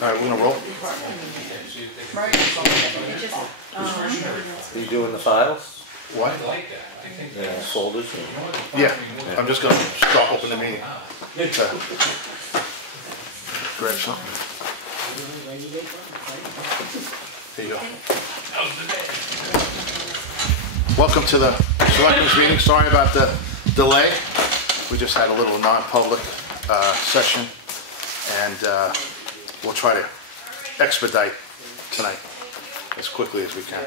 All right, we're gonna roll. Are you doing the files? What? The folders? Yeah, I'm just gonna start open the meeting. Grab something. There you go. Welcome to the Selectmen's meeting. Sorry about the delay. We just had a little non-public session, and we'll try to expedite tonight as quickly as we can.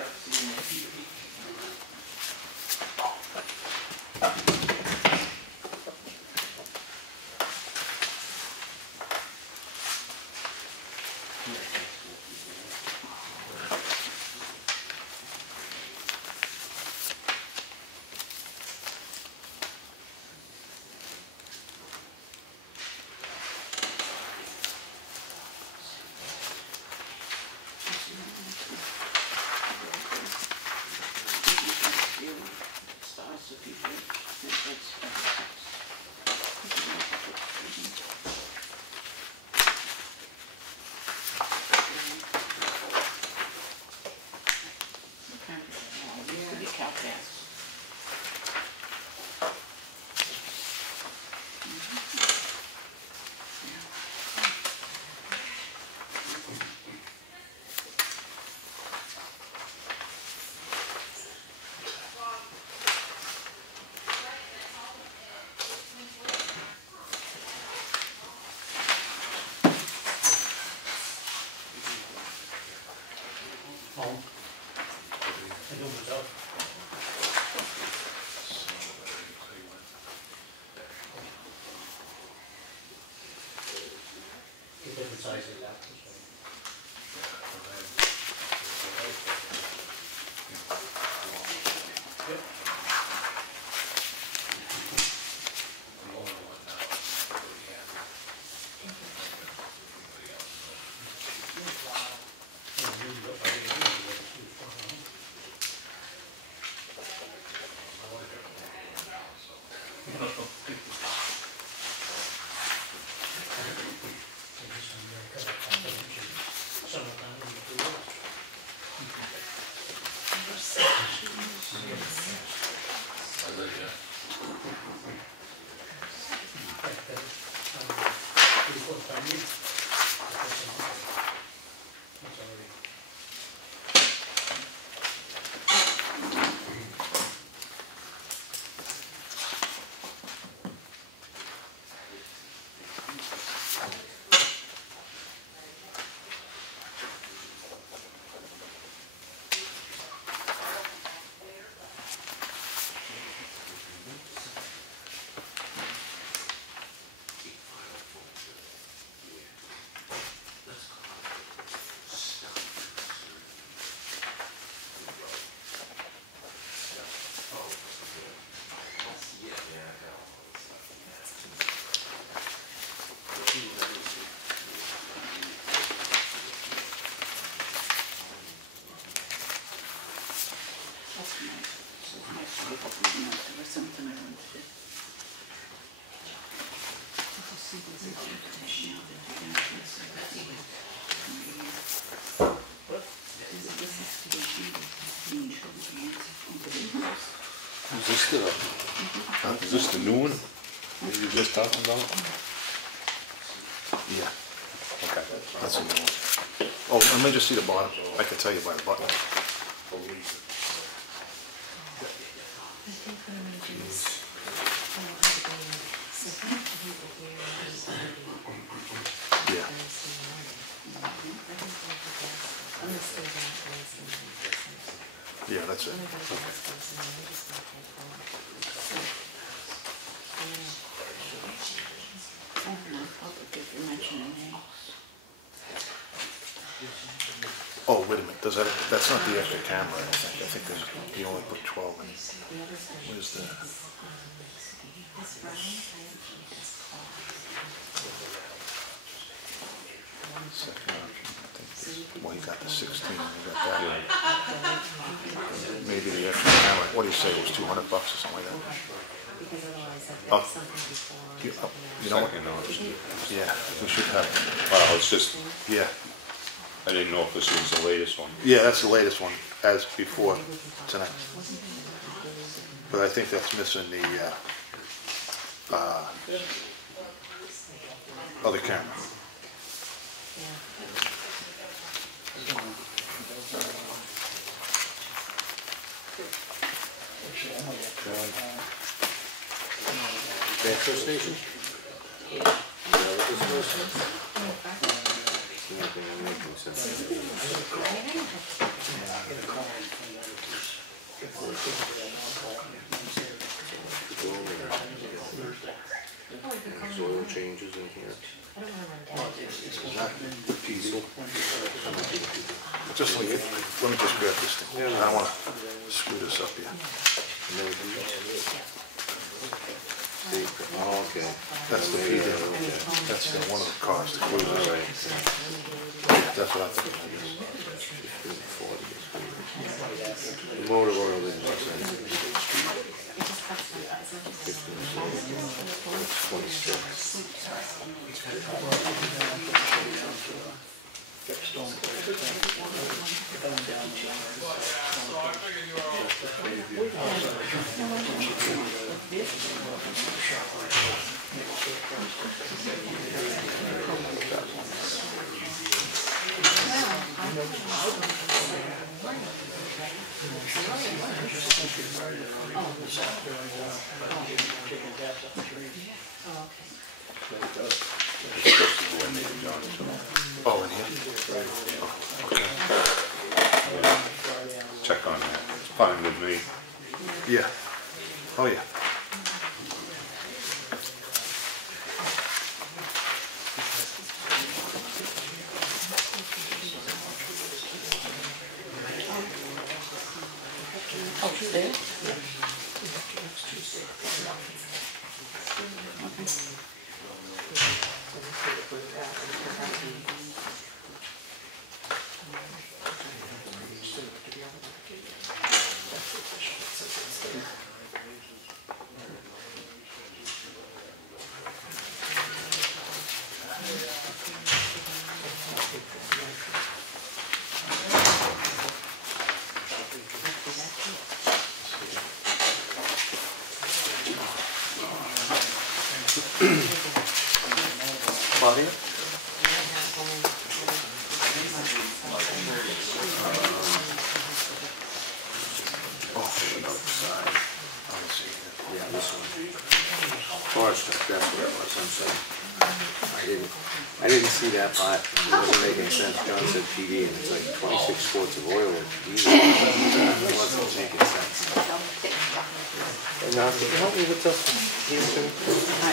Is this the new one that you were just talking about? Yeah. Okay, that's a new one. Oh, let me just see the bottom. I can tell you by the button. Yeah. Yeah, that's it. Oh, wait a minute. Does that's not the extra camera, I think. I think there's, you only put 12 in. Where's the... Second option. I think this, well, you got the 16. You got that. Yeah. Maybe the extra camera. What do you say? It was $200 or something like that. Oh, you know what? Second notice. Yeah, we should have, Well, it's just, yeah. I didn't know if this was the latest one. Yeah, that's the latest one, as before tonight. But I think that's missing the other camera. Transfer station? Is that what this was? Nothing making sense. There's oil changes in here. Diesel. Just like, let me just grab this thing. I don't want to screw this up here. Oh, okay. That's the Maybe, PD. okay. That's one of the cars, the cruiser. All right. That's what I think it is. 1540. The motor oil didn't make sense. Oh, in here? Check on that. It's fine with me. Yeah. Oh, yeah. Claudia? Yeah, this one. Forest, that's what it was, I'm sorry. I didn't see that part. It wasn't making sense. John said PD and it's like 26 quarts of oil and diesel. It wasn't making sense. And now, can you help me with this?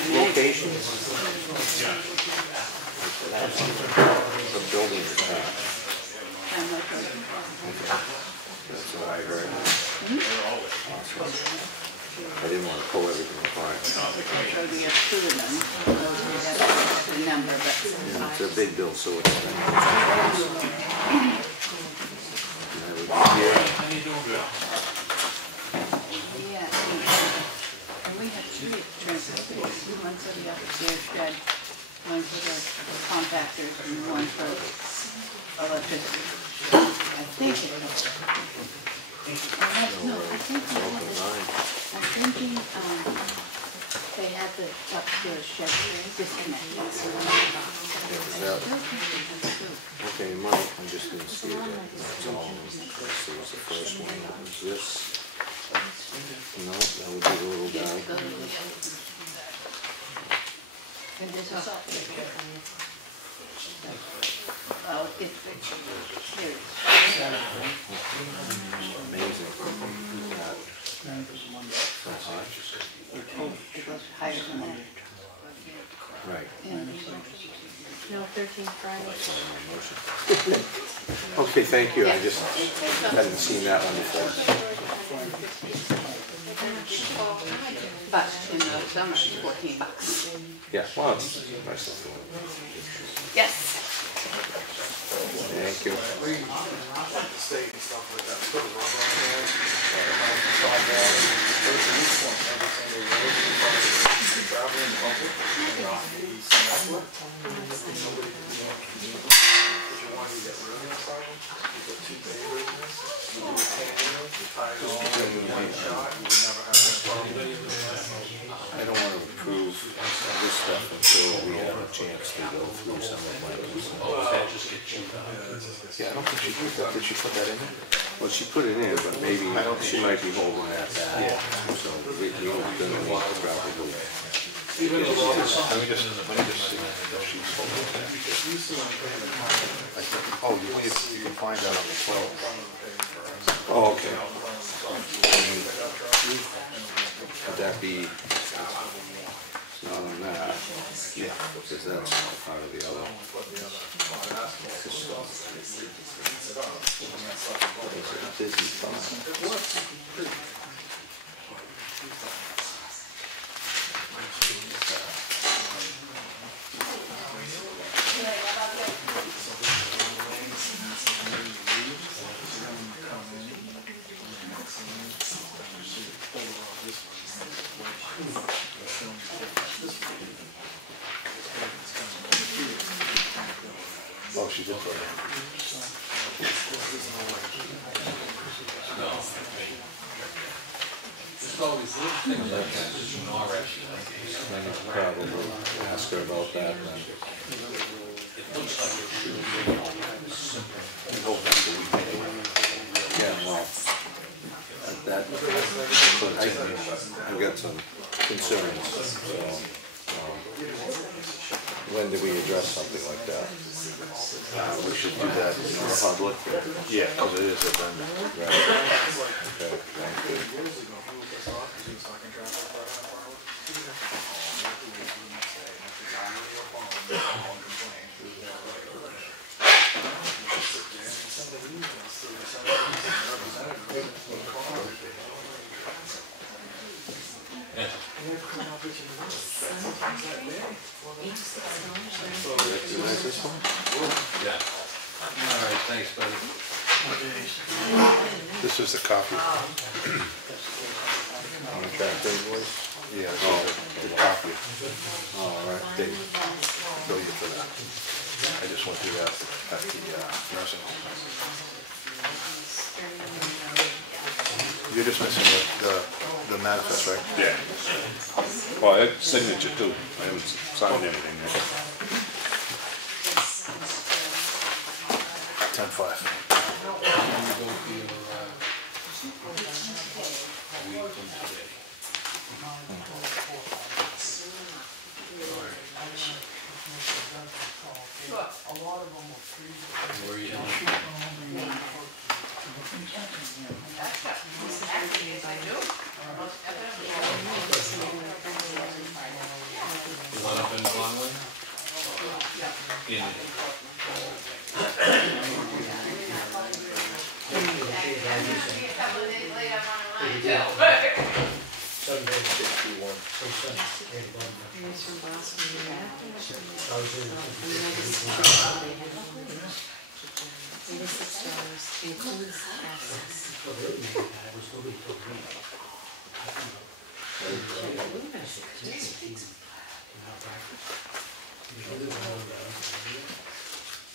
Locations? The building is that. That's what I heard. Awesome. I didn't want to pull everything apart. So we have two of them. The number, but Yeah, it's a big bill, so it's yeah. And we have three transfer stations. One for the upstairs shed, one for the compactors, and one for electricity. I think it's. No, I think I'm thinking they had the upstairs shed disconnected. okay, Mike, I just didn't see it. That's all. This was the first one. Was this? No, that would be the little guy. And this is up there. Oh, it's here. Amazing. It goes higher than that. Right. No, 13 Friday. Okay, thank you. I just hadn't seen that one before. But in the summer, it's $14. Yeah, well, it's nice little one. Yes. Thank you. I don't want to approve this stuff until we have a chance to go through some of my concerns. Yeah, I don't think she put that, did she put that in there? Well, she put it in, but maybe she might be holding that back. Yeah. So we're gonna need to probably. Let me just see if she's holding that. I think, oh, you can find out on the 12th. Oh, okay. Could that be, not on that? Yeah. Because that's part of the other. Busy file. Oh, she did put it. Probably ask her about that then. Yeah, well, I've got some concerns, so, when do we address something like that? We should do that in the public. Yeah, because it is a vendor. Right. Okay, thank you. Recognize this one? Yeah. All right, thanks, buddy. This is the copy. Contract invoice? Yeah, the copy. Oh, all right. They bill you for that. I just went through that at the nursing home. You're just missing the manifest, right? Yeah. Well, I have signature too. I haven't signed anything yet. 10-5. Where are you heading? The one up in Conway?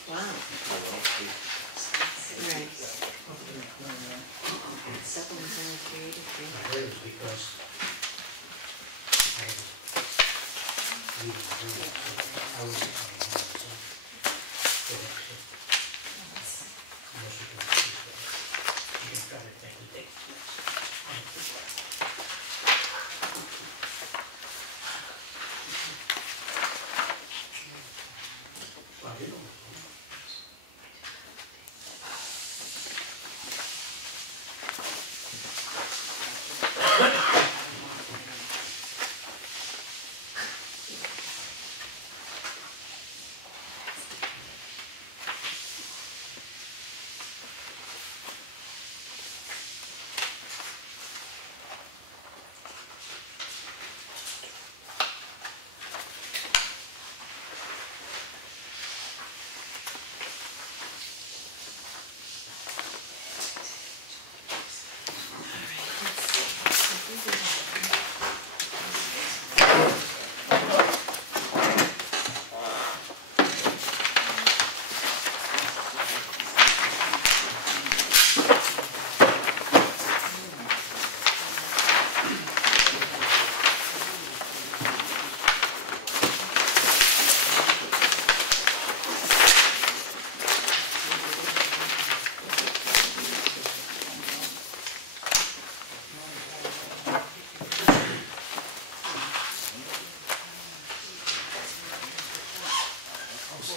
Wow. Right. Supplementary creative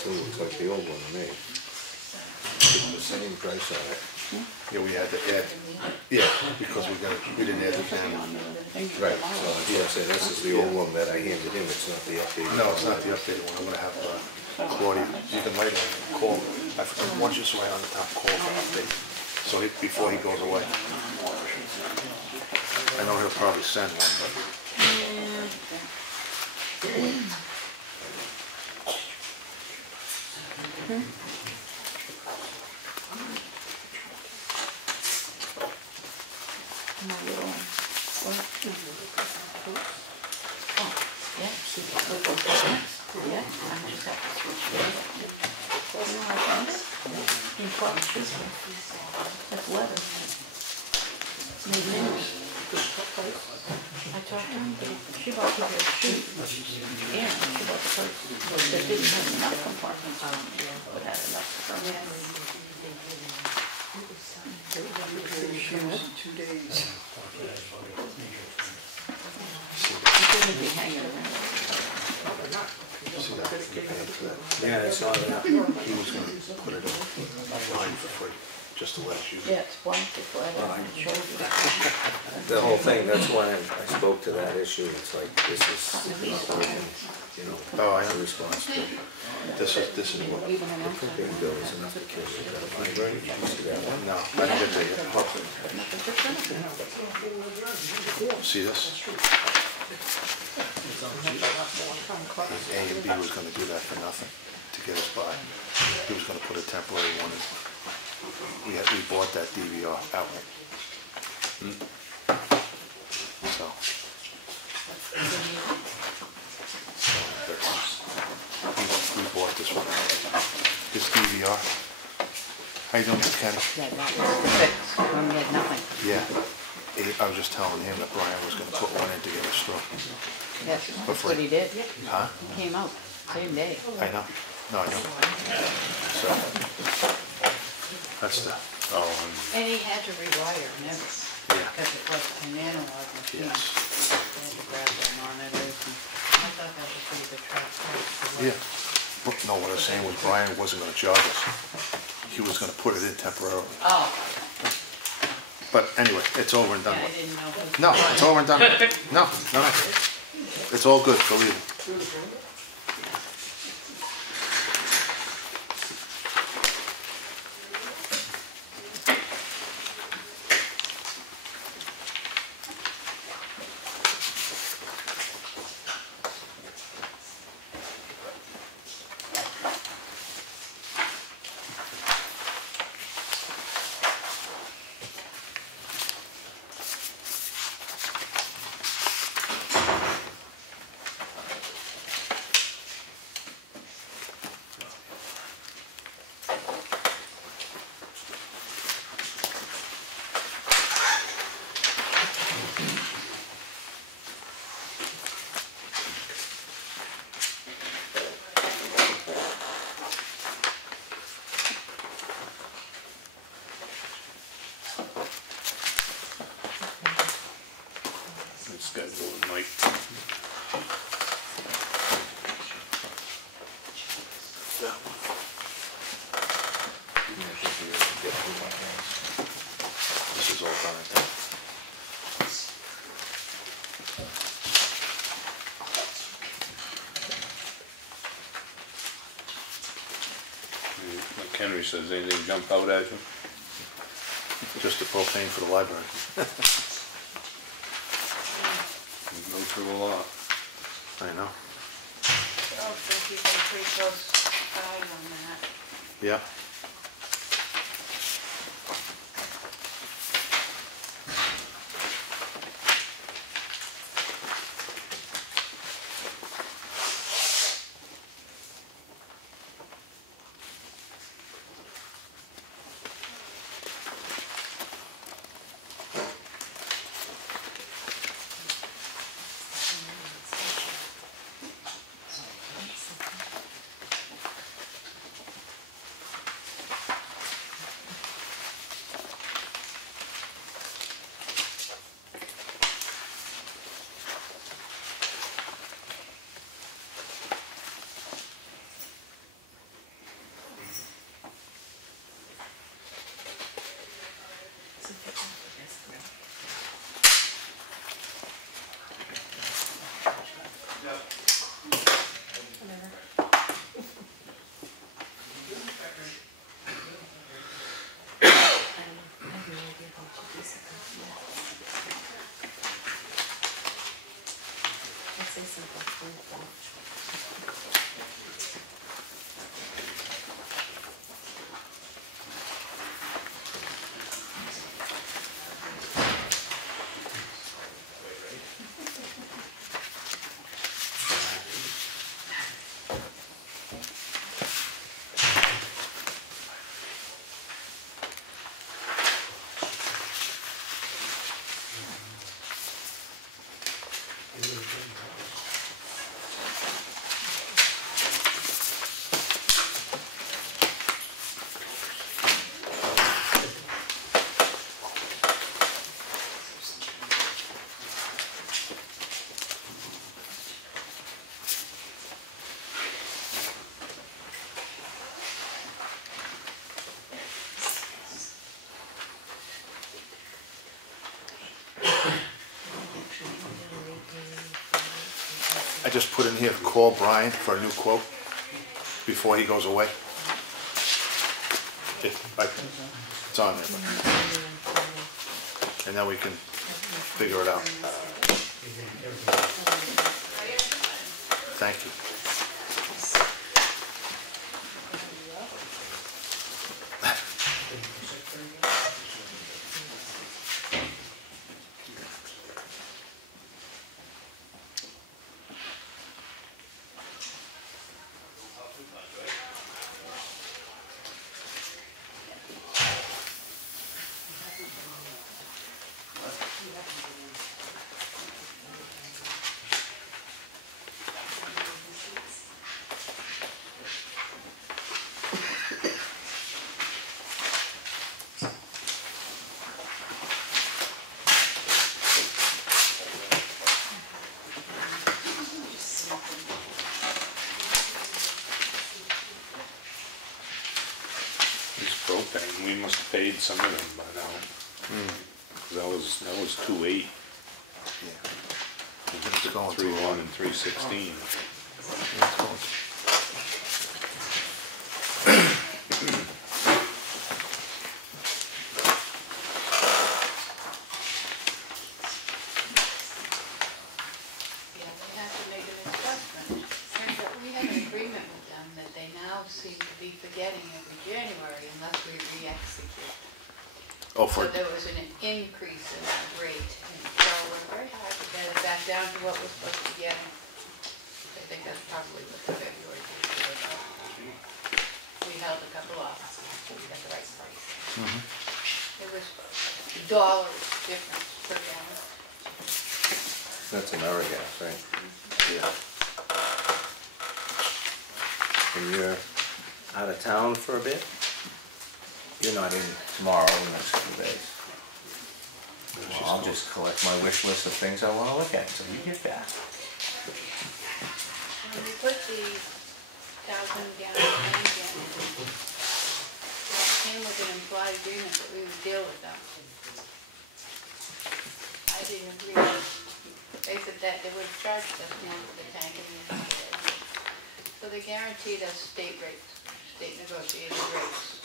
still looks like the old one to me. It's the same price on it. Yeah, we had to add, yeah, because we didn't add the camera. Right, so yeah, so this is the old one that I handed in, it's not the updated. No, it's not the updated one. I'm gonna have Claudia, you can write on, call, I want you to write on the top, call for update, so before he goes away. I know he'll probably send one, but. Yeah, see, yeah, I'm just have to switch it. You know like this? You plug this one. That's leather. Made in. I talked to him, she bought the shoe. Yeah, she bought the purse. That didn't have enough compartments on it, but had enough for me. Shoes, 2 days. You shouldn't be hanging around. Yeah, I saw that. He was gonna put it online for free, just to let us use it. Yeah, it's blanket, leather, and shoulders. The whole thing, that's why I spoke to that issue, it's like, this is, you know, Oh, I know. responsible. This is what, Even an ounce. Big bill is enough to kill you. Did you see that one? no, I didn't get that yet. Look. See this? A and B was gonna do that for nothing, to get us by. He was gonna put a temporary one in. We bought that DVR outlet. So. We bought this one, this DVR. How you doing, Mr. Kenny? Yeah, that was the fix, when we had nothing. Yeah. I was just telling him that Brian was gonna put one in to get us through. Yes, that's what he did. Huh? He came out, same day. I know. No, I know. So, that's the, And he had to rewire never, yeah, because it was an analog machine. yes. He had to grab the monitors and I thought that was a pretty good track. Yeah. No, what I was saying was Brian wasn't gonna charge us. He was gonna put it in temporarily. Oh, But anyway, it's over and done yeah, I with. didn't know. who- No, it's over and done with. No. It's all good, believe me. It's scheduled at night. That one. This is all done and done. Like Henry says, anything jump out at you? Just the propane for the library. You go through a lot. I know. Oh, so keep a pretty close eye on that. Yeah. just put in here, call Brian for a new quote before he goes away? It's on there. And then we can figure it out. Thank you. Propane, we must have paid some of them by now. That was 2.8, It's going through 3.1 and 3.16. Yeah, they have to make an adjustment. Turns out we have an agreement with them that they now seem to be forgetting every January unless we re-execute. Oh, So there was an increase in that rate, and so we're very hard to get it back down to what we're supposed to get. I think that's probably what the February did. We held a couple off, so we got the right price. It was $1 difference per gallon. That's AmeriGas, right? Yeah. And you're out of town for a bit? You're not in tomorrow, the next few days? Well, I'll just collect my wish list of things I want to look at until you get back. When we put the 1,000-gallon tank in, it came with an implied agreement that we would deal with them. I didn't agree. They said that they would have charged us more for the tank in the end of the day. So they guaranteed us state rates, state negotiated rates,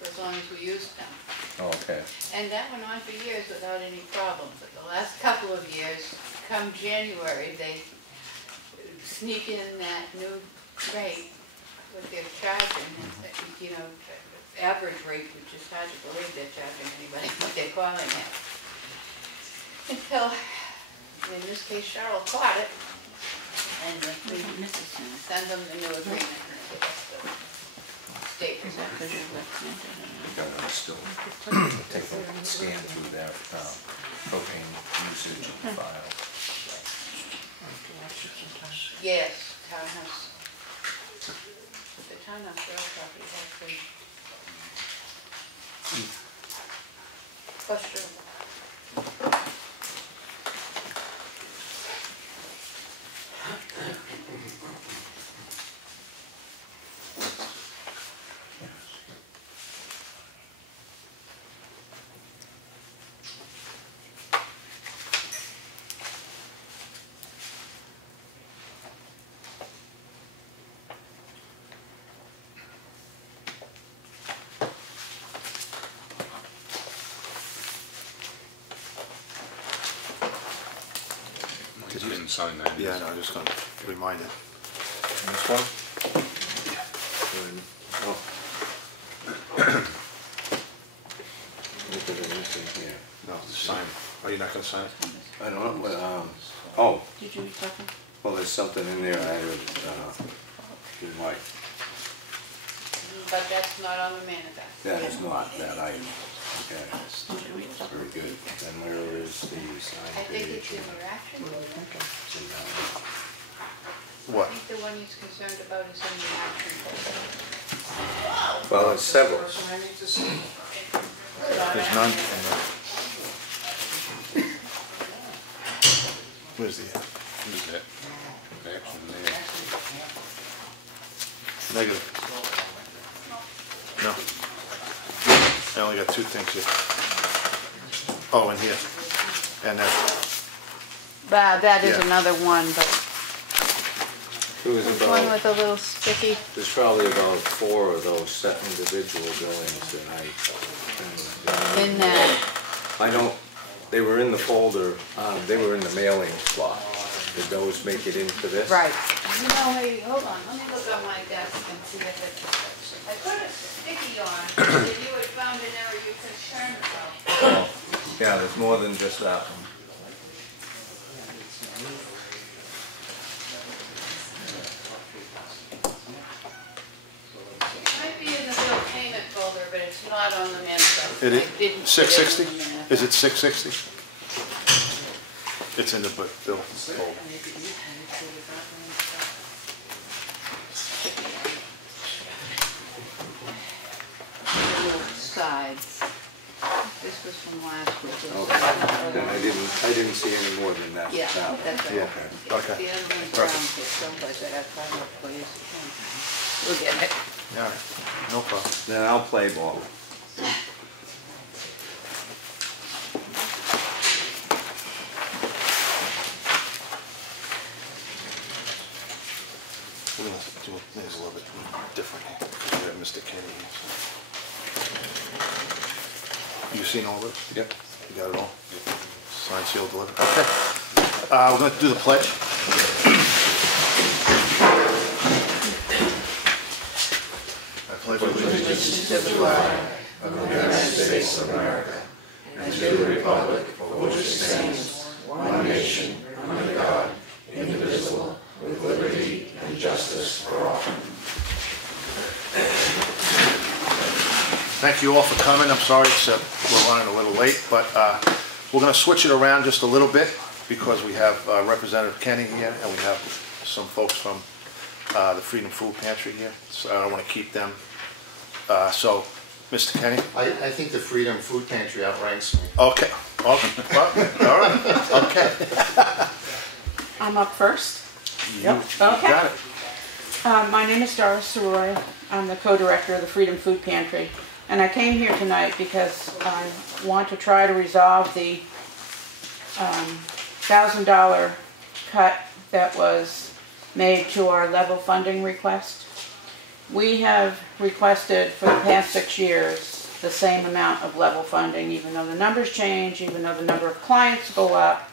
for as long as we used them. Okay. And that went on for years without any problems. But the last couple of years, come January, they sneak in that new rate with their charging, you know, average rate, which is hard to believe they're charging anybody what they're calling it. Until, in this case, Cheryle caught it, and we send them the new agreement, and they give us the state percentage. You gotta still take a scan through that propane usage file. Yes, townhouse. The townhouse rail property has the question. You didn't sign that. Yeah, no, I'm just gonna remind it. This one? Oh. Look at this here. No, sign. Are you not gonna sign it? I don't know, but, oh, Did you second? well, there's something in there I would, would like. But that's not on the manifest. That is not that item. Okay, very good. And where is the I sign think page? it's in your action. It's in that one. What? I think the one he's concerned about is in the action folder. Well, it's several. There's none. Where's the, Who's that? Action there. negative? No. I only got two things here. Oh, and here. And that. That is Yeah. another one, but There was Which one about, with a little sticky? there's probably about 4 of those set individual billings that In that, I don't, they were in the folder, they were in the mailing slot. Did those make it into this? right. You know, hey, hold on, let me look on my desk and see if it, I put a sticky on, that you had found an error you're concerned about. Oh, yeah, there's more than just that one. It might be in the bill payment folder, but it's not on the manifest. It I is, didn't put it 660? in the manifest. Is it 660? It's in the bill folder. Sides. This was from last week. Okay, then I didn't see any more than that. Yeah, that one. that's right. Yeah, okay. The other one's Perfect. brown here, someplace I have five more please. We'll get it. Yeah, no problem. Then I'll play ball. We're gonna do things a little bit different here. We have Mr. Kenny here. So. You seen all this? Yep. You got it all? Signed, sealed, delivered. Okay. We're going to do the pledge. I pledge allegiance To the flag of the United States of America and to the republic for which it stands, one nation, under God, indivisible, with liberty and justice for all. Thank you all for coming. I'm sorry we're running a little late, but we're going to switch it around just a little bit because we have Representative Kenny here and we have some folks from the Freedom Food Pantry here, so I don't want to keep them. So, Mr. Kenny? I think the Freedom Food Pantry outranks me. Okay. Well, all right. Okay. I'm up first. You Okay. got it. My name is Doris Saroy. I'm the co-director of the Freedom Food Pantry. And I came here tonight because I want to try to resolve the $1,000 cut that was made to our level funding request. We have requested for the past 6 years the same amount of level funding, even though the numbers change, even though the number of clients go up.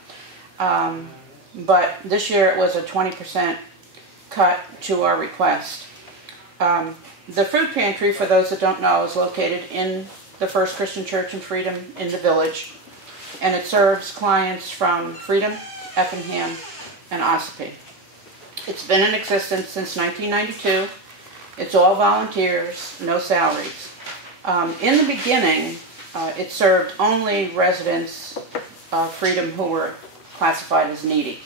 But this year it was a 20% cut to our request. The food pantry, for those that don't know, is located in the First Christian Church in Freedom in the village, and it serves clients from Freedom, Effingham, and Espie. It's been in existence since 1992. It's all volunteers, no salaries. In the beginning, it served only residents of Freedom who were classified as needy.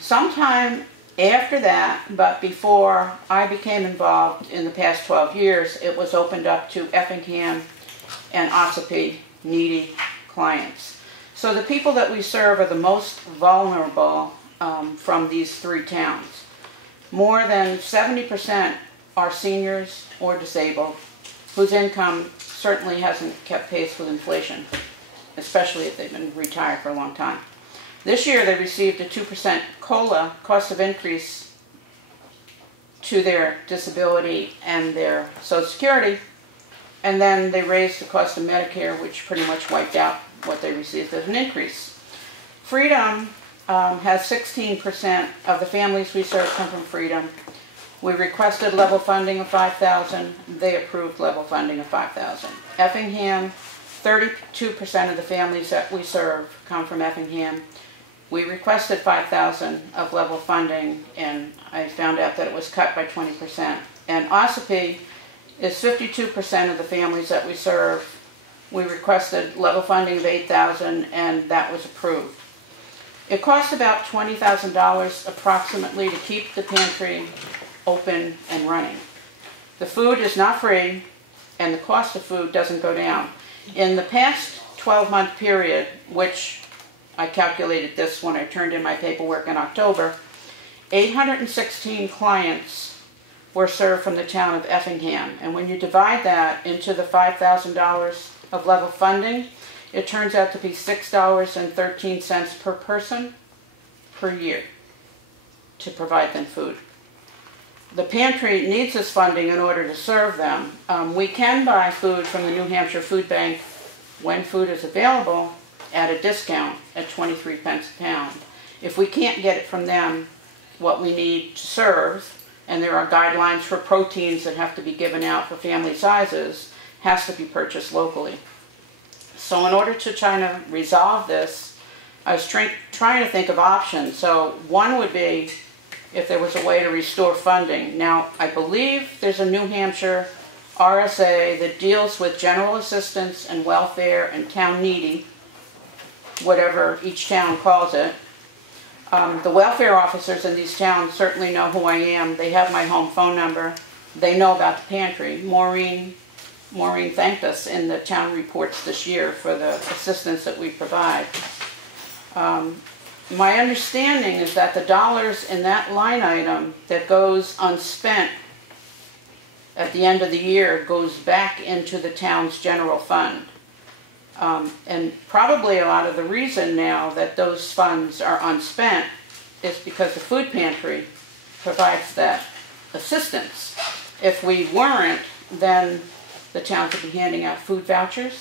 Sometime after that, but before I became involved in the past 12 years, it was opened up to Effingham and Espie needy clients. So the people that we serve are the most vulnerable from these 3 towns. More than 70% are seniors or disabled, whose income certainly hasn't kept pace with inflation, especially if they've been retired for a long time. This year they received a 2% COLA, cost of increase, to their disability and their Social Security, and then they raised the cost of Medicare, which pretty much wiped out what they received as an increase. Freedom has 16% of the families we serve come from Freedom. We requested level funding of $5,000. They approved level funding of $5,000. Effingham, 32% of the families that we serve come from Effingham. We requested $5,000 of level funding, and I found out that it was cut by 20%. And Espie is 52% of the families that we serve. We requested level funding of $8,000, and that was approved. It costs about $20,000 approximately to keep the pantry open and running. The food is not free, and the cost of food doesn't go down. In the past 12-month period, which I calculated this when I turned in my paperwork in October, 816 clients were served from the town of Effingham. And when you divide that into the $5,000 of level funding, it turns out to be $6.13 per person per year. to provide them food. The pantry needs this funding in order to serve them. We can buy food from the New Hampshire Food Bank when food is available at a discount at 23 pence a pound. If we can't get it from them, what we need to serve, and there are guidelines for proteins that have to be given out for family sizes, has to be purchased locally. So in order to try to resolve this, I was trying to think of options. So one would be if there was a way to restore funding. Now, I believe there's a New Hampshire RSA that deals with general assistance and welfare and town needy, whatever each town calls it. The welfare officers in these towns certainly know who I am. They have my home phone number. They know about the pantry. Maureen thanked us in the town reports this year for the assistance that we provide. My understanding is that the dollars in that line item that goes unspent at the end of the year goes back into the town's general fund. And probably a lot of the reason now that those funds are unspent is because the food pantry provides that assistance. If we weren't, then the town could be handing out food vouchers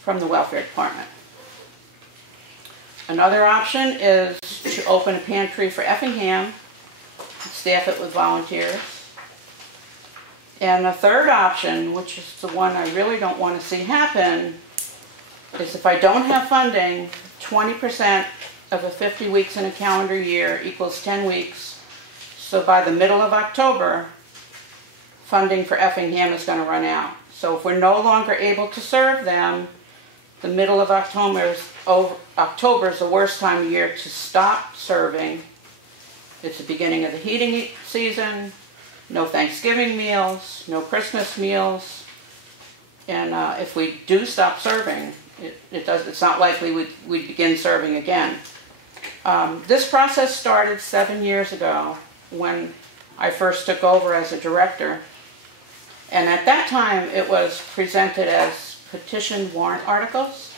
from the welfare department. Another option is to open a pantry for Effingham, staff it with volunteers. And the third option, which is the one I really don't want to see happen, is if I don't have funding, 20% of the 50 weeks in a calendar year equals 10 weeks. So by the middle of October, funding for Effingham is going to run out. So if we're no longer able to serve them, the middle of October is the worst time of year to stop serving. It's the beginning of the heating season, no Thanksgiving meals, no Christmas meals. And if we do stop serving, it's not likely we'd begin serving again. This process started 7 years ago when I first took over as a director. And at that time, it was presented as petition warrant articles.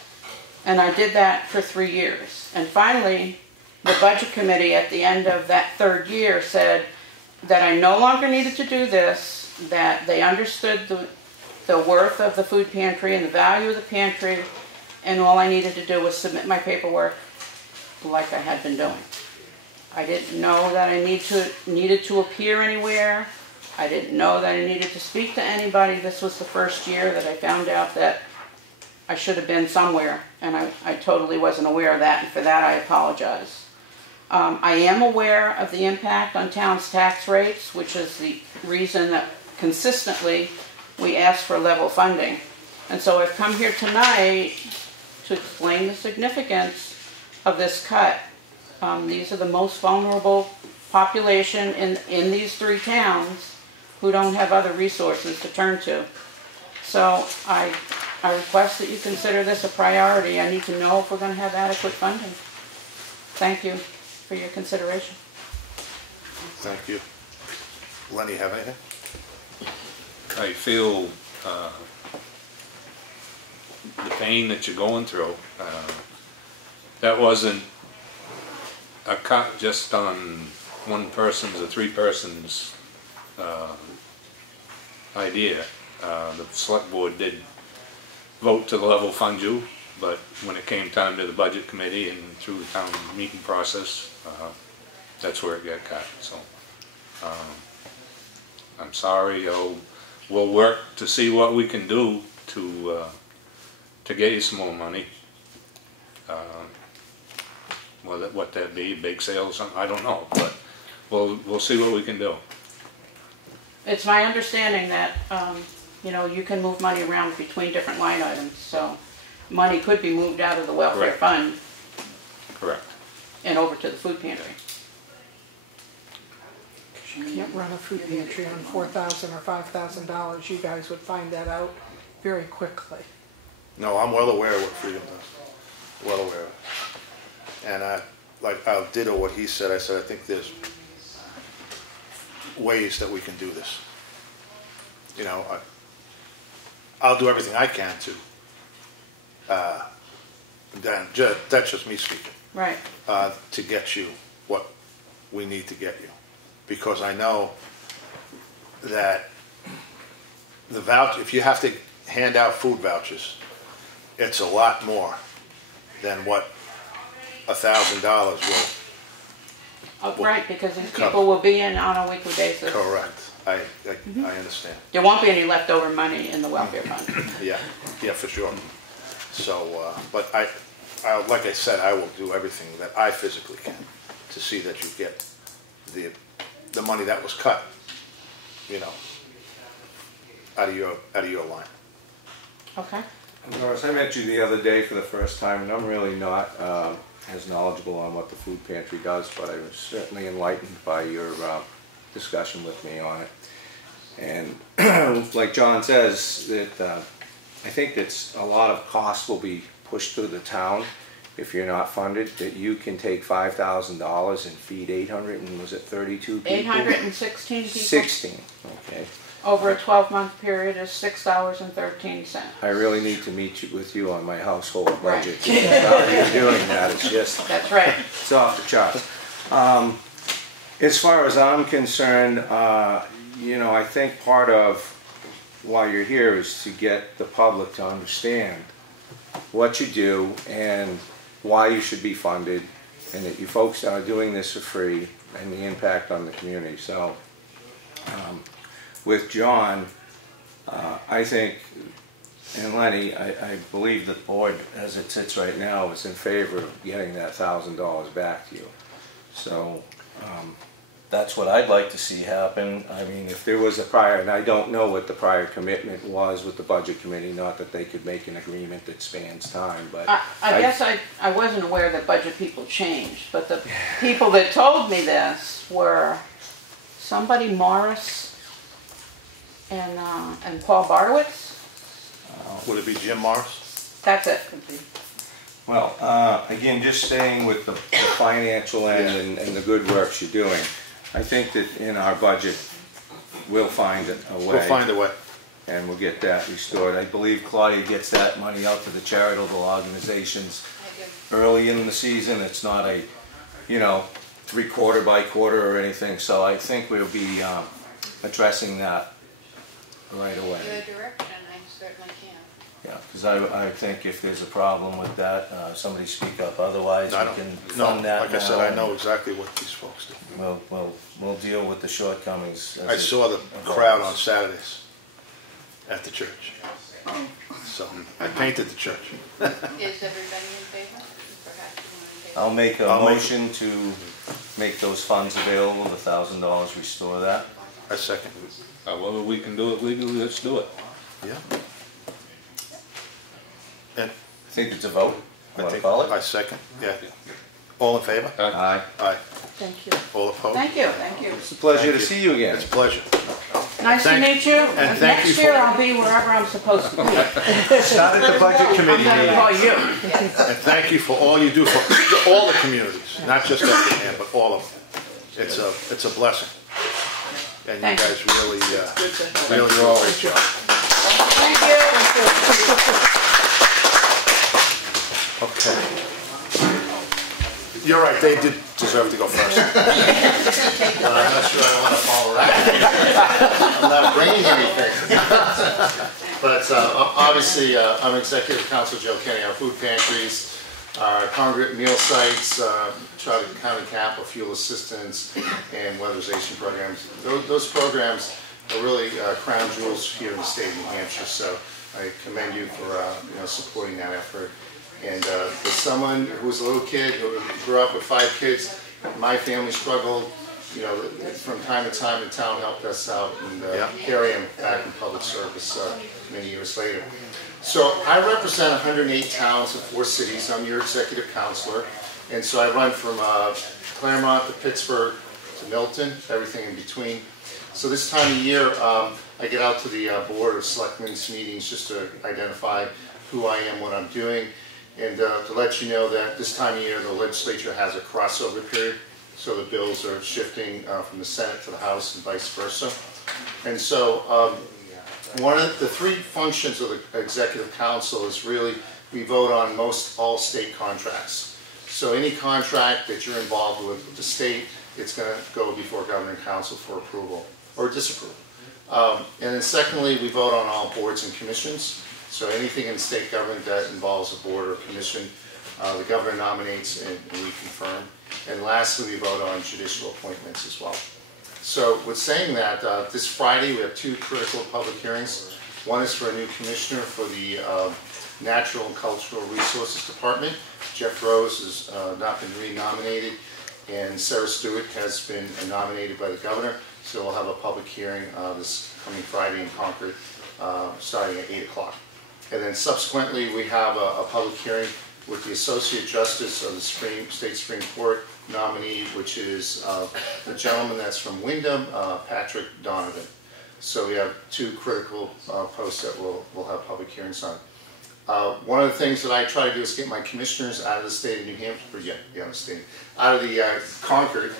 And I did that for 3 years. And finally, the budget committee at the end of that third year said that I no longer needed to do this, that they understood the worth of the food pantry and the value of the pantry, and all I needed to do was submit my paperwork like I had been doing. I didn't know that I needed to appear anywhere. I didn't know that I needed to speak to anybody. This was the first year that I found out that I should have been somewhere, and I totally wasn't aware of that, and for that I apologize. I am aware of the impact on towns' tax rates, which is the reason that consistently we ask for level funding. And so I've come here tonight to explain the significance of this cut. These are the most vulnerable population in these 3 towns who don't have other resources to turn to. So I request that you consider this a priority. I need to know if we're going to have adequate funding. Thank you for your consideration. Thank you. Lenny, you have anything? I feel the pain that you're going through. That wasn't a cut just on one person's or 3 persons' idea. The select board did vote to level fund you, but when it came time to the budget committee and through the town meeting process, that's where it got cut. So I'm sorry. We'll work to see what we can do to get you some more money. What that be, big sale or something, I don't know, but we'll see what we can do. It's my understanding that you can move money around between different line items, so money could be moved out of the welfare Correct. fund Correct. and over to the food pantry. You can't run a food pantry on $4,000 or $5,000. You guys would find that out very quickly. No, I'm well aware of what Freedom does. Well aware of it. And I'll ditto what he said. I said I think there's ways that we can do this. I'll do everything I can to. That's just me speaking. Right. To get you what we need to get you. Because I know that the voucher, if you have to hand out food vouchers, it's a lot more than what $1,000 will. Right, because these people will be in on a weekly basis. Correct. I understand. There won't be any leftover money in the welfare fund. Yeah, for sure. So, but I, like I said, I will do everything that I physically can to see that you get the money that was cut, you know, out of your line. Okay. Doris, I met you the other day for the first time, and I'm really not as knowledgeable on what the food pantry does, but I was certainly enlightened by your discussion with me on it. And like John says, that I think that a lot of costs will be pushed to the town if you're not funded, that you can take $5,000 and feed 832 people? 816 people. 16, okay. Over a 12-month period is $6.13. I really need to meet with you on my household Right. budget. Because how you're doing that is just, That's right. it's off the charts. As far as I'm concerned, you know, I think part of why you're here is to get the public to understand what you do and why you should be funded, and that you folks are doing this for free, and the impact on the community. So with John, I think, and Lenny, I believe the board, as it sits right now, is in favor of getting that $1,000 back to you. So that's what I'd like to see happen. I mean, if there was a prior, and I don't know what the prior commitment was with the budget committee, not that they could make an agreement that spans time, but I guess I wasn't aware that budget people changed, but the people that told me this were somebody Morris and Paul Bartowitz. Would it be Jim Morris? That's it. well, again, just staying with the financial end and the good works you're doing, I think that in our budget, we'll find a way. We'll find a way. And we'll get that restored. I believe Claudia gets that money out to the charitable organizations early in the season. It's not a, you know, quarter by quarter or anything. So I think we'll be addressing that right away. Your direction, I certainly can. Yeah, because I think if there's a problem with that, somebody speak up. Otherwise, we can fund that. Like I said, I know exactly what these folks do. We'll deal with the shortcomings. I saw the crowd on Saturdays at the church. So I painted the church. Is everybody in favor? Perhaps you want to I'll make a motion to make those funds available, the $1,000, restore that. I second. However we can do it legally, let's do it. Yeah. And I think it's a vote. I Want to think call it? I second. Yeah. All in favor? Aye. Aye. Thank you. All opposed? Thank you, thank you. It's a pleasure Thank to you. see you again. It's a pleasure. Nice to Thank- meet you. and thank you Next year for- I'll be wherever I'm supposed to be. Start at the budget committee I'm meeting. gonna call you. And thank you for all you do for all the communities, not just Effingham, but all of them. It's a blessing. And you Thank you. guys really do a great job. Thank you. Okay. You're right, they did deserve to go first. But I'm not sure I want to follow that. I'm not bringing anything. But obviously, I'm Executive Council Joe Kenny. Our food pantries, our congregate meal sites, Charter County Capital, fuel assistance, and weatherization programs. Those programs are really crown jewels here in the state of New Hampshire. So I commend you for supporting that effort. And for someone who was a little kid who grew up with 5 kids, my family struggled, from time to time. The town helped us out, and here I am back in public service many years later. So I represent 108 towns and 4 cities. I'm your executive counselor, and so I run from Claremont to Pittsburgh to Milton, everything in between. So this time of year, I get out to the Board of Selectmen's meetings just to identify who I am, what I'm doing. And to let you know that this time of year the legislature has a crossover period, so the bills are shifting from the Senate to the House and vice versa. And so one of the 3 functions of the Executive Council is really we vote on most all state contracts. So any contract that you're involved with the state, it's going to go before Governor and Council for approval or disapproval. And then secondly, we vote on all boards and commissions. So anything in state government that involves a board or commission, the governor nominates and we confirm. And lastly, we vote on judicial appointments as well. So with saying that, this Friday we have two critical public hearings. One is for a new commissioner for the Natural and Cultural Resources Department. Jeff Rose has not been re-nominated, and Sarah Stewart has been nominated by the governor. So we'll have a public hearing this coming Friday in Concord, starting at 8 o'clock. And then subsequently we have a public hearing with the Associate Justice of the State Supreme Court nominee, which is the gentleman that's from Wyndham, Patrick Donovan. So we have two critical posts that we'll have public hearings on. One of the things that I try to do is get my commissioners out of the state of New Hampshire, out of the Concord,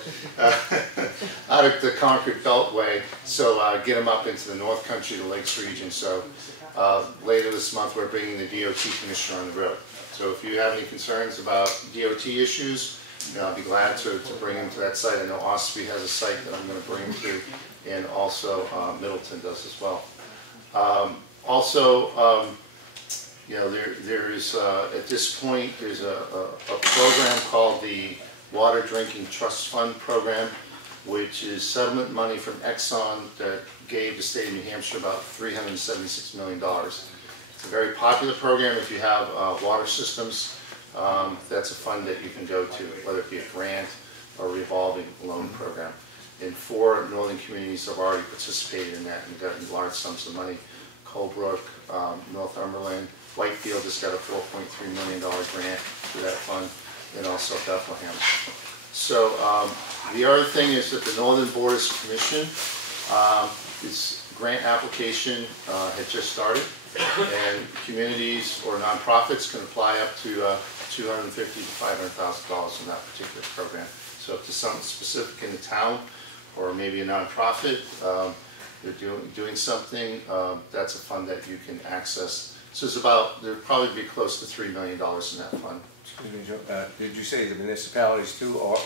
out of the Concord Beltway, so get them up into the North Country, the Lakes region. So later this month we're bringing the DOT commissioner on the road. So if you have any concerns about DOT issues, I'll be glad to bring them to that site. I know Espie has a site that I'm going to bring them to, and also Middleton does as well. There is at this point there's a program called the Water Drinking Trust Fund Program, which is settlement money from Exxon that gave the state of New Hampshire about $376 million. It's a very popular program if you have water systems. That's a fund that you can go to, whether it be a grant or a revolving loan program. And 4 northern communities have already participated in that and gotten large sums of money. Holbrook, Northumberland, Whitefield just got a $4.3 million grant through that fund, and also Bethlehem. So the other thing is that the Northern Borders Commission, its grant application had just started, and communities or nonprofits can apply up to $250,000 to $500,000 in that particular program. So if there's something specific in the town, or maybe a nonprofit, they're doing something, that's a fund that you can access. So it's there'll probably be close to $3 million in that fund. Excuse me, Joe, did you say the municipalities too, or,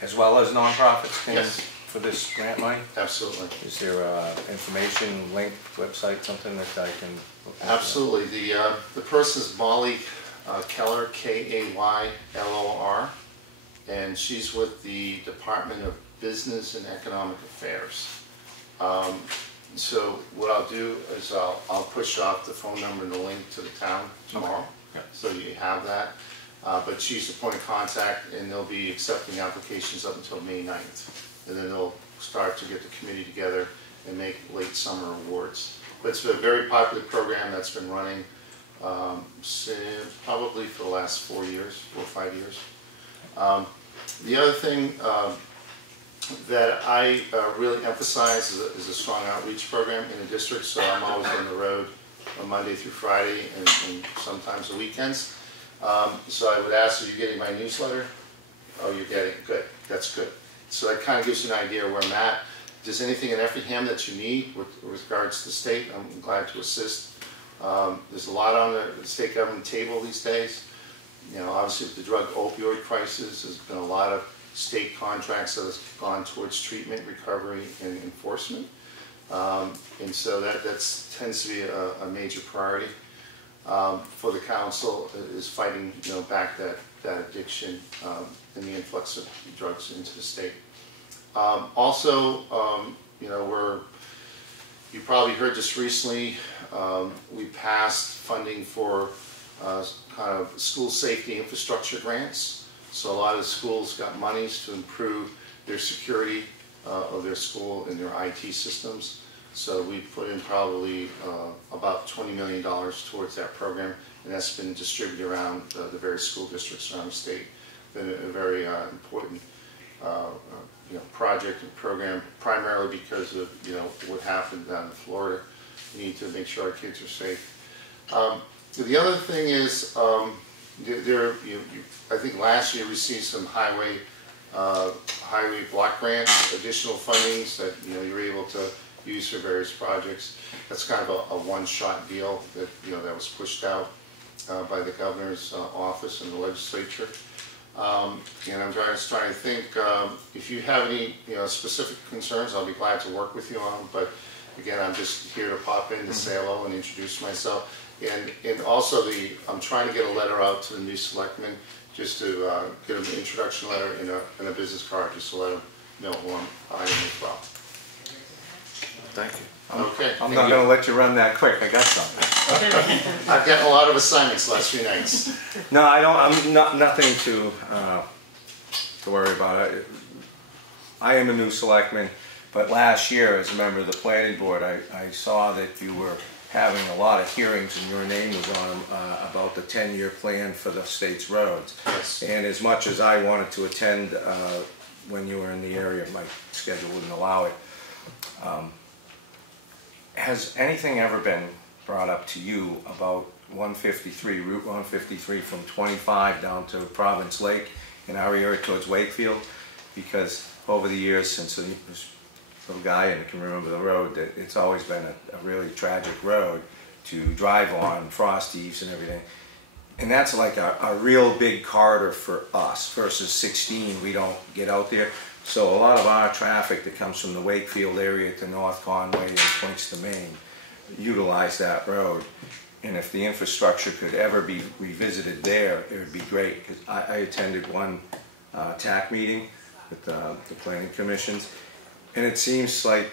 as well as nonprofits can Yes. for this grant money? Absolutely. Is there information, link, website, something that I can look into? Absolutely. The person is Molly Keller, Kaylor, and she's with the Department of Business and Economic Affairs. So what I'll do is I'll push off the phone number and the link to the town tomorrow, okay. so you have that. But she's the point of contact, and they'll be accepting applications up until May 9th. And then they'll start to get the committee together and make late summer awards. But it's a very popular program that's been running since probably for the last 4 or 5 years. The other thing that I really emphasize is a strong outreach program in the district, so I'm always on the road on Monday through Friday and sometimes the weekends. So I would ask, are you getting my newsletter? Oh, you're getting it? Good, that's good. So that kind of gives you an idea where I'm at. If there's anything in Effingham that you need with regards to the state, I'm glad to assist. There's a lot on the state government table these days. Obviously with the drug opioid crisis, there's been a lot of state contracts that have gone towards treatment, recovery, and enforcement. And so that tends to be a major priority for the council, is fighting back that addiction and the influx of drugs into the state. You probably heard just recently, we passed funding for kind of school safety infrastructure grants. So a lot of schools got monies to improve their security of their school and their IT systems. So we put in probably about $20 million towards that program, and that's been distributed around the various school districts around the state. Been a very important project and program, primarily because of what happened down in Florida. We need to make sure our kids are safe. The other thing is, I think last year received some highway block grants, additional fundings that you're able to use for various projects. That's kind of a one-shot deal that that was pushed out by the governor's office and the legislature. And I'm just trying to think, if you have any, specific concerns, I'll be glad to work with you on them. But again, I'm just here to pop in to say hello and introduce myself. And also I'm trying to get a letter out to the new selectmen, just to get them an introduction letter and a business card, just to let them know who I am as well. Thank you. Okay. I'm not gonna let you run that quick, I got something. I've gotten a lot of assignments last few nights. No, I don't, I'm not, nothing to worry about. I am a new selectman, but last year, as a member of the planning board, I saw that you were having a lot of hearings and your name was on them about the 10-year plan for the state's roads. Yes. And as much as I wanted to attend when you were in the area, my schedule wouldn't allow it. Has anything ever been brought up to you about 153, Route 153 from 25 down to Province Lake in our area towards Wakefield? Because over the years since this little guy and I can remember the road, that it's always been a really tragic road to drive on, frost heaves and everything. And that's like a real big corridor for us versus 16, we don't get out there. So a lot of our traffic that comes from the Wakefield area to North Conway and points to Maine utilize that road. And if the infrastructure could ever be revisited there, it would be great. Because I attended one TAC meeting with the planning commissions, and it seems like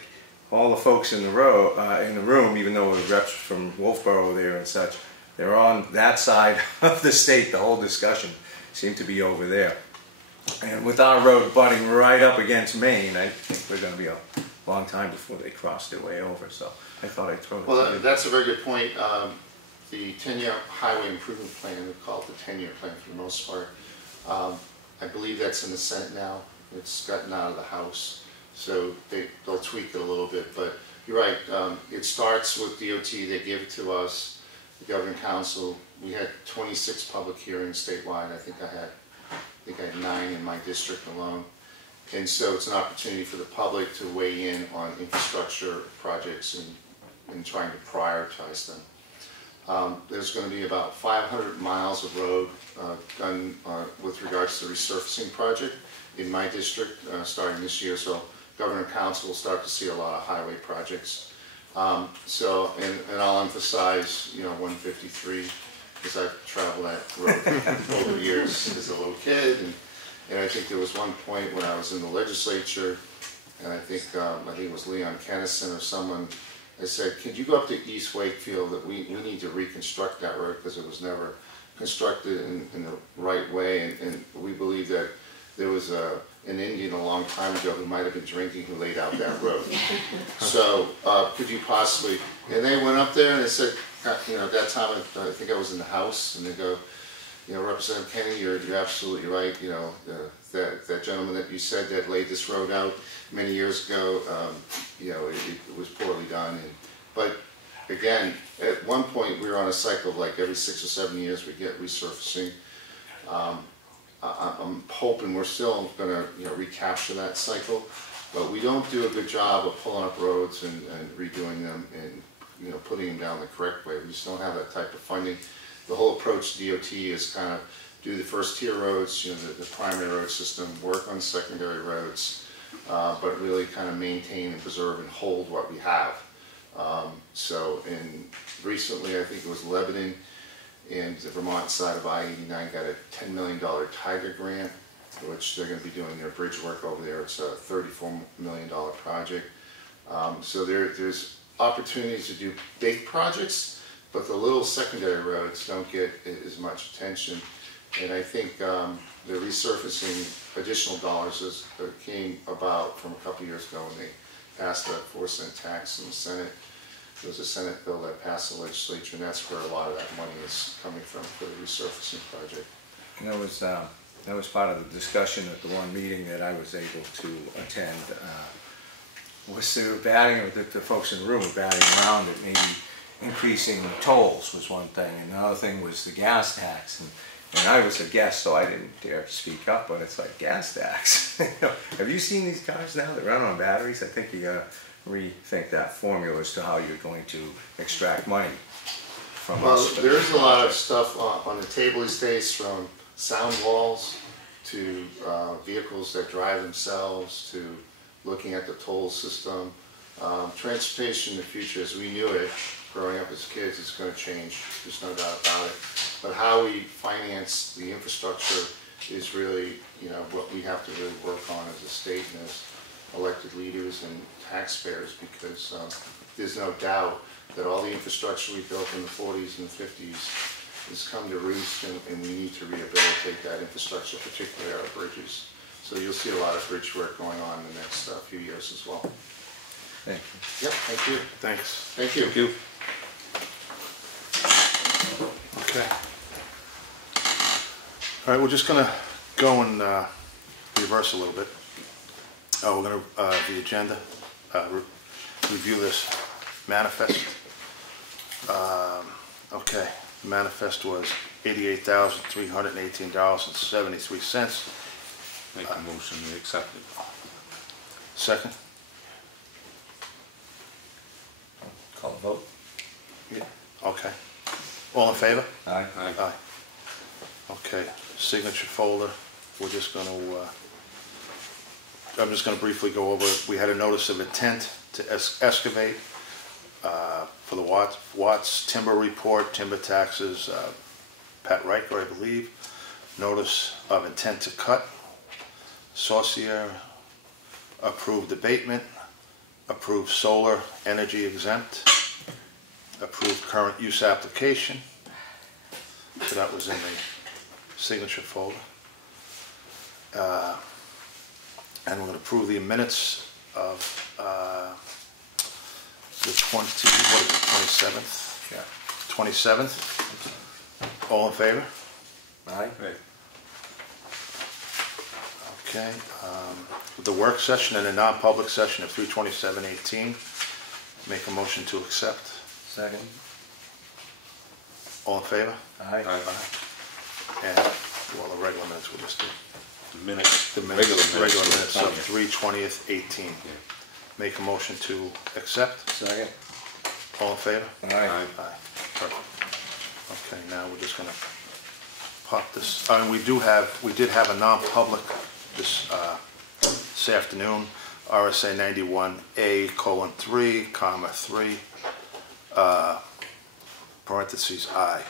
all the folks in the room, even though the reps from Wolfboro there and such, they're on that side of the state. The whole discussion seemed to be over there. And with our road butting right up against Maine, I think we're going to be a long time before they cross their way over. So I thought I'd throw it to you. That's a very good point. The 10-year highway improvement plan, we call it the 10-year plan for the most part. I believe that's in the Senate now. It's gotten out of the House, so they'll tweak it a little bit. But you're right. It starts with DOT. They give it to us, the Governing Council. We had 26 public hearings statewide. I think I had 9 in my district alone. And so it's an opportunity for the public to weigh in on infrastructure projects and trying to prioritize them. There's going to be about 500 miles of road done with regards to the resurfacing project in my district starting this year. So Governor Council will start to see a lot of highway projects. And I'll emphasize, 153, because I've traveled that road over the years as a little kid, and I think there was one point when I was in the legislature, and I think it was Leon Kennison or someone, I said, could you go up to East Wakefield, that we need to reconstruct that road because it was never constructed in the right way, and we believe that there was an Indian a long time ago who might have been drinking who laid out that road. So could you possibly, and they went up there and they said, at that time I think I was in the House, and they go, Representative Kennedy, you're absolutely right. That gentleman that you said that laid this road out many years ago, it was poorly done. But again, at one point we were on a cycle of like every 6 or 7 years we get resurfacing. I'm hoping we're still going to recapture that cycle, but we don't do a good job of pulling up roads and redoing them and putting them down the correct way. We just don't have that type of funding. The whole approach to DOT is kind of do the first tier roads, the primary road system, work on secondary roads, but really kind of maintain and preserve and hold what we have. Recently, I think it was Lebanon and the Vermont side of I-89 got a $10 million Tiger grant, which they're going to be doing their bridge work over there. It's a $34 million project. So there's opportunities to do big projects, but the little secondary roads don't get as much attention. And I think the resurfacing additional dollars came about from a couple years ago when they passed a 4-cent tax in the Senate. There was a Senate bill that passed the legislature, and that's where a lot of that money is coming from for the resurfacing project. And that was part of the discussion at the one meeting that I was able to attend. Was they were batting, the folks in the room were batting around at maybe increasing the tolls was one thing, and the other thing was the gas tax. And I was a guest, so I didn't dare speak up, but it's like gas tax. Have you seen these cars now that run on batteries? I think you gotta rethink that formula as to how you're going to extract money from us. Well, there's a lot of stuff on the table these days, from sound walls to vehicles that drive themselves, to looking at the toll system. Transportation in the future, as we knew it, growing up as kids, is going to change. There's no doubt about it. But how we finance the infrastructure is really, what we have to really work on as a state and as elected leaders and taxpayers, because there's no doubt that all the infrastructure we built in the 40s and the 50s has come to roost, and we need to rehabilitate that infrastructure, particularly our bridges. So you'll see a lot of bridge work going on in the next few years as well. Thank you. Yep, thank you. Thanks. Thank you. Thank you. Okay. All right, we're just gonna go in reverse a little bit. We're gonna, the agenda, review this manifest. Okay, the manifest was $88,318.73. Make a motion to accept it. Second? Call the vote. Yeah. Okay. All in favor? Aye. Aye. Aye. Okay, signature folder, we're just gonna, I'm just gonna briefly go over, we had a notice of intent to excavate for the Watts timber report, timber taxes, Pat Riker, I believe. Notice of intent to cut, Saucier, approved abatement, approved solar energy exempt, approved current use application. So that was in the signature folder. And we're going to approve the minutes of the 27th? Yeah. 27th. All in favor? Aye. Right. Okay. The work session and a non-public session of 327:18. Make a motion to accept. Second. All in favor? Aye. Aye. And, well, the regular minutes we'll just do. The minutes, The minutes, regular minutes of 20th. 3/20/18. Yeah. Make a motion to accept. Second. All in favor? Aye. Aye. Aye. Perfect. Okay, now we're just gonna pop this, and we did have a non-public this afternoon, RSA 91A:3, parentheses I.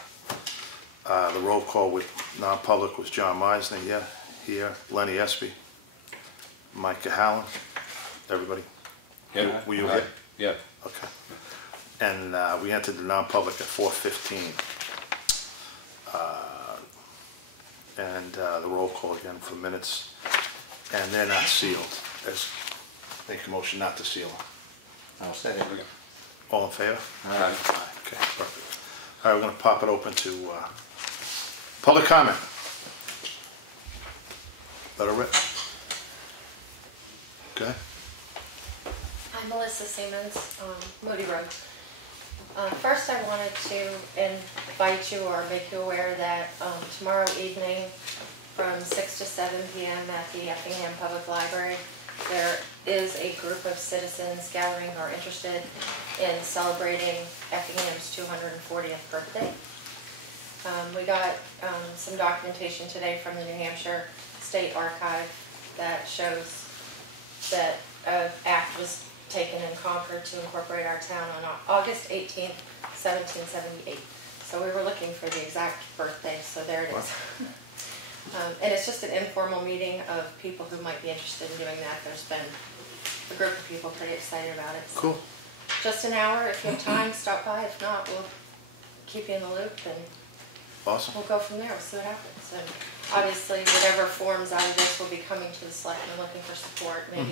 The roll call with non-public was John Meisner, here, Leonard Espie, Mike Cahalane, everybody. Yeah. Were you Aye. here? Yeah. Okay. And we entered the non-public at 4:15. And the roll call again for minutes. And they're not sealed. Make a motion not to seal them. I'll second. All in favor? Aye. Okay, perfect. All right, we're going to pop it open to public comment. Let her rip. Okay. I'm Melissa Siemens, Moody Road. First, I wanted to invite you or make you aware that tomorrow evening from 6 to 7 p.m. at the Effingham Public Library, there is a group of citizens gathering who are interested in celebrating Effingham's 240th birthday. We got some documentation today from the New Hampshire State Archive that shows that an act was taken in Concord to incorporate our town on August 18th, 1778. So we were looking for the exact birthday, so there it is. And it's just an informal meeting of people who might be interested in doing that. There's been a group of people pretty excited about it. So Cool. just an hour, if you have time, stop by. If not, we'll keep you in the loop and Awesome. we'll go from there. We'll see what happens. And obviously, whatever forms out of this will be coming to the selectmen looking for support, maybe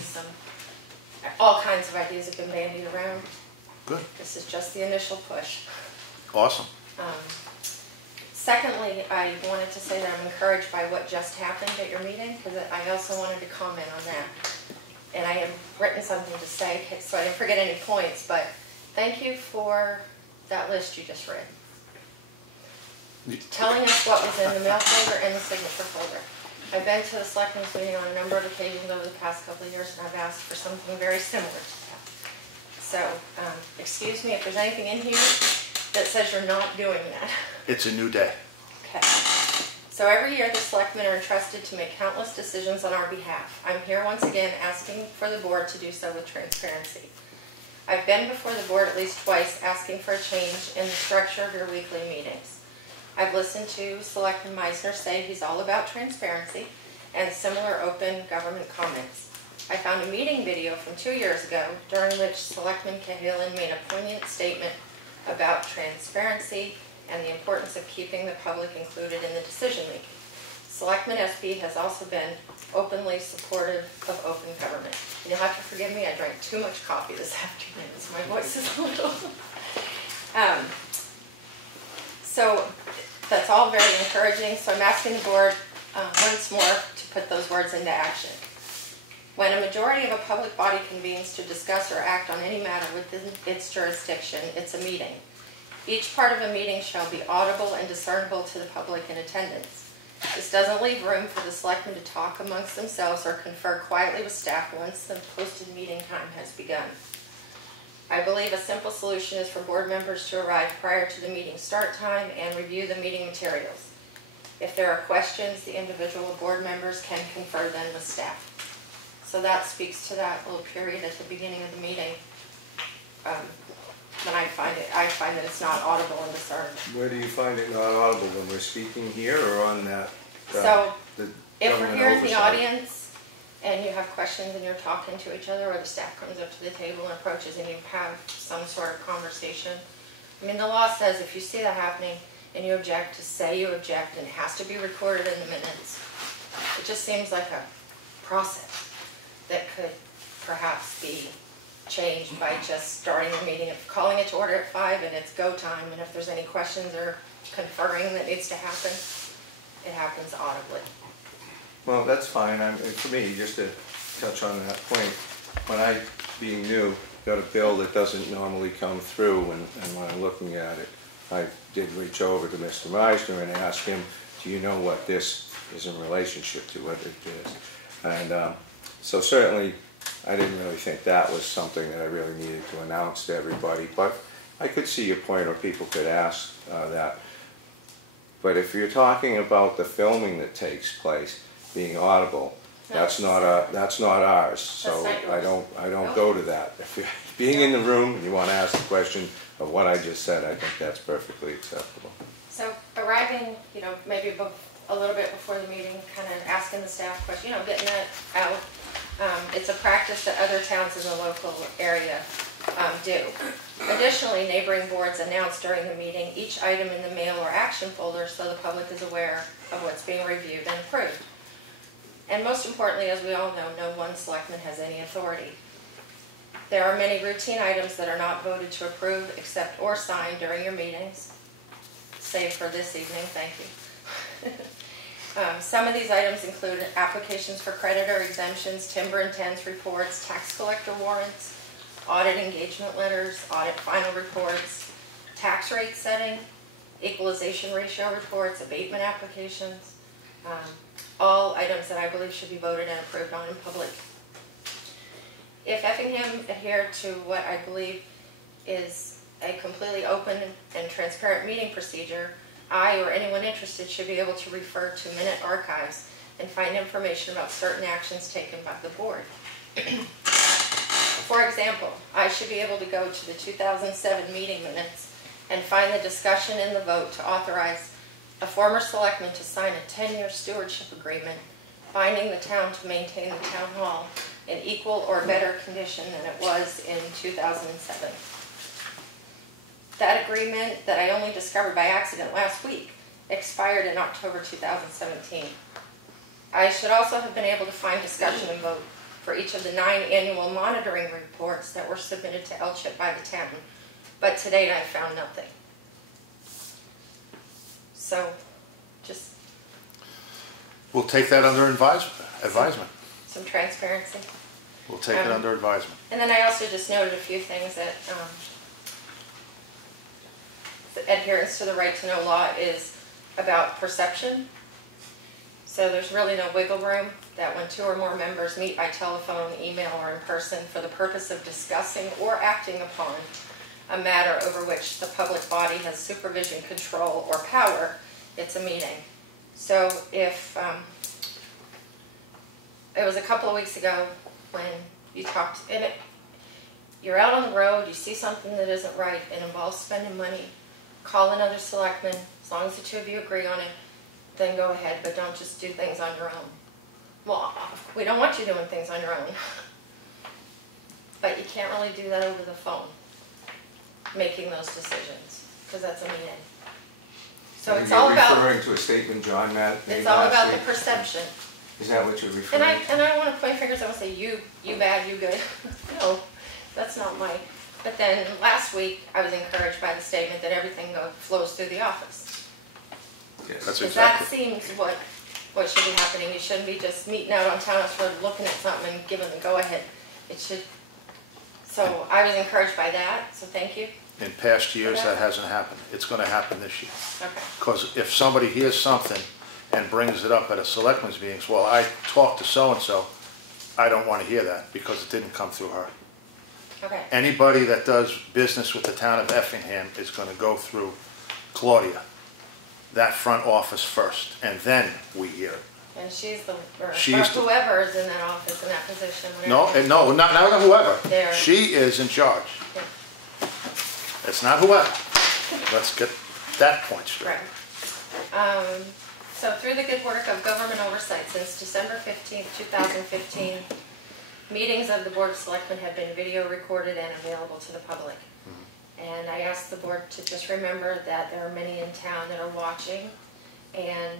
all kinds of ideas have been bandied around. Good. This is just the initial push. Awesome. Secondly, I wanted to say that I'm encouraged by what just happened at your meeting, because I also wanted to comment on that. And I have written something to say, so I didn't forget any points, but thank you for that list you just read. Telling us what was in the mail folder and the signature folder. I've been to the selectmen's meeting on a number of occasions over the past couple of years, and I've asked for something very similar to that. So, excuse me if there's anything in here that says you're not doing that. It's a new day. Okay. So every year the selectmen are entrusted to make countless decisions on our behalf. I'm here once again asking for the board to do so with transparency. I've been before the board at least twice asking for a change in the structure of your weekly meetings. I've listened to Selectman Meisner say he's all about transparency and similar open government comments. I found a meeting video from 2 years ago during which Selectman Cahalane made a poignant statement about transparency and the importance of keeping the public included in the decision making. Selectman Espie has also been openly supportive of open government. And you'll have to forgive me, I drank too much coffee this afternoon, so my voice is a little... So that's all very encouraging, so I'm asking the board once more to put those words into action. When a majority of a public body convenes to discuss or act on any matter within its jurisdiction, it's a meeting. Each part of a meeting shall be audible and discernible to the public in attendance. This doesn't leave room for the selectmen to talk amongst themselves or confer quietly with staff once the posted meeting time has begun. I believe a simple solution is for board members to arrive prior to the meeting start time and review the meeting materials. If there are questions, the individual board members can confer then with staff. So that speaks to that little period at the beginning of the meeting. When I find that it's not audible and discernible. Where do you find it not audible, when we're speaking here or on that? So the if we're here in the government audience and you have questions and you're talking to each other, or the staff comes up to the table and approaches and you have some sort of conversation. I mean, the law says if you see that happening and you object, to say you object, and it has to be recorded in the minutes. It just seems like a process that could perhaps be changed by just starting the meeting, calling it to order at 5 and it's go time, and if there's any questions or conferring that needs to happen, it happens audibly. Well, that's fine. For me, just to touch on that point, when I, being new, got a bill that doesn't normally come through, and when I'm looking at it, I did reach over to Mr. Meisner and ask him, do you know what this is in relationship to, what it is? And so certainly I didn't really think that was something that I really needed to announce to everybody, but I could see your point, or people could ask that. But if you're talking about the filming that takes place being audible, that's not ours. So I don't go to that. If you're being in the room and you want to ask a question of what I just said, I think that's perfectly acceptable. So arriving, maybe a little bit before the meeting, kind of asking the staff question, getting that out. It's a practice that other towns in the local area do. Additionally, neighboring boards announce during the meeting each item in the mail or action folder so the public is aware of what's being reviewed and approved. And most importantly, as we all know, no one selectman has any authority. There are many routine items that are not voted to approve, accept, or sign during your meetings, save for this evening, thank you. Some of these items include applications for creditor exemptions, timber intents reports, tax collector warrants, audit engagement letters, audit final reports, tax rate setting, equalization ratio reports, abatement applications, all items that I believe should be voted and approved on in public. If Effingham adhered to what I believe is a completely open and transparent meeting procedure, I or anyone interested should be able to refer to minute archives and find information about certain actions taken by the board. For example, I should be able to go to the 2007 meeting minutes and find the discussion and the vote to authorize a former selectman to sign a 10-year stewardship agreement binding the town to maintain the town hall in equal or better condition than it was in 2007. That agreement, that I only discovered by accident last week, expired in October 2017. I should also have been able to find discussion and vote for each of the 9 annual monitoring reports that were submitted to LCHIP by the town, but to date I found nothing. So, just... We'll take that under advisement. Some transparency. We'll take it under advisement. And then I also just noted a few things that adherence to the right to know law is about perception. So there's really no wiggle room that when 2 or more members meet by telephone, email, or in person for the purpose of discussing or acting upon a matter over which the public body has supervision, control, or power, it's a meeting. So if, it was a couple of weeks ago when you talked, and you're out on the road, you see something that isn't right, it involves spending money, call another selectman, as long as the two of you agree on it, then go ahead, but don't just do things on your own. Well, we don't want you doing things on your own. But you can't really do that over the phone, making those decisions, because that's a meeting. So it's all about... You're referring to a statement John made last week? It's all about the perception. Is that what you're referring to? And I don't want to point fingers, I want to say you bad, you good. No, that's not my... But then last week, I was encouraged by the statement that everything flows through the office. Yes. That's Because exactly. that seems what should be happening. You shouldn't be just meeting out on Townhouse Road, looking at something and giving the go-ahead. It should... So I was encouraged by that, so thank you. In past years, that hasn't happened. It's going to happen this year. Okay. Because if somebody hears something and brings it up at a selectmen's meeting, well, I talked to so-and-so, I don't want to hear that because it didn't come through her. Okay. Anybody that does business with the town of Effingham is going to go through Claudia, that front office first, and then we hear it. And she's the, or She's the- whoever is in that office, in that position. No, whatever. no, not whoever. There. She is in charge. Yeah. It's not whoever. Let's get that point straight. Right. So through the good work of government oversight since December 15th, 2015, meetings of the Board of Selectmen have been video recorded and available to the public. And I ask the board to just remember that there are many in town that are watching and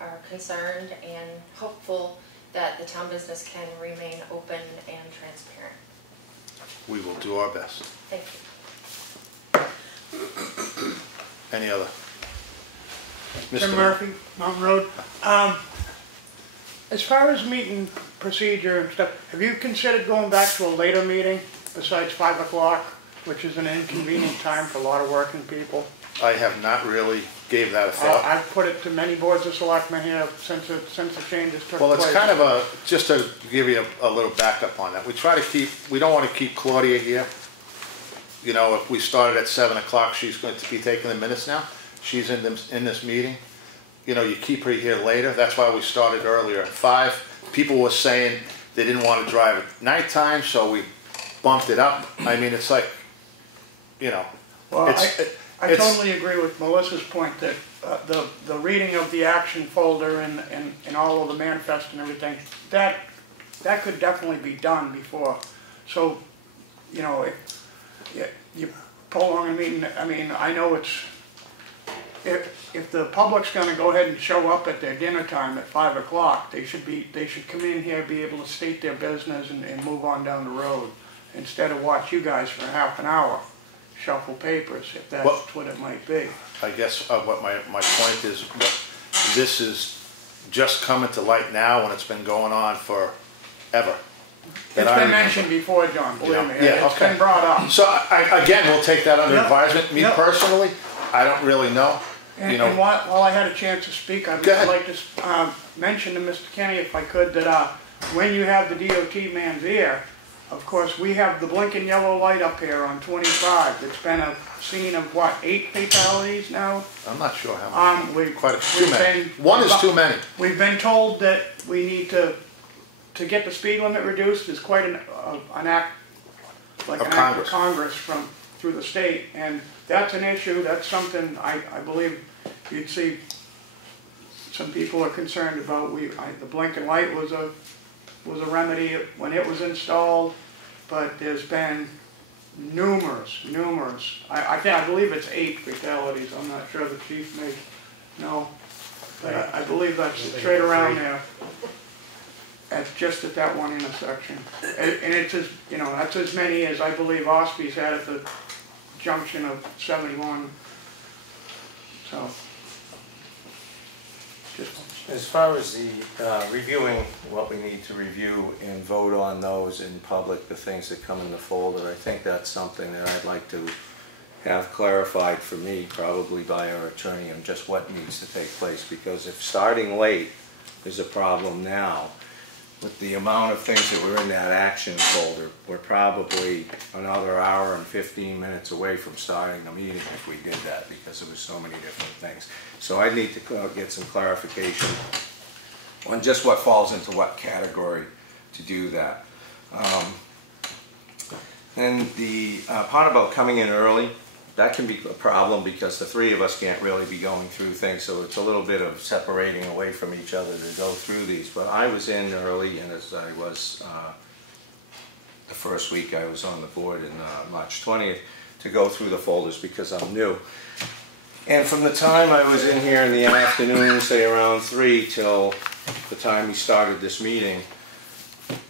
are concerned and hopeful that the town business can remain open and transparent. We will do our best. Thank you. Any other? Tim Mr. Murphy, Mountain Road. As far as meeting procedure and stuff, have you considered going back to a later meeting besides 5 o'clock, which is an inconvenient time for a lot of working people? I have not really gave that a thought. I've put it to many boards of selectmen here since the changes took place. Well, it's kind of just to give you a little backup on that. We don't want to keep Claudia here. You know, if we started at 7 o'clock, she's going to be taking the minutes now. She's in this meeting. You know, you keep her here later. That's why we started earlier at 5. People were saying they didn't want to drive at nighttime, so we bumped it up. I mean, it's like, you know. Well, I totally agree with Melissa's point that the reading of the action folder and all of the manifest and everything, that could definitely be done before. So, you know, if you prolong a meeting, I mean, I know it's, if the public's going to go ahead and show up at their dinner time at 5 o'clock, they should come in here, be able to state their business and move on down the road instead of watch you guys for half an hour shuffle papers, if that's what it might be. I guess what my point is, this is just coming to light now when it's been going on forever. It's been mentioned before, John, believe me. Yeah, it's been brought up. So again, we'll take that under Yep. advisement. Me Yep. personally, I don't really know. And while I had a chance to speak, I'd like to mention to Mr. Kenny, if I could, that when you have the DOT man there, of course, we have the blinking yellow light up here on 25. It's been a scene of, 8 fatalities now? I'm not sure how many. Quite a few. Been, one is too many. We've been told that we need to get the speed limit reduced is quite an act, like an act of Congress through the state, and that's an issue. That's something I believe you'd see some people are concerned about. The blinking light was a remedy when it was installed, but there's been numerous. I believe it's 8 fatalities. I'm not sure the chief may know, but I believe that's right around there. Just at that one intersection, and it's that's as many as I believe Espie's had at the junction of 71. So, As far as the reviewing what we need to review and vote on those in public, the things that come in the folder, I think that's something that I'd like to have clarified for me, probably by our attorney, on just what needs to take place. Because if starting late is a problem now, with the amount of things that were in that action folder, we're probably another hour and 15 minutes away from starting the meeting if we did that, because there was so many different things. So I need to get some clarification on just what falls into what category to do that. And the part about coming in early, that can be a problem because the three of us can't really be going through things, so it's a little bit of separating away from each other to go through these. But I was in early, and as I was the first week I was on the board in March 20th, to go through the folders because I'm new. And from the time I was in here in the afternoon, say around 3 till the time we started this meeting,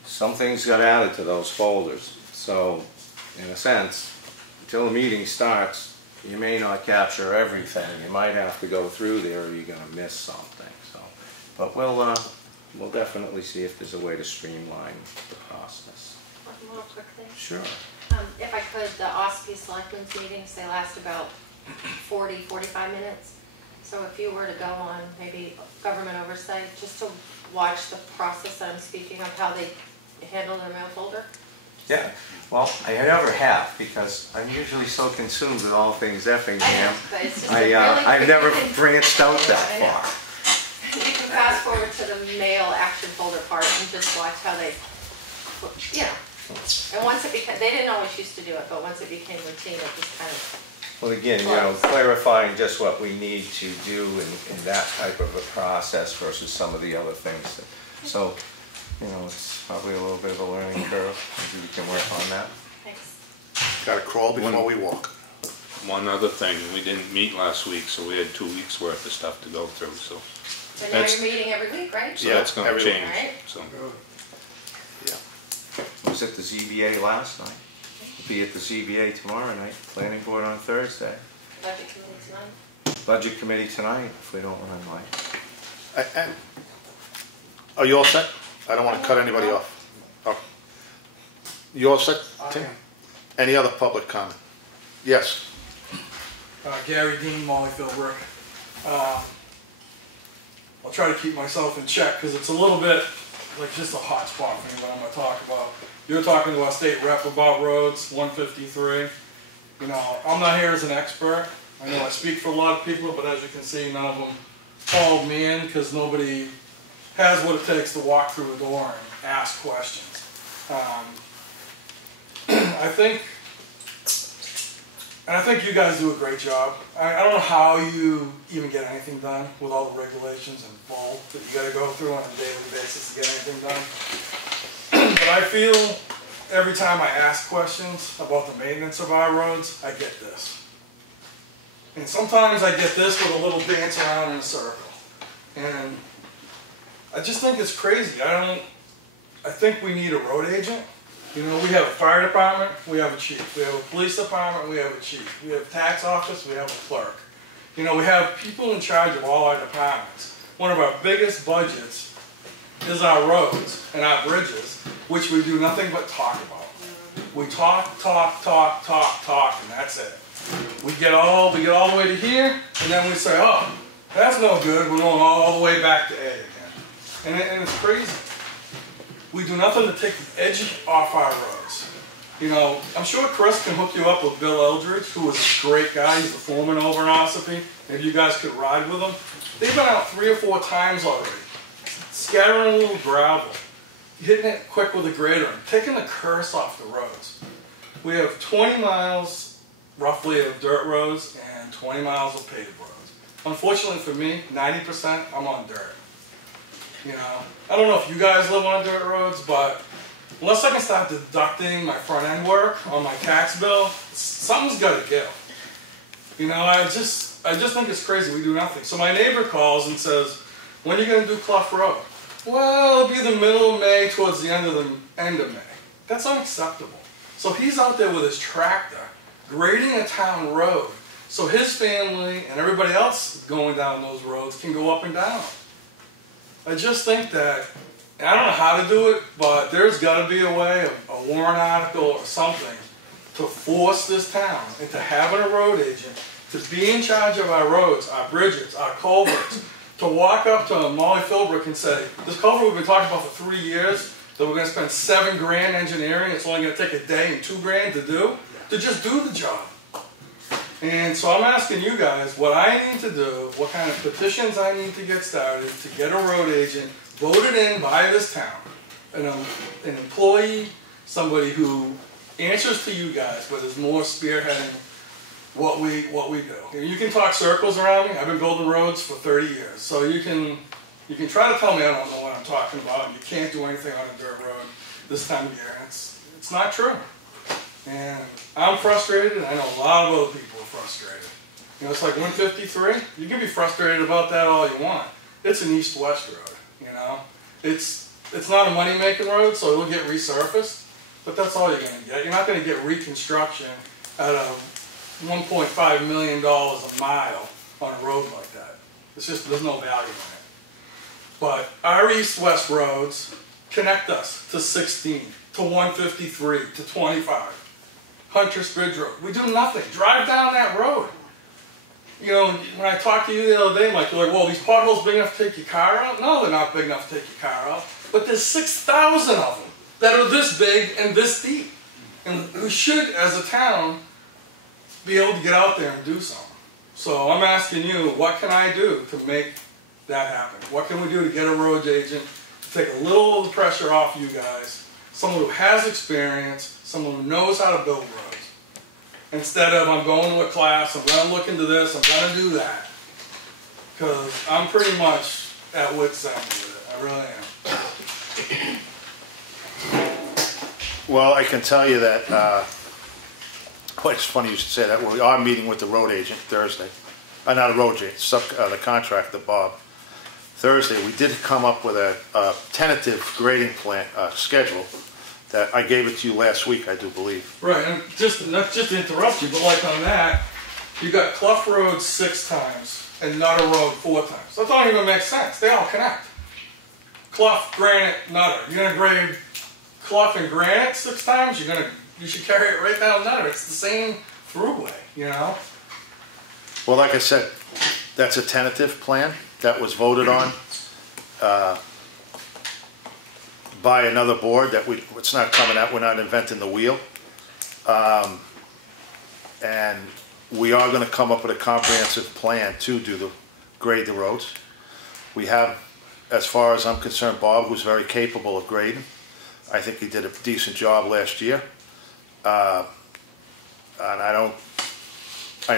some things got added to those folders. So, in a sense, until the meeting starts, you may not capture everything. You might have to go through there, or you're going to miss something. So, but we'll definitely see if there's a way to streamline the process. One more quick thing. Sure. If I could, the Espie Selectmen's meetings, they last about 40-45 minutes. So if you were to go on maybe Government Oversight, just to watch the process that I'm speaking of, how they handle their mail folder. Yeah, well, I never have, because I'm usually so consumed with all things Effingham. I've never branched out that far. You can fast forward to the mail action folder part and just watch how they, you know. And once it became, they didn't always used to do it, but once it became routine, it just kind of. Well, again, you know, clarifying just what we need to do in that type of a process versus some of the other things. So, you know, it's probably a little bit of a learning curve. Maybe we can work on that. Thanks. Gotta crawl before we walk. One other thing, we didn't meet last week, so we had 2 weeks worth of stuff to go through, so. So now you're meeting every week, right? So that's gonna every change, week. so. Yeah. I was at the ZBA last night. We'll be at the ZBA tomorrow night. Planning board on Thursday. Budget committee tonight. Budget committee tonight, if we don't run late. Are you all set? I don't want to cut anybody off. Oh. You all set, Tim? Any other public comment? Yes. Gary Dean, Mollyfield Brook. I'll try to keep myself in check because it's a little bit like just a hot spot for me what I'm going to talk about. You're talking to our state rep about roads, 153. You know, I'm not here as an expert. I know I speak for a lot of people, but as you can see, none of them called me in because nobody has what it takes to walk through a door and ask questions. I think you guys do a great job. I don't know how you even get anything done with all the regulations and bull that you got to go through on a daily basis to get anything done. But I feel every time I ask questions about the maintenance of our roads, I get this. And sometimes I get this with a little dance around in a circle. And I just think it's crazy. I think we need a road agent. You know, we have a fire department, we have a chief. We have a police department, we have a chief. We have a tax office, we have a clerk. You know, we have people in charge of all our departments. One of our biggest budgets is our roads and our bridges, which we do nothing but talk about. We talk, and that's it. We get all the way to here, and then we say, oh, that's no good. We're going all the way back to A again. And it's crazy. We do nothing to take the edge off our roads. You know, I'm sure Chris can hook you up with Bill Eldridge, who is a great guy. He's the foreman over in Ossipee. Maybe you guys could ride with him. They've been out 3 or 4 times already, scattering a little gravel, hitting it quick with a grader, and taking the curse off the roads. We have 20 miles, roughly, of dirt roads and 20 miles of paved roads. Unfortunately for me, 90% I'm on dirt. You know, I don't know if you guys live on dirt roads, but unless I can start deducting my front end work on my tax bill, something's got to give. You know, I just think it's crazy. We do nothing. So my neighbor calls and says, "When are you going to do Clough Road?" Well, it'll be the middle of May, towards the end of May. That's unacceptable. So he's out there with his tractor grading a town road, so his family and everybody else going down those roads can go up and down. I just think that, and I don't know how to do it, but there's got to be a way, a warrant article or something, to force this town into having a road agent to be in charge of our roads, our bridges, our culverts, to to walk up to Molly Philbrook and say, this culvert we've been talking about for 3 years, that we're going to spend $7 grand engineering, it's only going to take a day and $2 grand to do, to just do the job. And so I'm asking you guys what I need to do, what kind of petitions I need to get started to get a road agent voted in by this town, an employee, somebody who answers to you guys, but is more spearheading what we do. You can talk circles around me. I've been building roads for 30 years, so you can try to tell me I don't know what I'm talking about, and you can't do anything on a dirt road this time of year. It's not true. And I'm frustrated, and I know a lot of other people are frustrated. You know, it's like 153. You can be frustrated about that all you want. It's an east-west road, you know. It's not a money-making road, so it'll get resurfaced, but that's all you're going to get. You're not going to get reconstruction out of $1.5 million a mile on a road like that. It's just, there's no value in it. But our east-west roads connect us to 16, to 153, to 25. Hunter's Bridge Road. We do nothing. Drive down that road. You know, when I talked to you the other day, Mike, you're like, well, these potholes big enough to take your car out? No, they're not big enough to take your car out. But there's 6,000 of them that are this big and this deep. And we should, as a town, be able to get out there and do something. So I'm asking you, what can I do to make that happen? What can we do to get a road agent to take a little of the pressure off you guys? Someone who has experience, someone who knows how to build roads. Instead of, I'm going to a class, I'm going to look into this, I'm going to do that. Because I'm pretty much at wit's end with it. I really am. Well, I can tell you that, well, it's funny you should say that. We are meeting with the road agent Thursday. Not a road agent, the contractor, Bob. Thursday, we did come up with a tentative grading plan schedule that I gave it to you last week, I do believe. Right, and not just to interrupt you, but like on that, you got Clough Road 6 times and Nutter Road 4 times. That don't even make sense. They all connect. Clough, Granite, Nutter. You're gonna grade Clough and Granite 6 times. You should carry it right down Nutter. It's the same throughway, you know. Well, like I said, that's a tentative plan that was voted on by another board. That it's not coming out. We're not inventing the wheel, and we are going to come up with a comprehensive plan to grade the roads. We have, as far as I'm concerned, Bob, who's very capable of grading. I think he did a decent job last year, and I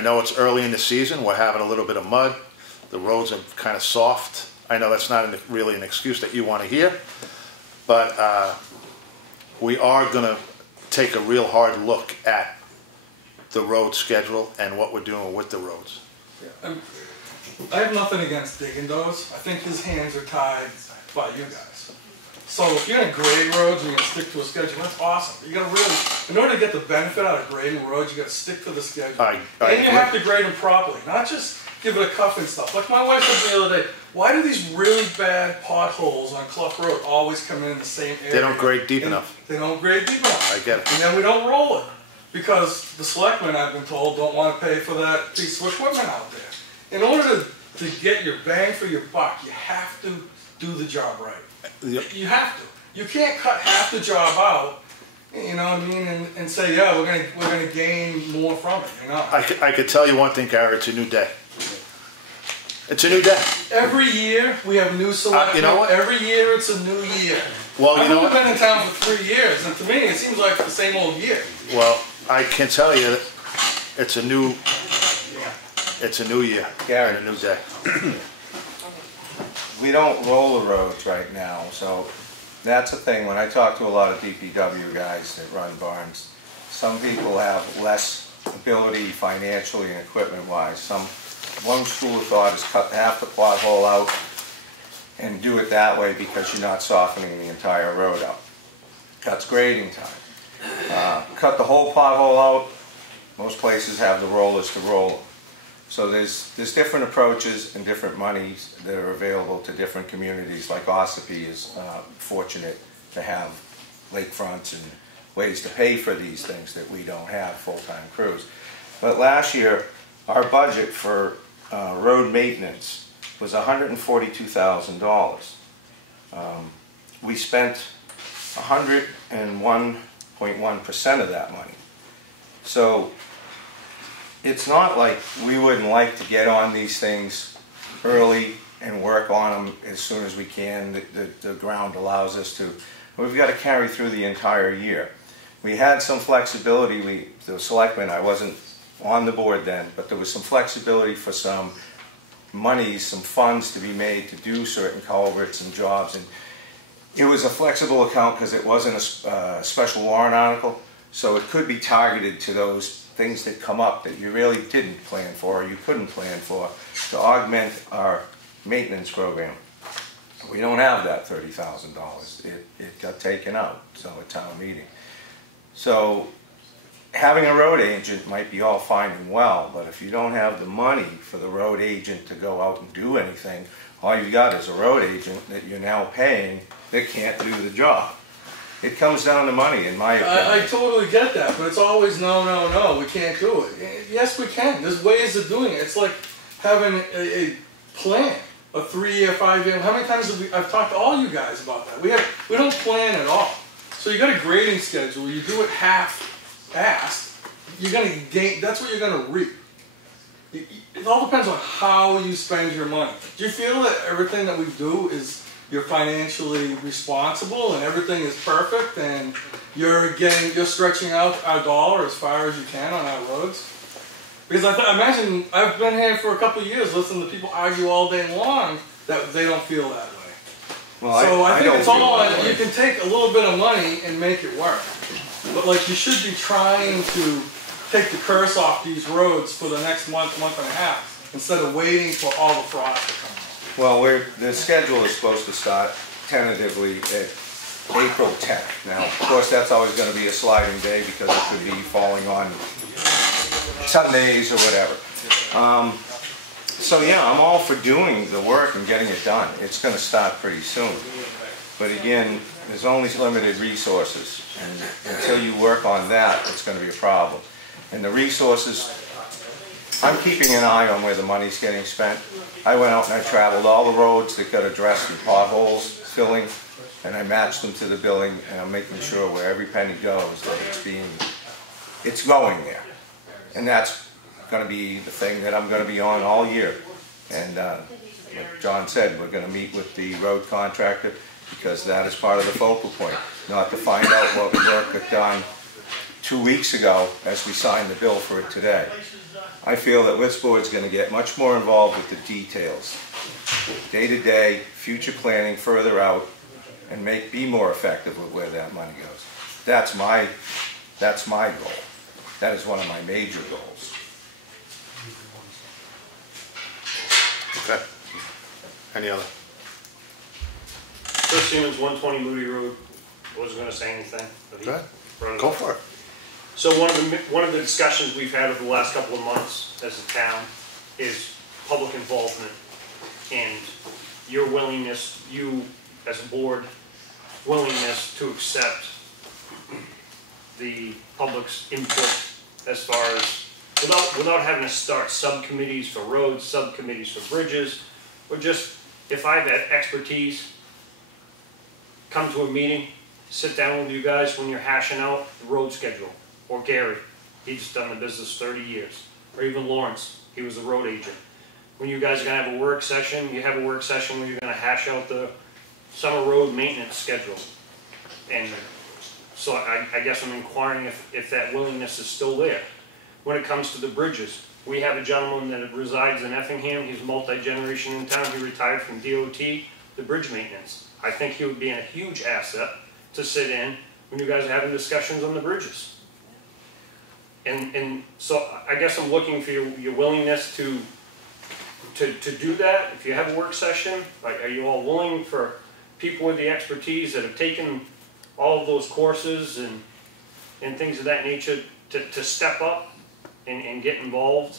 know it's early in the season. We're having a little bit of mud. The roads are kind of soft. I know that's not really an excuse that you want to hear, but we are going to take a real hard look at the road schedule and what we're doing with the roads. Yeah. I have nothing against digging those. I think his hands are tied by you guys. So if you're going to grade roads and you're going to stick to a schedule, that's awesome. You got to really, in order to get the benefit out of grading roads, you got to stick to the schedule. And you have to grade them properly, not just give it a cuff and stuff. Like my wife said the other day, why do these really bad potholes on Clough Road always come in the same area? They don't grade deep enough. They don't grade deep enough. I get it. And then we don't roll it. Because the selectmen, I've been told, don't want to pay for that piece of equipment out there. In order to get your bang for your buck, you have to do the job right. You have to. You can't cut half the job out, you know what I mean, and say, yeah, we're gonna gain more from it. You know. I could tell you one thing, Gary. It's a new day. It's a new day. Every year we have new selectmen. You know what? Every year it's a new year. Well, you know what? I've only been in town for 3 years, and to me it seems like the same old year. Well, I can tell you, it's a new year, Gary. and a new day. We don't roll the roads right now, so that's the thing. When I talk to a lot of DPW guys that run barns, some people have less ability financially and equipment-wise. One school of thought is cut half the pothole out and do it that way because you're not softening the entire road up. Cuts grading time. Cut the whole pothole out. Most places have the rollers to roll them. So there's different approaches and different monies that are available to different communities. Like Ossipee is fortunate to have lakefronts and ways to pay for these things that we don't have, full-time crews. But last year, our budget for road maintenance was $142,000. We spent 101.1% of that money. So it's not like we wouldn't like to get on these things early and work on them as soon as we can. The ground allows us to. We've got to carry through the entire year. We had some flexibility. The selectmen, I wasn't on the board then, but there was some flexibility for some monies, some funds to be made to do certain culverts and jobs. And it was a flexible account because it wasn't a special warrant article, so it could be targeted to those things that come up that you really didn't plan for or you couldn't plan for to augment our maintenance program. We don't have that $30,000. It got taken out, so at town meeting. So having a road agent might be all fine and well, but if you don't have the money for the road agent to go out and do anything, all you've got is a road agent that you're now paying that can't do the job. It comes down to money, in my opinion. I totally get that, but it's always no, we can't do it. Yes, we can. There's ways of doing it. It's like having a plan, a 3-year, 5-year. How many times have I've talked to all you guys about that. We don't plan at all. So you got a grading schedule. You do it half-assed. You're gonna gain. That's what you're gonna reap. It all depends on how you spend your money. Do you feel that everything that we do is you're financially responsible and everything is perfect and you're stretching out our dollar as far as you can on our roads? Because I imagine I've been here for a couple of years listening to people argue all day long that they don't feel that way. Well, so I think it's all you can take a little bit of money and make it work. But like you should be trying to take the curse off these roads for the next month and a half instead of waiting for all the frost to come. Well, the schedule is supposed to start tentatively at April 10th. Now, of course, that's always going to be a sliding day because it could be falling on Sundays or whatever. So yeah, I'm all for doing the work and getting it done. It's going to start pretty soon. But again, there's only limited resources, and until you work on that, it's going to be a problem. And the resources, I'm keeping an eye on where the money's getting spent. I went out and I traveled all the roads that got addressed in potholes, filling, and I matched them to the billing, and I'm making sure where every penny goes that it's going there. And that's going to be the thing that I'm going to be on all year. And like John said, we're going to meet with the road contractor because that is part of the focal point, not to find out what work got done 2 weeks ago as we signed the bill for it today. I feel that this board's going to get much more involved with the details, day-to-day, future planning further out, and be more effective with where that money goes. That's my goal. That is one of my major goals. Okay. Any other? Chris Siemens, 120 Moody Road. Wasn't going to say anything. But Go ahead. Go for it. So one of the discussions we've had over the last couple of months as a town is public involvement and your willingness, you as a board, willingness to accept the public's input as far as without having to start subcommittees for roads, subcommittees for bridges, or just if I've had expertise, come to a meeting, sit down with you guys when you're hashing out the road schedule. Or Gary, he's done the business 30 years. Or even Lawrence, he was a road agent. When you guys are going to have a work session, you have a work session where you're going to hash out the summer road maintenance schedule. And so I guess I'm inquiring if that willingness is still there. When it comes to the bridges, we have a gentleman that resides in Effingham. He's multi-generation in town. He retired from DOT, the bridge maintenance. I think he would be a huge asset to sit in when you guys are having discussions on the bridges. And so I guess I'm looking for your willingness to do that. If you have a work session, like, are you all willing for people with the expertise that have taken all of those courses and things of that nature to step up and get involved?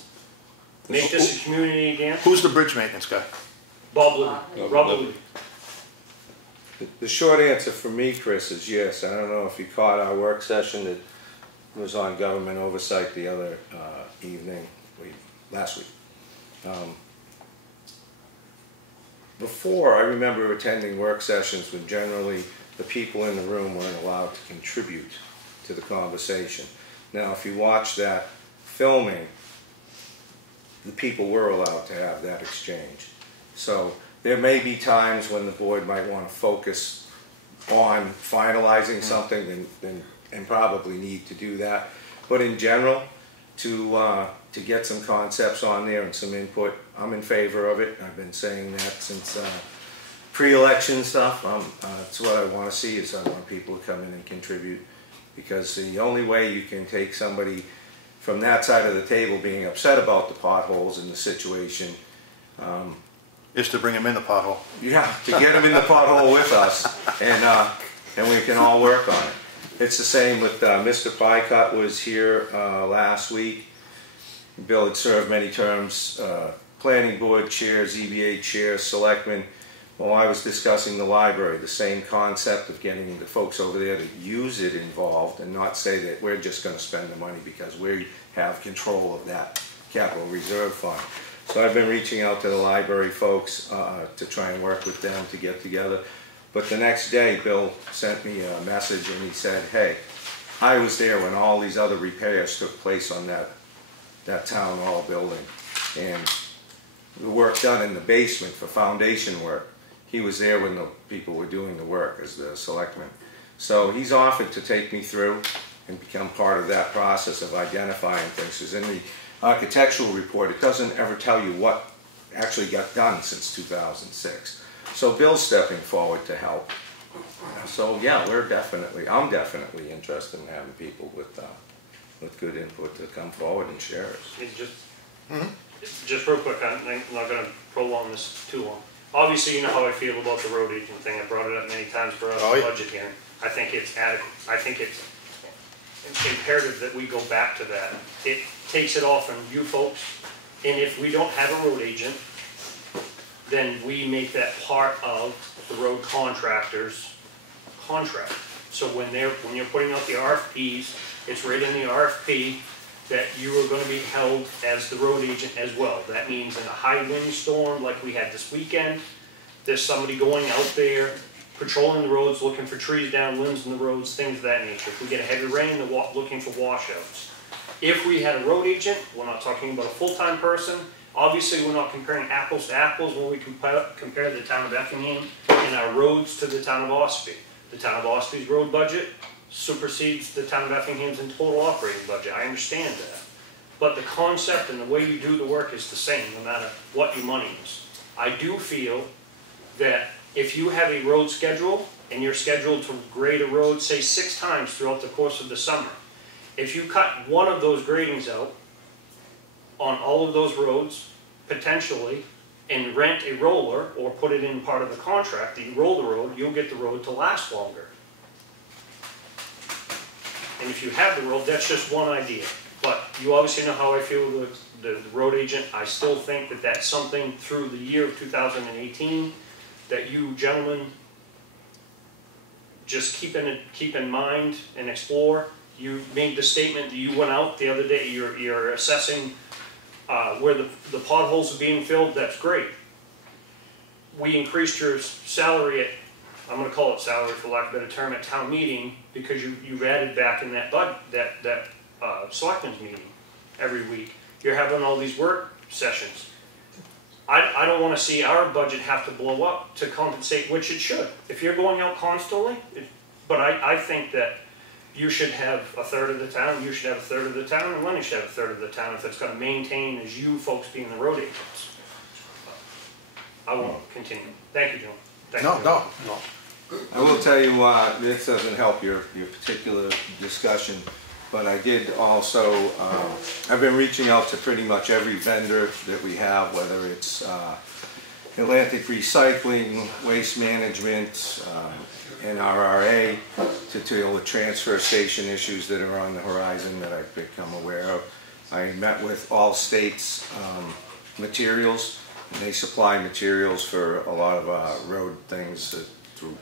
Make this a community again? Who's the bridge maintenance guy? Bob Libby. The short answer for me, Chris, is yes. I don't know if you caught our work session that was on government oversight the other last week. before, I remember attending work sessions when generally the people in the room weren't allowed to contribute to the conversation. Now, if you watch that filming, the people were allowed to have that exchange. So there may be times when the board might want to focus on finalizing something and probably need to do that. But in general, to get some concepts on there and some input, I'm in favor of it. I've been saying that since pre-election stuff. That's what I want to see, is I want people to come in and contribute, because the only way you can take somebody from that side of the table being upset about the potholes and the situation is to bring them in the pothole. Yeah, to get them in the pothole with us, and we can all work on it. It's the same with Mr. Pycott was here last week. Bill had served many terms, planning board chair, ZBA chair, selectman. While I was discussing the library, the same concept of getting the folks over there to use it involved, and not say that we're just going to spend the money because we have control of that capital reserve fund. So I've been reaching out to the library folks to try and work with them to get together. But the next day, Bill sent me a message and he said, hey, I was there when all these other repairs took place on that town hall building. And the work done in the basement for foundation work, he was there when the people were doing the work as the selectman. So he's offered to take me through and become part of that process of identifying things. Because in the architectural report, it doesn't ever tell you what actually got done since 2006. So Bill's stepping forward to help. So yeah, I'm definitely interested in having people with good input to come forward and share it. Just real quick, I'm not going to prolong this too long. Obviously, you know how I feel about the road agent thing. I brought it up many times throughout the budget hearing. I think it's adequate. I think it's imperative that we go back to that. It takes it off on you folks, and if we don't have a road agent, then we make that part of the road contractor's contract. So when you're putting out the RFPs, it's right in the RFP that you are going to be held as the road agent as well. That means in a high wind storm like we had this weekend, there's somebody going out there patrolling the roads, looking for trees down, limbs in the roads, things of that nature. If we get a heavy rain, they're looking for washouts. If we had a road agent, we're not talking about a full-time person. Obviously, we're not comparing apples to apples when we compare the town of Effingham and our roads to the town of Espie. The town of Ospie's road budget supersedes the town of Effingham's in total operating budget. I understand that. But the concept and the way you do the work is the same, no matter what your money is. I do feel that if you have a road schedule and you're scheduled to grade a road, say 6 times throughout the course of the summer, if you cut one of those gradings out on all of those roads, potentially, and rent a roller or put it in part of the contract that you roll the road, you'll get the road to last longer. And if you have the road, that's just one idea. But you obviously know how I feel with the road agent. I still think that that's something through the year of 2018 that you gentlemen just keep in mind and explore. You made the statement that you went out the other day, you're assessing where the potholes are being filled. That's great. We increased your salary at, I'm going to call it salary for lack of a better term, at town meeting, because you've added back in that selectmen's meeting every week. You're having all these work sessions. I don't want to see our budget have to blow up to compensate, which it should. If you're going out constantly, but I think that you should have a third of the town, you should have a third of the town, and Lenny should have a third of the town if it's going to maintain as you folks being the road agents. I won't continue. Thank you, John. Thank you. No. I will tell you, this doesn't help your particular discussion, but I did also, I've been reaching out to pretty much every vendor that we have, whether it's Atlantic Recycling, Waste Management, NRRA, to deal with transfer station issues that are on the horizon that I've become aware of. I met with All States Materials, and they supply materials for a lot of road things through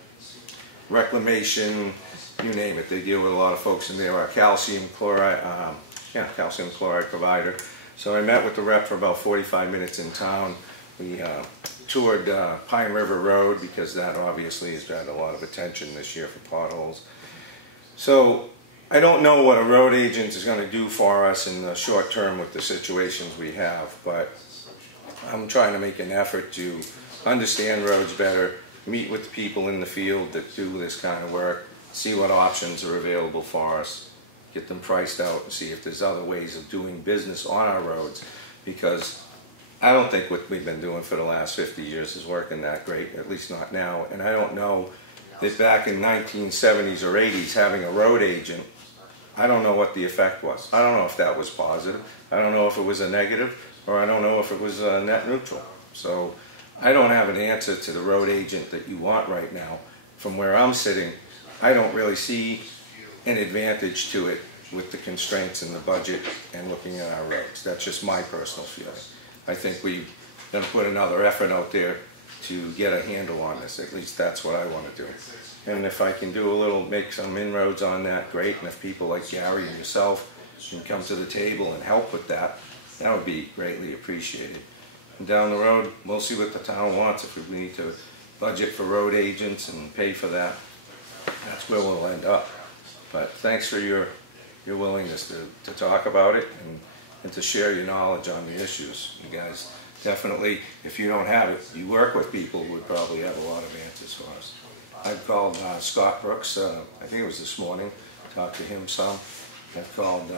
reclamation, you name it. They deal with a lot of folks, and they're a calcium chloride provider. So I met with the rep for about 45 minutes in town. We toured Pine River Road because that obviously has got a lot of attention this year for potholes. So I don't know what a road agent is going to do for us in the short term with the situations we have, but I'm trying to make an effort to understand roads better, meet with the people in the field that do this kind of work, see what options are available for us, get them priced out, and see if there's other ways of doing business on our roads, because I don't think what we've been doing for the last 50 years is working that great, at least not now. And I don't know that back in 1970s or 80s having a road agent, I don't know what the effect was. I don't know if that was positive. I don't know if it was a negative, or I don't know if it was net neutral. So I don't have an answer to the road agent that you want right now. From where I'm sitting, I don't really see an advantage to it with the constraints in the budget and looking at our roads. That's just my personal feeling. I think we're going to put another effort out there to get a handle on this. At least that's what I want to do. And if I can do a little, make some inroads on that, great. And if people like Gary and yourself can come to the table and help with that, that would be greatly appreciated. And down the road, we'll see what the town wants. If we need to budget for road agents and pay for that, that's where we'll end up. But thanks for your willingness to talk about it and to share your knowledge on the issues. You guys definitely, if you don't have it, you work with people who would probably have a lot of answers for us. I've called Scott Brooks, I think it was this morning, talked to him some. I've called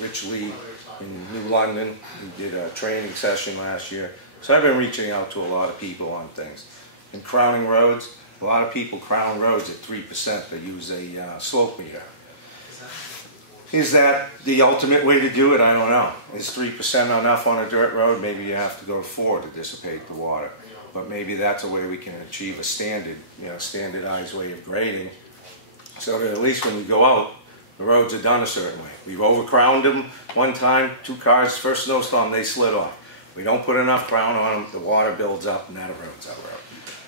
Rich Lee in New London, who did a training session last year. So I've been reaching out to a lot of people on things. In crowning roads, a lot of people crown roads at 3%. They use a slope meter. Is that the ultimate way to do it? I don't know. Is 3% enough on a dirt road? Maybe you have to go to 4 to dissipate the water. But maybe that's a way we can achieve a standardized way of grading, so that at least when we go out, the roads are done a certain way. We've overcrowned them one time, 2 cars, first snowstorm, they slid off. We don't put enough crown on them, the water builds up, and that erodes our road.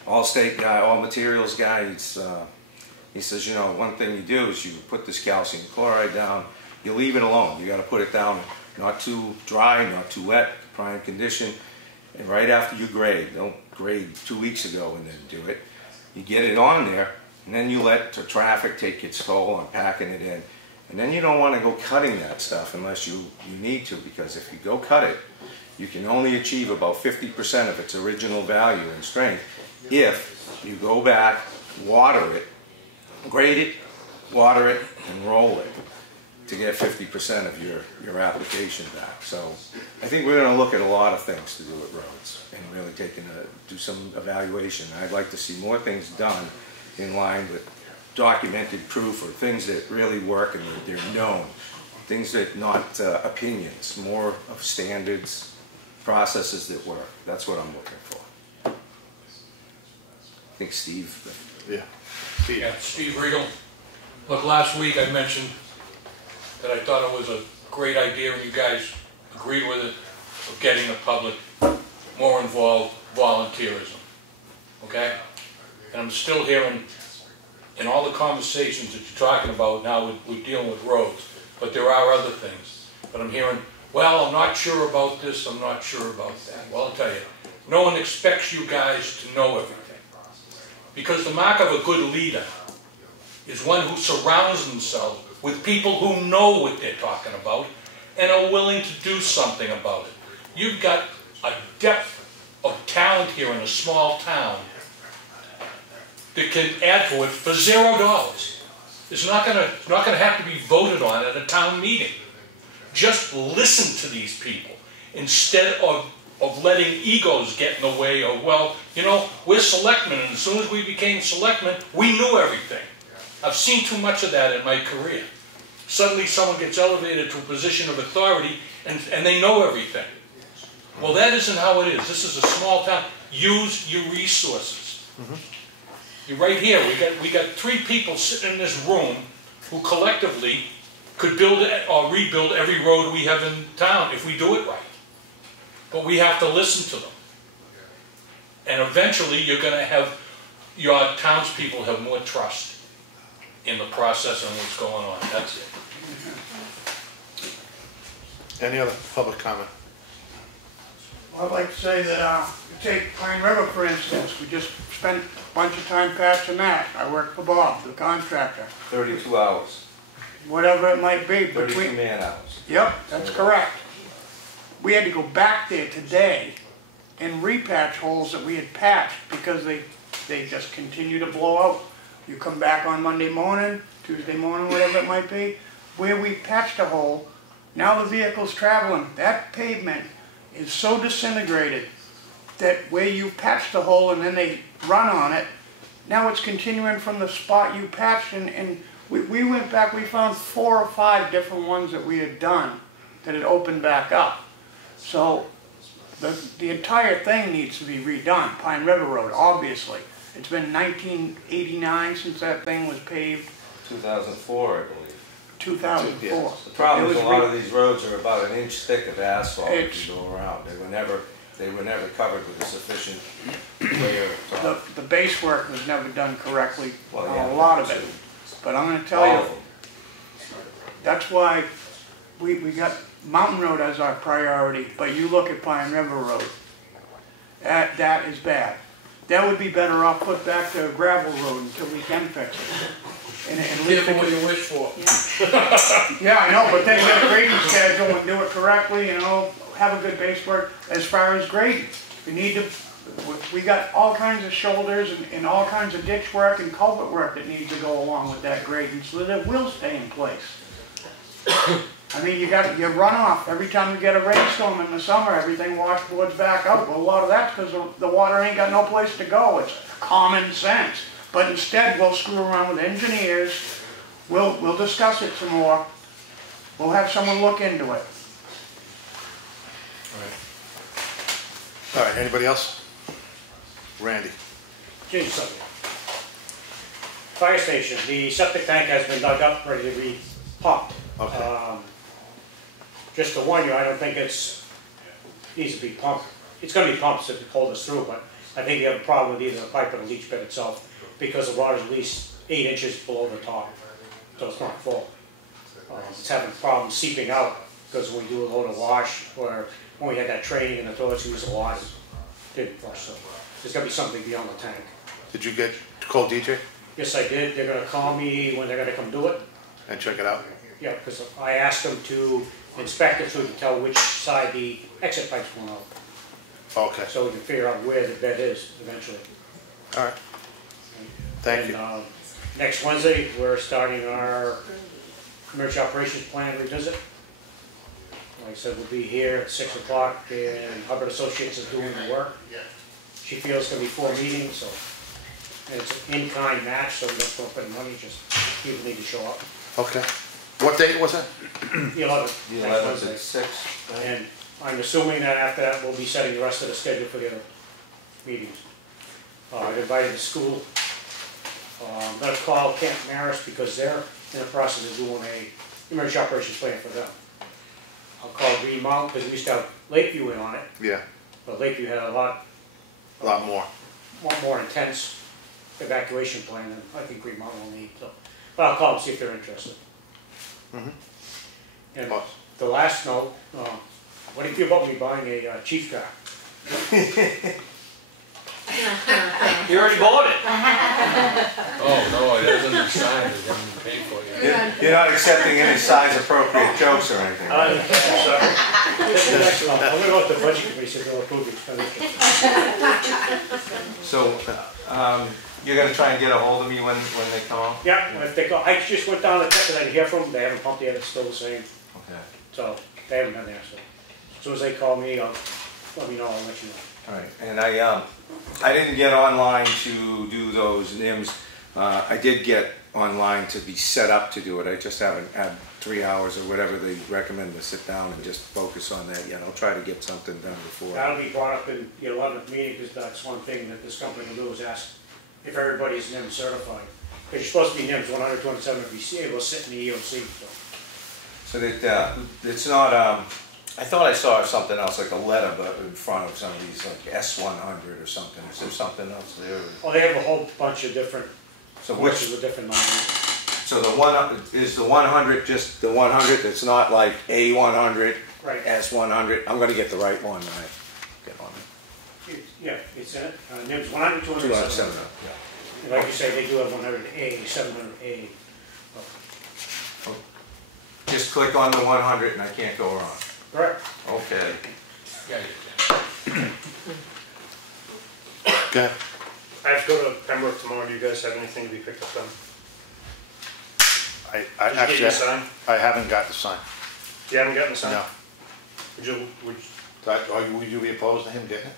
All-state guy, all materials guy, he says, you know, one thing you do is you put this calcium chloride down, you leave it alone. You got to put it down not too dry, not too wet, prime condition, and right after you grade, don't grade 2 weeks ago and then do it. You get it on there, and then you let the traffic take its toll on packing it in. And then you don't want to go cutting that stuff unless you need to, because if you go cut it, you can only achieve about 50% of its original value and strength if you go back, water it, grade it, water it, and roll it to get 50% of your application back. So I think we're going to look at a lot of things to do with roads and really do some evaluation. I'd like to see more things done in line with documented proof, or things that really work and that they're known. Things that not opinions, more of standards, processes that work. That's what I'm looking for. I think Steve. Yeah. Steve. Yeah, Steve Riegel. Look, last week I mentioned that I thought it was a great idea, and you guys agreed with it, of getting the public more involved, volunteerism. Okay? And I'm still hearing, in all the conversations that you're talking about now, we're dealing with roads, but there are other things. But I'm hearing, well, I'm not sure about this, I'm not sure about that. Well, I'll tell you, no one expects you guys to know everything. Because the mark of a good leader is one who surrounds themselves with people who know what they're talking about and are willing to do something about it. You've got a depth of talent here in a small town that can add to it for $0. It's not going to have to be voted on at a town meeting. Just listen to these people instead of letting egos get in the way of, well, you know, we're selectmen, and as soon as we became selectmen, we knew everything. I've seen too much of that in my career. Suddenly someone gets elevated to a position of authority and they know everything. Well, that isn't how it is. This is a small town. Use your resources. You're right here. We got 3 people sitting in this room who collectively could build or rebuild every road we have in town if we do it right. But we have to listen to them. And eventually you're going to have your townspeople have more trust in the process and what's going on. That's it. Any other public comment? Well, I'd like to say that, take Pine River for instance, we just spent a bunch of time patching that. I worked for Bob, the contractor. 32 hours, Whatever it might be. 32 man hours. Yep, that's correct. We had to go back there today and repatch holes that we had patched because they just continue to blow out. You come back on Monday morning, Tuesday morning, whatever it might be, where we patched a hole, now the vehicle's traveling. That pavement is so disintegrated that where you patched the hole and then they run on it, now it's continuing from the spot you patched, and we went back, we found 4 or 5 different ones that we had done that had opened back up. So the entire thing needs to be redone, Pine River Road, obviously. It's been 1989 since that thing was paved. 2004, I believe. 2004. The problem is a lot of these roads are about an inch thick of asphalt as you go around. They were never covered with a sufficient layer of top. The base work was never done correctly Well, on yeah, a lot of it. But I'm going to tell All you, of them. that's why we got Mountain Road as our priority, but you look at Pine River Road. That is bad. That would be better off put back to a gravel road until we can fix it. And at least Careful what you wish for. yeah, I know, but then get a grading schedule and do it correctly, you know, have a good base work. As far as grading, we got all kinds of shoulders and all kinds of ditch work and culvert work that needs to go along with that grading so that it will stay in place. I mean, you got your runoff. Every time you get a rainstorm in the summer, everything washboards back out. Well, a lot of that's because the water ain't got no place to go. It's common sense. But instead, we'll screw around with engineers. We'll discuss it some more. We'll have someone look into it. All right, anybody else? Randy. Change the subject. Fire station, the septic tank has been dug up, ready to be pumped. Okay. Just to warn you, I don't think needs to be pumped. It's going to be pumped to hold us through, but I think you have a problem with either the pipe or the leach bed itself because the water is at least 8 inches below the top, so it's not full. It's having problems seeping out because when we do a load of wash, or when we had that training in the toilets, we used a lot, it didn't flush. So there's got to be something beyond the tank. Did you call DJ? Yes, I did. They're going to call me when they're going to come do it. And check it out? Yeah, because I asked them to inspect it so we can tell which side the exit pipe's going out. Okay. So we can figure out where the bed is eventually. All right. Thank you. Next Wednesday, we're starting our emergency operations plan revisit. Like I said, we'll be here at 6 o'clock and Hubbard Associates is doing the work. She feels it's going to be 4 meetings, so and it's an in-kind match, so we don't put up any money, just people need to show up. Okay. What date was it? The 11th. The 11th at 6. And I'm assuming that after that, we'll be setting the rest of the schedule for the other meetings. I've invited the school. I'm going to call Camp Maris because they're in the process of doing a emergency operations plan for them. I'll call Green Mountain because we used to have Lakeview in on it, Yeah. but Lakeview had a lot more intense evacuation plan than I think Green Mountain will need. So, but I'll call them, see if they're interested. And the last note, what do you feel about me buying a chief car? You already bought it. Oh, no, it hasn't signed, it hasn't paid for it. You're not accepting any size appropriate jokes or anything. I'm going to go to the budget committee so they'll approve the expenditure. So, you're going to try and get a hold of me when they come out? Yeah, if they call, I just went down to check and I didn't hear from them. They haven't pumped yet, it's still the same. Okay. So they haven't done that. So as soon as they call me, let me know, I'll let you know. All right, and I didn't get online to do those NIMS. I did get online to be set up to do it. I just haven't had 3 hours or whatever they recommend to sit down and just focus on that yet. I'll try to get something done before. That'll be brought up in the 11th meeting because that's one thing that this company will do is ask if everybody's NIMS certified. Because you're supposed to be NIMS 100, 207 to be able to sit in the EOC. So that it's not. I thought I saw something else, like a letter, but in front of some of these, like S100 or something. Is there something else there? Oh, they have a whole bunch of different courses with different numbers. So the 100 just the 100? It's not like A100, right. S100. I'm going to get the right one, right? get on it. Yeah, it's in it. There's 100, 200, 207, 700. yeah. And like you say, they do have 100A, 700A. Just click on the 100 and I can't go wrong. Correct. Okay. Go ahead. I have to go to Pembroke tomorrow. Do you guys have anything to be picked up on? I Did you get actually, your sign? I haven't got the sign. You haven't gotten the sign? No. Would you be opposed to him getting it?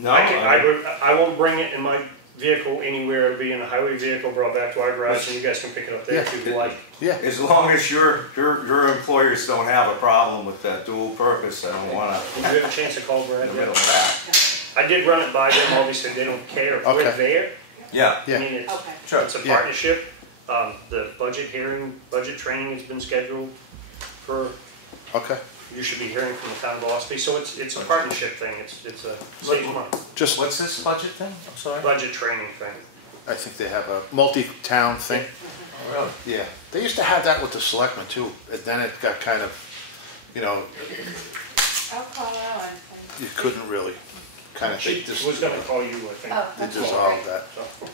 No, I won't bring it in my vehicle anywhere. It'll be in a highway vehicle brought back to our garage, and you guys can pick it up there if you'd like. Yeah. as long as your employers don't have a problem with that dual purpose, I don't wanna Did you have a chance to call in Brad? the middle of that. I did run it by them. Obviously, they don't care if we're there. Yeah, Yeah. I mean, it's, Okay. sure. it's a partnership. The budget hearing, budget training has been scheduled for, Okay. you should be hearing from the town of Ospey. So it's a partnership thing. It's a save money. Just, What's this budget thing? I'm sorry? Budget training thing. I think they have a multi-town thing. Really? Yeah. They used to have that with the selectmen too, and then it got kind of, you know, I'll call Alan. you couldn't really kind of She think this, was gonna call you, I think. Oh, they that's dissolved that. So,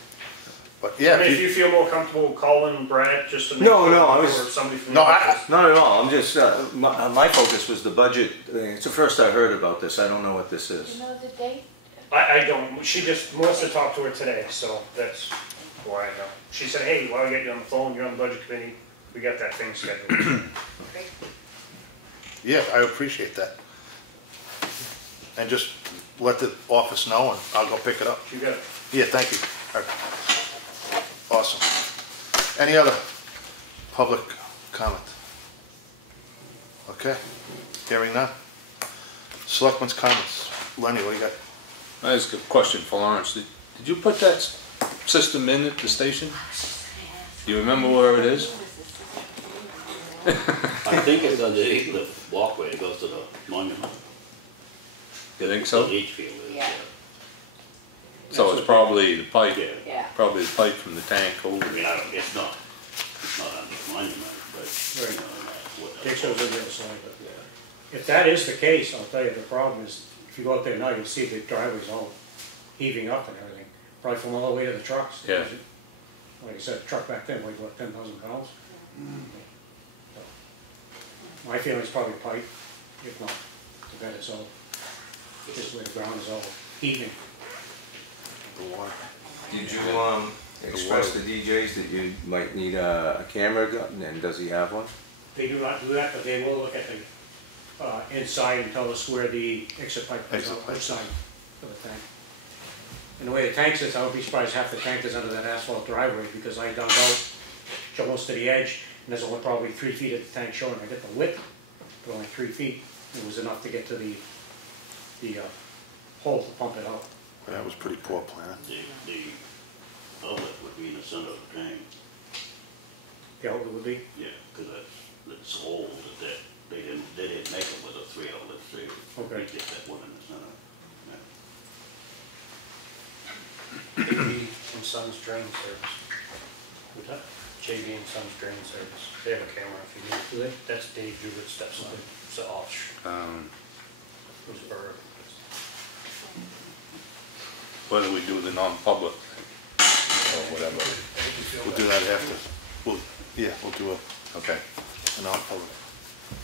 But I yeah, mean, if if you- you feel more comfortable calling Brad just to make No, sure, no, I or was- somebody from No, the I- office. Not at all, I'm just, my focus was the budget thing. It's the first I heard about this, I don't know what this is. You know the date? I don't, she just, Melissa talked to her today, so that's why I know. She said, hey, while I get you on the phone, you're on the budget committee, we got that thing scheduled. yeah, I appreciate that. And just let the office know and I'll go pick it up. You got it. Yeah, thank you. All right. Awesome. Any other public comment? Okay, hearing none. Selectmen's comments. Lenny, what do you got? I just got a question for Lawrence. Did you put that system in at the station? Do you remember where it is? I think it's underneath the walkway, it goes to the monument. You think The so? leach field is, Yeah. So it's probably the pipe, Yeah. Yeah. probably the pipe from the tank over I mean, there. it's not on the monument, but, Right. you know, that's what. Takes those in the other side, but if that is the case, I'll tell you, the problem is, if you go out there now, you'll see the driveways all heaving up and everything, probably from all the way to the trucks. Yeah. Like I said, truck back then weighed what, 10,000 pounds? So, my feeling is probably pipe, if not, the bed is all, just where the ground is all heaving. Did you, express to DJs that you might need a camera gun, and does he have one? They do not do that, but they will look at the inside and tell us where the exit pipe comes out, which side of the tank. And the way the tank sits, I would be surprised half the tank is under that asphalt driveway, because I dug out almost to the edge, and there's only probably 3 feet of the tank showing. I get the width, but only 3 feet. It was enough to get to the hole to pump it out. That was pretty poor planning. The outlet would be in the center of the tank, The outlet would be, yeah, because that's old, that they didn't make it with a 3 outlets, they Okay. get that one in the center. JV and Sons Drain Service. What's that? JV and Sons Drain Service. They have a camera if you need. do they? That's Dave Jewett's stepson. It's off. It was Burr. Whether we do the non-public or whatever. We'll do that after. We'll do Okay. a non-public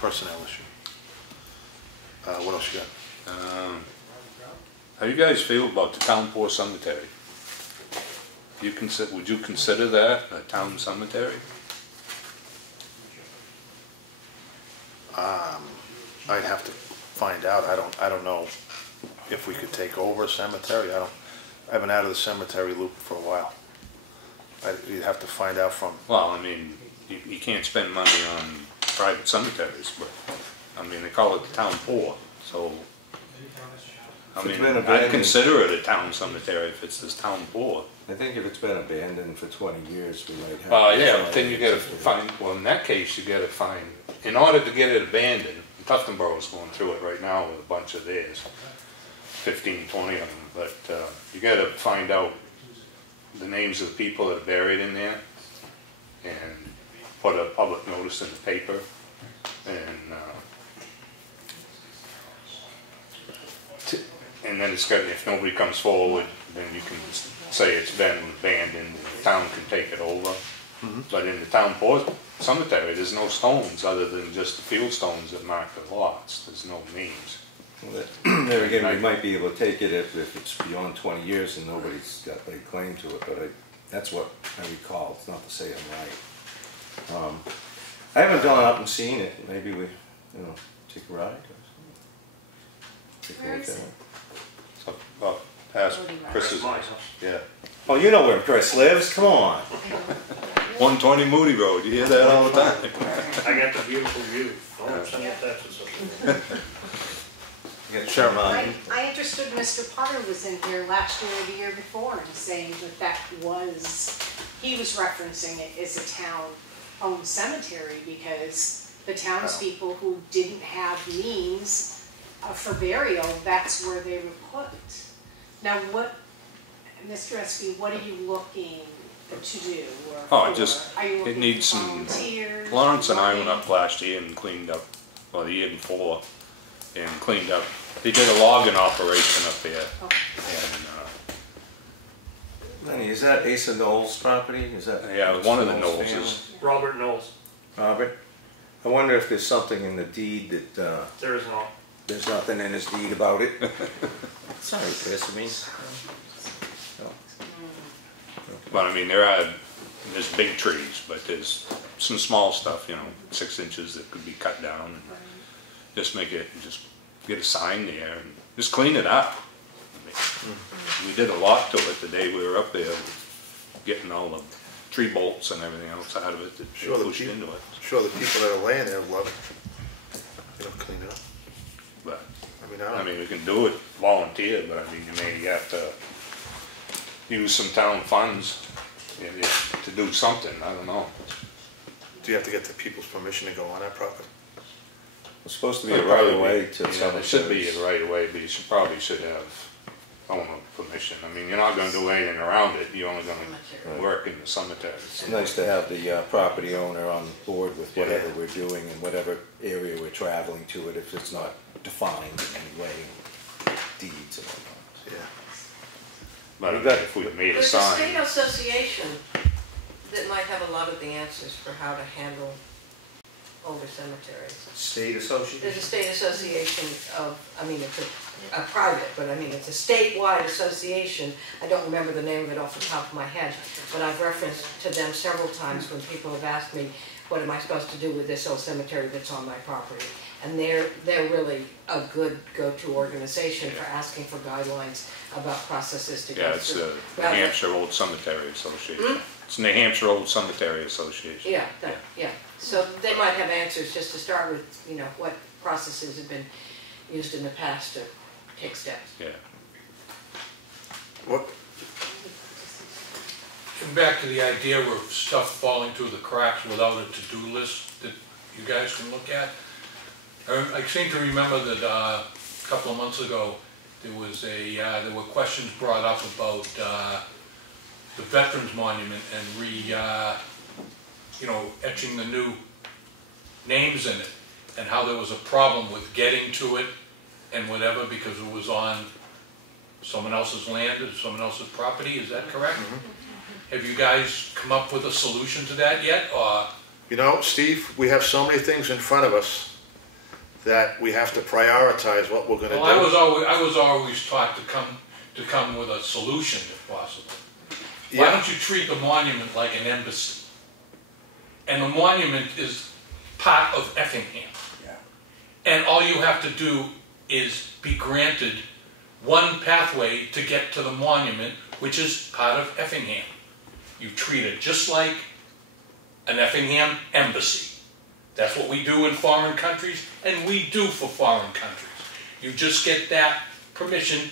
personnel issue. What else you got? How do you guys feel about the town poor cemetery? Would you consider that a town cemetery? I'd have to find out. I don't know if we could take over a cemetery. I've been out of the cemetery loop for a while. You'd have to find out from. Well, I mean, you can't spend money on private cemeteries, but, I mean, they call it the town poor, so. I If it's mean, been I'd abandoned- consider it a town cemetery if it's this town poor. I think if it's been abandoned for 20 years, we might have. Yeah, but then you gotta find, well, in that case, you gotta find, in order to get it abandoned, Tufton Borough's going through it right now with a bunch of theirs, 15, 20 of them, but you gotta find out the names of the people that are buried in there and put a public notice in the paper and and then it's got, if nobody comes forward, then you can say it's been abandoned, the town can take it over. But in the town cemetery, there's no stones other than just the field stones that mark the lots. There's no names. Well, there again, we might be able to take it if it's beyond 20 years and nobody's got a claim to it, but that's what I recall. It's not to say I'm right. I haven't gone up and seen it. Maybe we, take a ride or something. Where is it? So, well, past Chris's, yeah. Oh, you know where Chris lives. Come on. 120 Moody Road, you hear that all the time. I got the beautiful view. Don't send it that or something. I understood Mr. Potter was in here last year or the year before and saying that he was referencing it as a town-owned cemetery because the townspeople who didn't have means for burial, that's where they were put. Now Mr. Espie, what are you looking to do? It needs some, Lawrence and I went up last year and cleaned up, well, the year before, and cleaned up. They did a logging operation up there. Lenny, is that Asa Knowles' property? Is that? Yeah, one of the Knowleses. Robert Knowles. Robert? I wonder if there's something in the deed that... There is not. There's nothing in his deed about it? Sorry, Chris, I mean... But I mean, there's big trees, but there's some small stuff, 6 inches that could be cut down. And just get a sign there and just clean it up. I mean, we did a lot to it the day we were up there, getting all the tree bolts and everything else out of it that pushed into it. Sure, the people that are laying there love it. Clean it up. But I mean, we can do it volunteer, but I mean, you may have to use some town funds to do something. I don't know. Do you have to get the people's permission to go on that property? It's supposed to be a right of way to there should be a right of way, but you probably should have owner permission. I mean, you're not going to do anything around it. You're only going to work in the cemetery. It's nice to have the property owner on board with whatever we're doing and whatever area we're traveling to it, if it's not defined in any way, deeds and whatnot. Yeah. But if we made a There's sign. a state association that might have a lot of the answers for how to handle older cemeteries. State association? There's a state association of, I mean, it's a private, but I mean, it's a statewide association. I don't remember the name of it off the top of my head, but I've referenced to them several times when people have asked me, what am I supposed to do with this old cemetery that's on my property? And they're really a good go-to organization for asking for guidelines about processes to go through. Yeah, it's the New Hampshire Old Cemetery Association. It's New Hampshire Old Cemetery Association. Yeah. So they might have answers just to start with, what processes have been used in the past to take steps. Yeah. What? Getting back to the idea of stuff falling through the cracks without a to-do list that you guys can look at. I seem to remember that a couple of months ago there were questions brought up about the Veterans Monument and etching the new names in it, and how there was a problem with getting to it and whatever because it was on someone else's land or someone else's property. Is that correct? Have you guys come up with a solution to that yet, or? Steve, we have so many things in front of us that we have to prioritize what we're going to do. I was always taught to come with a solution if possible. Why don't you treat the monument like an embassy? And the monument is part of Effingham. And all you have to do is be granted one pathway to get to the monument, which is part of Effingham. You treat it just like an Effingham embassy. That's what we do in foreign countries, and we do for foreign countries. You just get that permission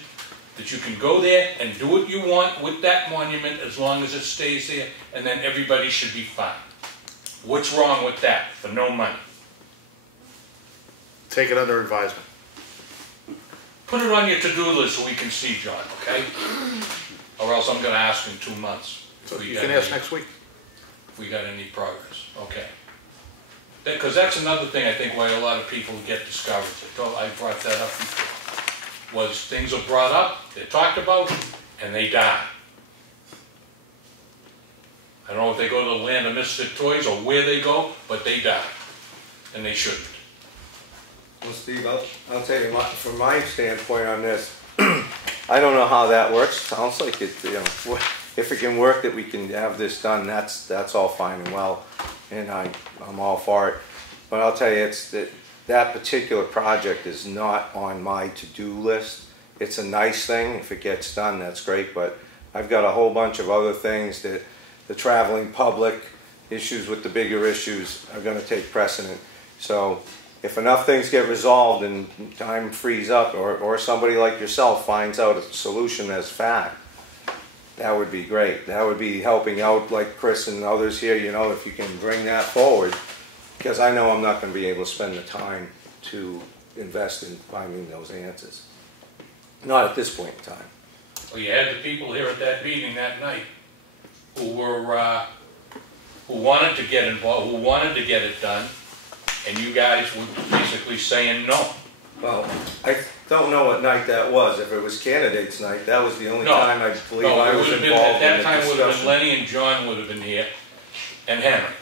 that you can go there and do what you want with that monument as long as it stays there, and then everybody should be fine. What's wrong with that for no money? Take it under advisement. Put it on your to-do list so we can see, John, okay? Or else I'm going to ask in 2 months. So you can ask next week. If we got any progress, okay. Because that's another thing I think why a lot of people get discouraged. I brought that up before. was things are brought up, they're talked about, and they die. I don't know if they go to the land of misfit toys or where they go, but they die, and they shouldn't. Well, Steve, I'll tell you, from my standpoint on this, I don't know how that works. Sounds like it, you know, if it can work that we can have this done, that's all fine and well, and I'm all for it. But I'll tell you, it's that particular project is not on my to-do list. It's a nice thing. If it gets done, that's great, but I've got a whole bunch of other things that the traveling public, issues with the bigger issues are going to take precedent. So if enough things get resolved and time frees up, or somebody like yourself finds out a solution as fact, that would be great. That would be helping out, like Chris and others here, you know, if you can bring that forward, because I know I'm not going to be able to spend the time to invest in finding those answers. Not at this point in time. Well, you had the people here at that meeting that night who were, who wanted to get involved, who wanted to get it done, and you guys were basically saying no. Well, I don't know what night that was. If it was candidates night, that was the only time I believe I was involved in the discussion. At that time would have been Lenny and John would have been here, and Henry.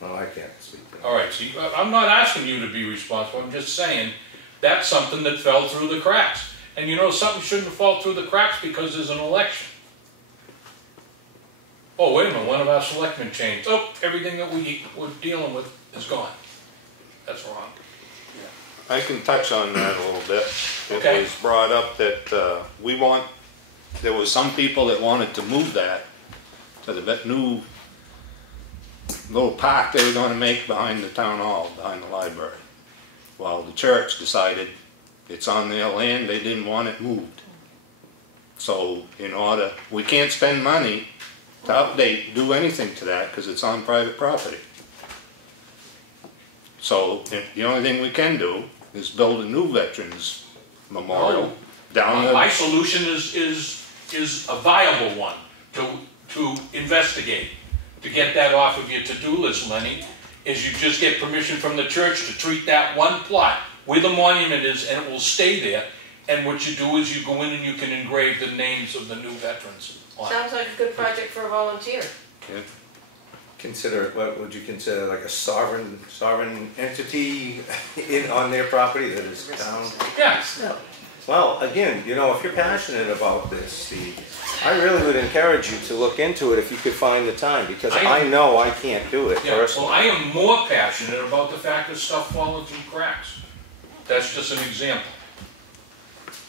Well, I can't speak to that. All right, see, I'm not asking you to be responsible. I'm just saying that's something that fell through the cracks. And you know, something shouldn't fall through the cracks because there's an election. Oh, wait a minute, one of our selectmen changed. Oh, everything that we were dealing with is gone. That's wrong. I can touch on that a little bit. Okay. It was brought up that there was some people that wanted to move that to the new little park they were going to make behind the town hall, behind the library. While the church decided it's on their land, they didn't want it moved. So we can't spend money to update, do anything to that because it's on private property. So the only thing we can do is build a new veterans memorial down there. My solution is a viable one to investigate. To get that off of your to-do list, Lenny, is you just get permission from the church to treat that one plot where the monument is, and it will stay there. And what you do is you go in and you can engrave the names of the new veterans on it. Sounds like a good project for a volunteer. Yeah. Consider, what would you consider, like a sovereign entity on their property that is town? Yes. Well, again, you know, if you're passionate about this, Steve, I really would encourage you to look into it if you could find the time, because I know I can't do it personally. Well, I am more passionate about the fact that stuff falling through cracks. That's just an example.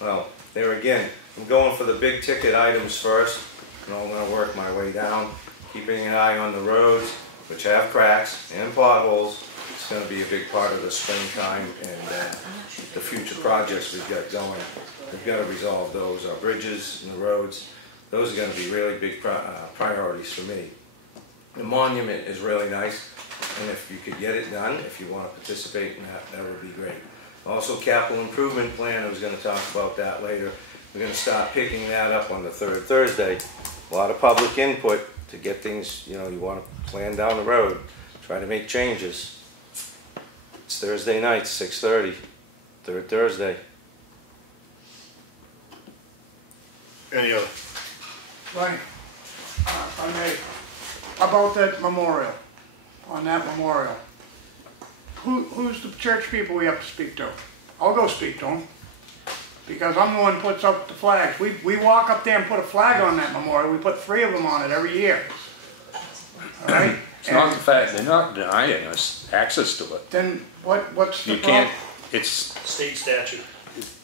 Well, there again, I'm going for the big ticket items first, and I'm going to work my way down, keeping an eye on the roads, which have cracks and potholes. It's going to be a big part of the springtime and the future projects we've got going. We've got to resolve those. Our bridges and the roads, those are going to be really big priorities for me. The monument is really nice, and if you could get it done, if you want to participate in that, that would be great. Also, capital improvement plan, I was going to talk about that later. We're going to start picking that up on the third Thursday. A lot of public input to get things, you know, you want to plan down the road, try to make changes. It's Thursday night, 6:30, third Thursday. Any other? Right. If I may, about that memorial, on that memorial. Who's the church people we have to speak to? I'll go speak to them, because I'm the one who puts up the flags. We walk up there and put a flag on that memorial. We put 3 of them on it every year. All right? It's not the fact, they're not denying us access to it. Then what's the You problem? can't, it's... State statute.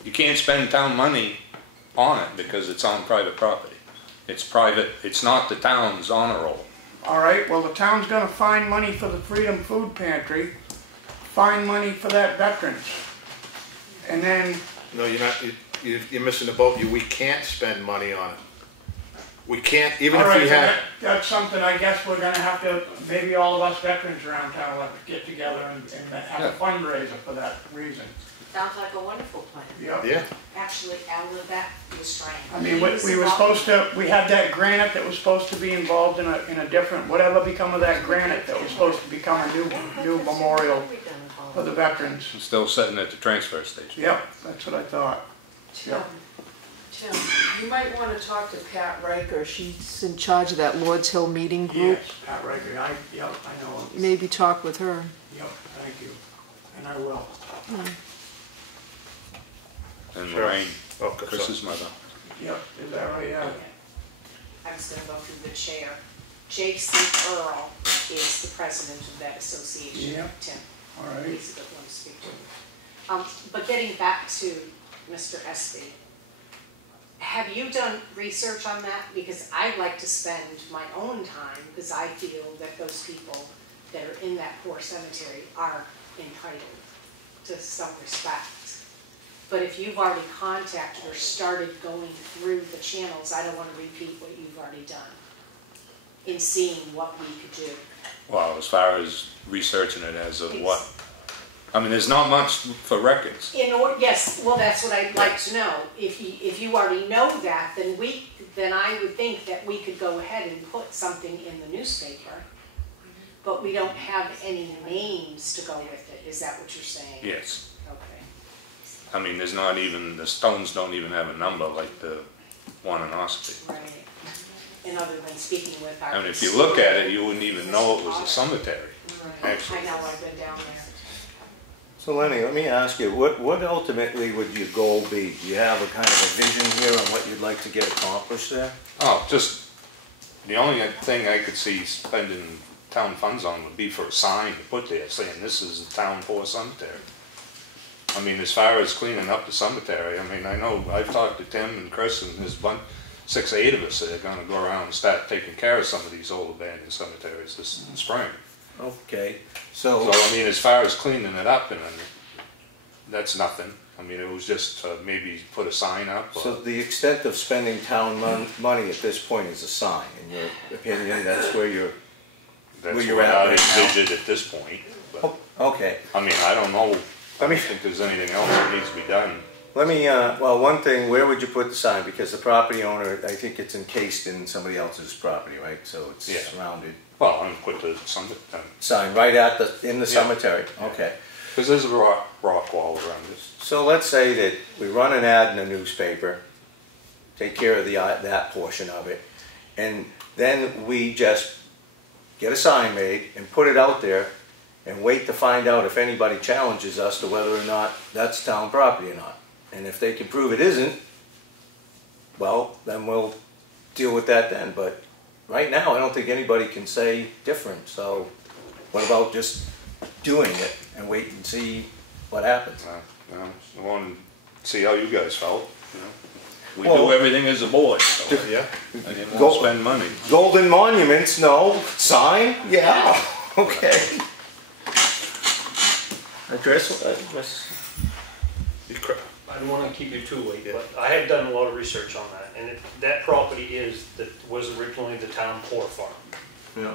You can't spend town money on it because it's on private property. It's private, it's not the town's honor roll. All right, well, the town's gonna find money for the Freedom Food Pantry, find money for that veterans. And then... No, you're not, you're missing the boat. We can't spend money on it. We can't, even if we had... That's something I guess we're gonna have to, maybe all of us veterans around town will have to get together and have a fundraiser for that reason. Sounds like a wonderful plan. Yep. Yeah. Actually, out of that was trying. I mean, we were supposed to, we had that granite that was supposed to be involved in a different, whatever become of that granite that was supposed to become a new memorial for the veterans. It's still sitting at the transfer station. Yep, that's what I thought. Tim, you might want to talk to Pat Riker. She's in charge of that Lord's Hill meeting group. Yes, Pat Riker, I know him. Maybe talk with her. Yep, thank you, and I will. And Sure. Lorraine, Oh, Chris's mother. Yep, is that right, yeah? I was gonna go through the chair. J.C. Earl is the president of that association, Yeah. Tim. All right. He's a good one to speak to. But getting back to Mr. Espie, have you done research on that? Because I'd like to spend my own time, because I feel that those people that are in that poor cemetery are entitled to some respect. But if you've already contacted or started going through the channels, I don't want to repeat what you've already done in seeing what we could do. Well, as far as researching it as of what? I mean, there's not much for records. Yes, well, that's what I'd like to know. If you already know that, then I would think that we could go ahead and put something in the newspaper, but we don't have any names to go with it. Is that what you're saying? Yes. Okay. I mean, there's not even, the stones don't even have a number like the one in Ospey. Right. And other than speaking with our... I mean, if you look at it, you wouldn't even know it was a cemetery, actually. I know, I've been down there. So Lenny, let me ask you, what ultimately would your goal be? Do you have a kind of a vision here on what you'd like to get accomplished there? Oh, just, the only thing I could see spending town funds on would be for a sign to put there saying this is the town poor cemetery. I mean, as far as cleaning up the cemetery, I mean, I know I've talked to Tim and Chris and there's 6 or 8 of us that are gonna go around and start taking care of some of these old abandoned cemeteries this spring. Okay, So, I mean, as far as cleaning it up, and that's nothing. I mean, it was just maybe put a sign up. So the extent of spending town money at this point is a sign, in your opinion, that's where you're That's where you're what at I right now? envisioned at this point. But, Okay. I mean, I don't know. I don't think there's anything else that needs to be done. Let me, well, one thing, where would you put the sign? Because the property owner, I think it's encased in somebody else's property, right? So it's surrounded. Well, I'm put the Sign right at in the cemetery, okay. Because there's a rock wall around this. So let's say that we run an ad in the newspaper, take care of that portion of it, and then we just get a sign made and put it out there and wait to find out if anybody challenges us to whether or not that's town property or not. And if they can prove it isn't, well, then we'll deal with that then. But right now, I don't think anybody can say different. So what about just doing it and wait and see what happens? I want to see how you guys felt. You know? We do everything as a board. So, yeah. I didn't want to spend money. Golden monuments, no. Sign? Yeah. Okay. Address? I don't want to keep you too late, but I have done a lot of research on that, and that property was originally the town poor farm. Yeah.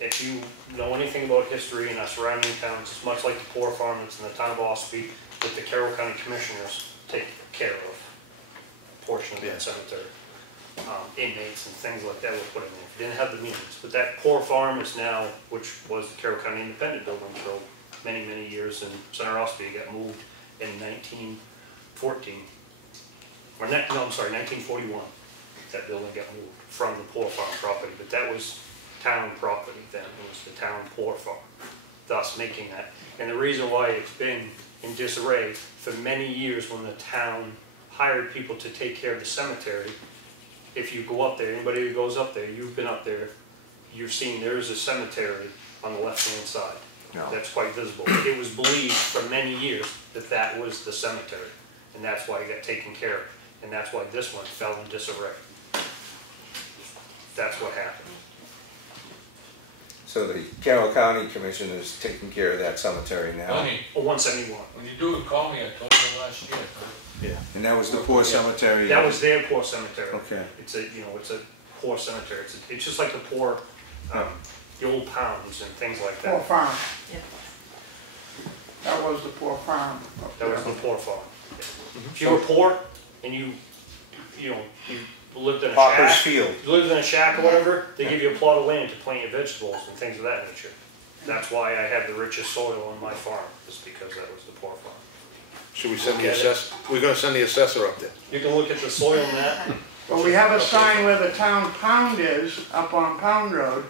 If you know anything about history in our surrounding towns, it's much like the poor farm that's in the town of Ospey that the Carroll County Commissioners take care of, a portion of that cemetery. Inmates and things like that were put in there. Didn't have the means, but that poor farm is now, which was the Carroll County Independent Building for many, many years, and Center Ospey got moved in 1914, or no, I'm sorry, 1941. That building got moved from the poor farm property, but that was town property then. It was the town poor farm, thus making that. And the reason why it's been in disarray for many years, when the town hired people to take care of the cemetery, if you go up there, anybody who goes up there, you've been up there, you've seen there's a cemetery on the left-hand side. No. That's quite visible. It was believed for many years that that was the cemetery, and that's why it got taken care of. And that's why this one fell in disarray. That's what happened. So the Carroll County Commission is taking care of that cemetery now. Lenny, 171. when you do it, call me. I told you last year. Yeah. And that was the poor cemetery? That was their poor cemetery. Okay. It's a, it's a poor cemetery. It's just like the poor, the old pounds and things like that. Poor farm. Yeah. That was the poor farm. That was the poor farm. Yeah. If you were poor and you lived in a Pauper's shack, Field. you lived in a shack or whatever, they give you a plot of land to plant your vegetables and things of that nature. That's why I have the richest soil on my farm, is because that was the poor farm. Should we send the Look at it. assessor? We're gonna send the assessor up there. You can look at the soil map. Well, we have a sign where the town pound is, up on Pound Road,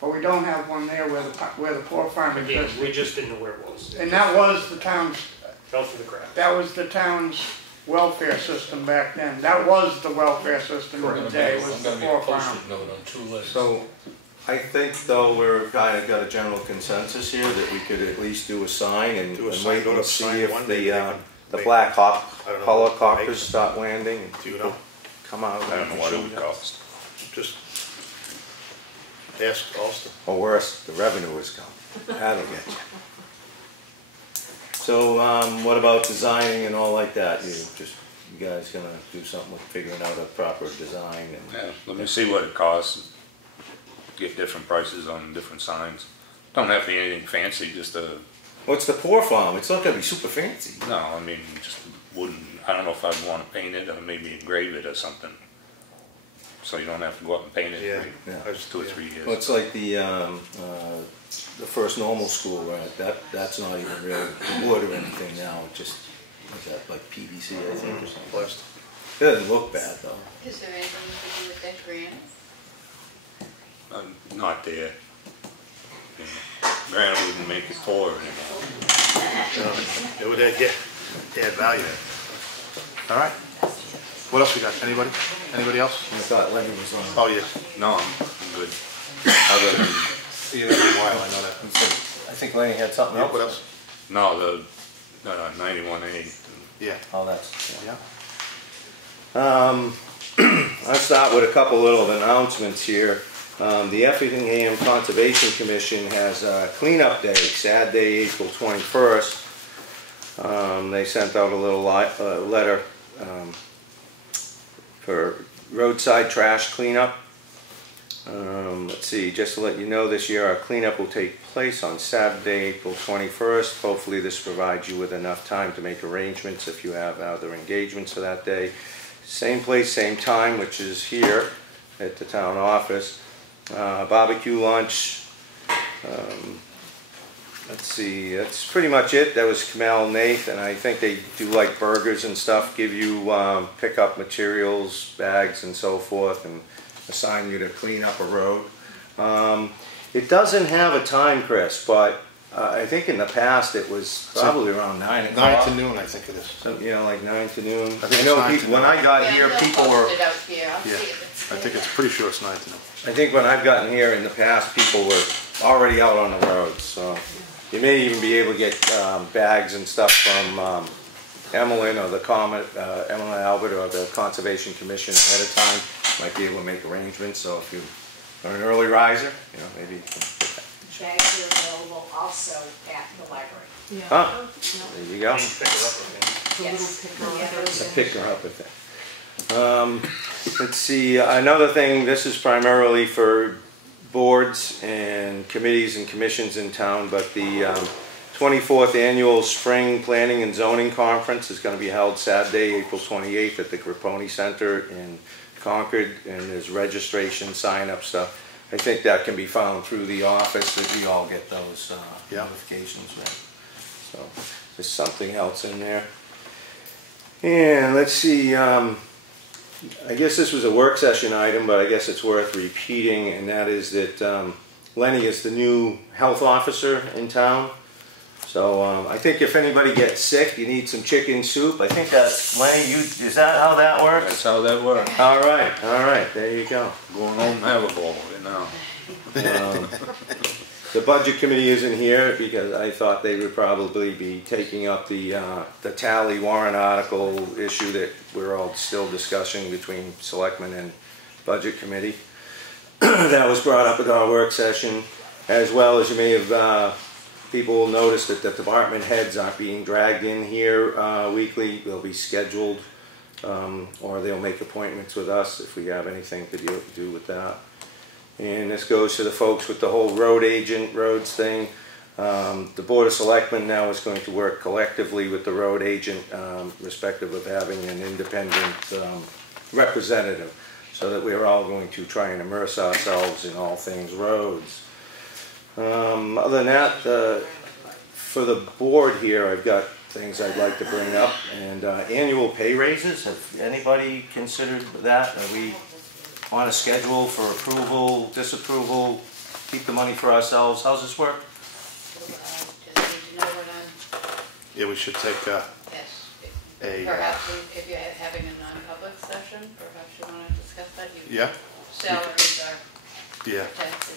but we don't have one there where the poor farm Again, exists. we just didn't know where it was. And that was the town's, Fell through the cracks. that was the town's welfare system back then. That was the welfare system We're of the gonna day, make, was I'm the gonna make poor a farm. post-it note on 2 lists. So, I think though we're kind of got a general consensus here that we could at least do a sign and Do a and sign, wait go to and see sign if one, maybe they the can- black hawk, I don't know what helicopters makes- start landing and Do you people know? come out. I don't know what it would shoot. cost. Just ask Austin. Or worse, the revenue is coming. That'll get you. So, what about designing and all like that? You guys gonna do something with figuring out a proper design and? Yeah, let me see what it costs. Get different prices on different signs. Don't have to be anything fancy, just a, What's the poor farm? It's not gonna be super fancy. no, I mean, just wooden. I don't know if I'd want to paint it or maybe engrave it or something. So you don't have to go up and paint it Yeah. for 2 or 3 years. Well, it's like the first normal school, right? That's not even really wood or anything now. It just is that like PVC, I think, or something. Plastic. It doesn't look bad though. Is there anything you could do with that granite? Not there. Yeah. Granite wouldn't make it taller anymore. It would add value. All right. What else we got? Anybody? Anybody else? I thought Lenny was on. Oh, yeah. No, I'm good. Other than, See you in a while, I know that. I think Lenny had something else. What else? no, the 91A. Yeah. Oh, that's, Yeah. I'll start with a couple little announcements here. The Effingham Conservation Commission has a cleanup day, Saturday, April 21st. They sent out a little letter for roadside trash cleanup. Let's see, just to let you know, this year our cleanup will take place on Saturday, April 21st. Hopefully this provides you with enough time to make arrangements if you have other engagements for that day. Same place, same time, which is here at the town office. Barbecue lunch. Let's see, that's pretty much it. That was Comeau, Nate, and I think they do like burgers and stuff, give you pick-up materials, bags and so forth, and assign you to clean up a road. It doesn't have a time, Chris, but I think in the past it was probably around 9 o'clock. 9 to noon, I think it is. So, yeah, like 9 to noon. I think I know it's 9 to people, when noon. I got here, people were, It out here, I'll Yeah. see if I think it's pretty sure it's 9 to noon. I think when I've gotten here in the past, people were already out on the roads, so you may even be able to get bags and stuff from Emmeline or the Emmeline Albert or the Conservation Commission ahead of time. Might be able to make arrangements, so if you are an early riser, you know, maybe you can get that. Bags are available also at the library. Huh, there you go. Pick her up again. Yes. I picked her up with that. Let's see, another thing, this is primarily for boards and committees and commissions in town, but the 24th Annual Spring Planning and Zoning Conference is going to be held Saturday, April 28th at the Grapponi Center in Concord, and there's registration, sign-up stuff. I think that can be found through the office, that we all get those notifications, right? So there's something else in there. And let's see, I guess this was a work session item, but I guess it's worth repeating, and that is that Lenny is the new health officer in town. So I think if anybody gets sick, you need some chicken soup. I think that's, Lenny, is that how that works? That's how that works. All right, there you go. Going home and have a bowl right now. The budget committee isn't here because I thought they would probably be taking up the tally warrant article issue that we're all still discussing between selectmen and budget committee. That was brought up at our work session, as well as you may have people will notice that the department heads aren't being dragged in here weekly. They'll be scheduled, or they'll make appointments with us if we have anything to do with that. And this goes to the folks with the whole road agent roads thing. The Board of Selectmen now is going to work collectively with the road agent, respective of having an independent representative, so that we're all going to try and immerse ourselves in all things roads. Other than that, for the board here, I've got things I'd like to bring up. And annual pay raises, have anybody considered that? Are we on a schedule for approval, disapproval, keep the money for ourselves? How's this work? Yeah, we should take a... Perhaps if you're having a non-public session, perhaps you want to discuss that. Yeah. Salaries are Yeah. protected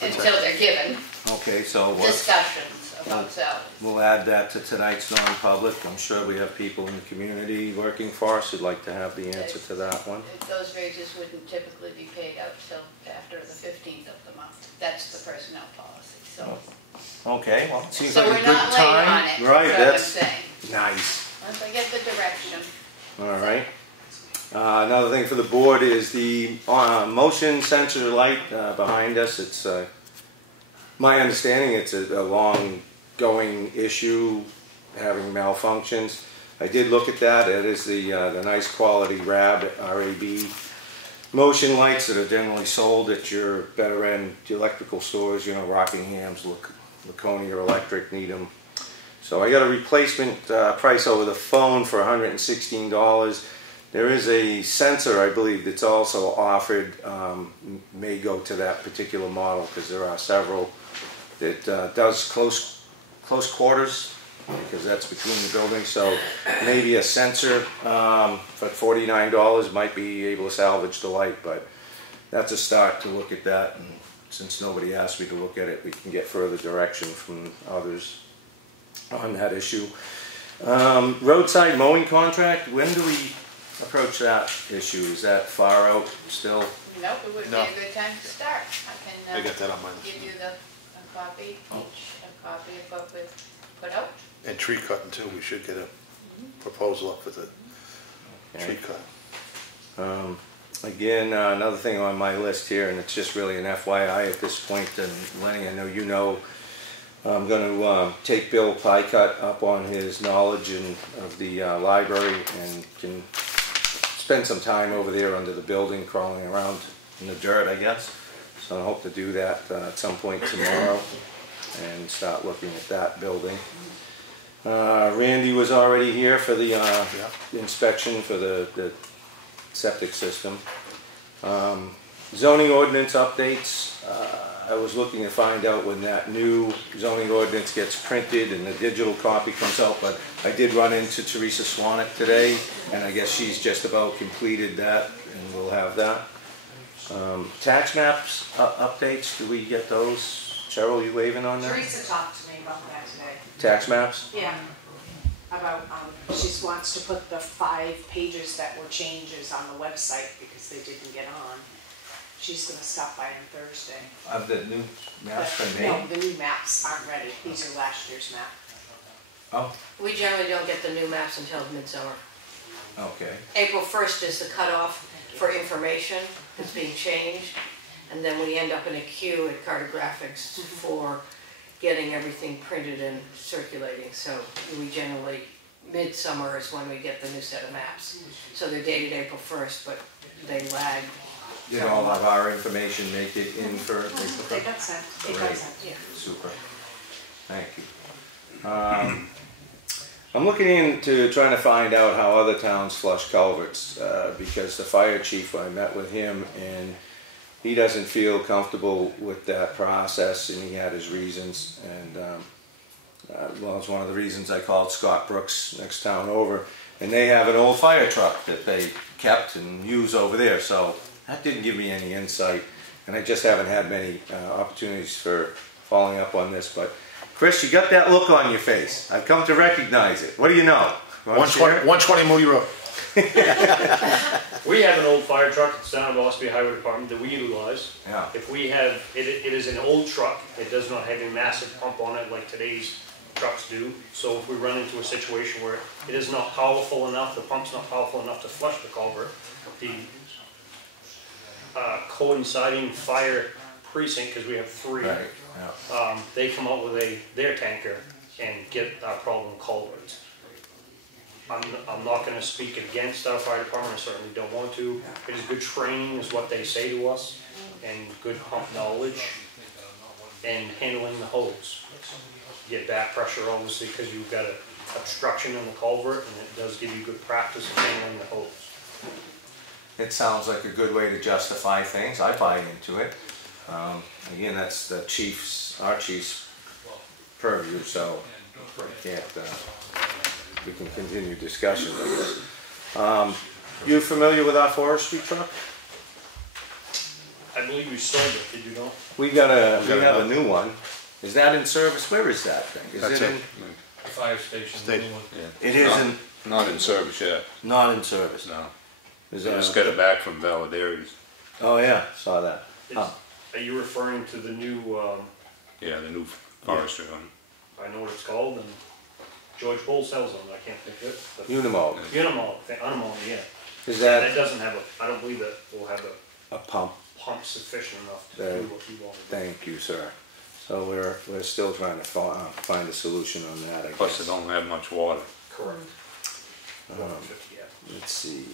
until they're given. Okay, so Discussions about salaries. we'll add that to tonight's non-public. I'm sure we have people in the community working for us who'd like to have the answer to that one. Those raises wouldn't typically be paid out till after the 15th of the month. That's the personnel policy, so. Okay, well, it seems So like a we're good not late time. on it, Right, is what I'm that's saying. nice. Once I get the direction. All right. Another thing for the board is the motion sensor light behind us. It's my understanding it's a long-going issue, having malfunctions. I did look at that. It is the nice quality RAB motion lights that are generally sold at your better end electrical stores. You know, Rockingham's, Laconia Electric, Needham. So I got a replacement price over the phone for $116. There is a sensor, I believe, that's also offered, may go to that particular model because there are several that does close quarters because that's between the buildings. So maybe a sensor for $49 might be able to salvage the light, but that's a start to look at that. And since nobody asked me to look at it, we can get further direction from others on that issue. Roadside mowing contract, when do we approach that issue? Is that far out still? Nope, it would be a good time to start. I I got that on my can list. give you a copy, a copy of what we've put out. And tree cutting too, we should get a proposal up for the tree cut. Again, another thing on my list here, and it's just really an FYI at this point, and Lenny, I know you know, I'm going to take Bill Pycutt up on his knowledge of the library and can spend some time over there under the building crawling around in the dirt, I guess. So I hope to do that at some point tomorrow and start looking at that building. Randy was already here for the inspection for the septic system. Zoning ordinance updates. I was looking to find out when that new zoning ordinance gets printed and the digital copy comes out, but I did run into Teresa Swanick today, and I guess she's just about completed that, and we'll have that. Tax maps updates, do we get those? Cheryl, you waving on that? Teresa talked to me about that today. Tax maps? Yeah, about, she wants to put the 5 pages that were changes on the website because they didn't get on. She's gonna stop by on Thursday. Of the new maps been made? No, the new maps aren't ready. These are last year's map. Oh, We generally don't get the new maps until midsummer. okay. April 1st is the cutoff for information that's being changed, and then we end up in a queue at Cartographics for getting everything printed and circulating. So we generally, midsummer is when we get the new set of maps. So they're dated April 1st, but they lag. Did all of our information make it in for April 1st? They got sent. They got Great. sent, yeah. Super. Thank you. I'm looking into trying to find out how other towns flush culverts because the fire chief, I met with him and he doesn't feel comfortable with that process and he had his reasons. And well, it's one of the reasons I called Scott Brooks, next town over, and they have an old fire truck that they kept and use over there. So that didn't give me any insight, and I just haven't had many opportunities for following up on this. But Chris, you got that look on your face. I've come to recognize it. What do you know? 120 Moody Road. We have an old fire truck at the Sound of Espie Highway Department that we utilize. Yeah. If we have, it is an old truck. It does not have a massive pump on it like today's trucks do. So if we run into a situation where it is not powerful enough, the pump's not powerful enough to flush the culvert, the coinciding fire precinct, because we have 3, Right. Yeah. they come out with their tanker and get our problem culverts. I'm not going to speak against our fire department. I certainly don't want to. It is good training is what they say to us, and good pump knowledge, and handling the hose. Get back pressure obviously because you've got to obstruction in the culvert, and it does give you good practice of handling the hose. It sounds like a good way to justify things. I buy into it. Again, that's the our chief's purview, so we can continue discussion, I guess. You familiar with our forestry truck? I believe you sold it, did you not? We have a new one. Is that in service? Where is that thing? Is That's it in? The fire station. the new one. It isn't. Not in service yet. Not in service. No. Is They that just got it back from Validaries. Oh yeah, saw that. Are you referring to the new, Yeah, the new forestry one. I know what it's called, and George Bull sells them, I can't think of it. but- Unimog. Unimog, yeah. Is That that doesn't have I don't believe that will have a pump? pump sufficient enough to There- do what you want to do. Thank you, sir. So we're still trying to find a solution on that, I guess. Plus, it don't have much water. Correct. 150, yeah. Let's see.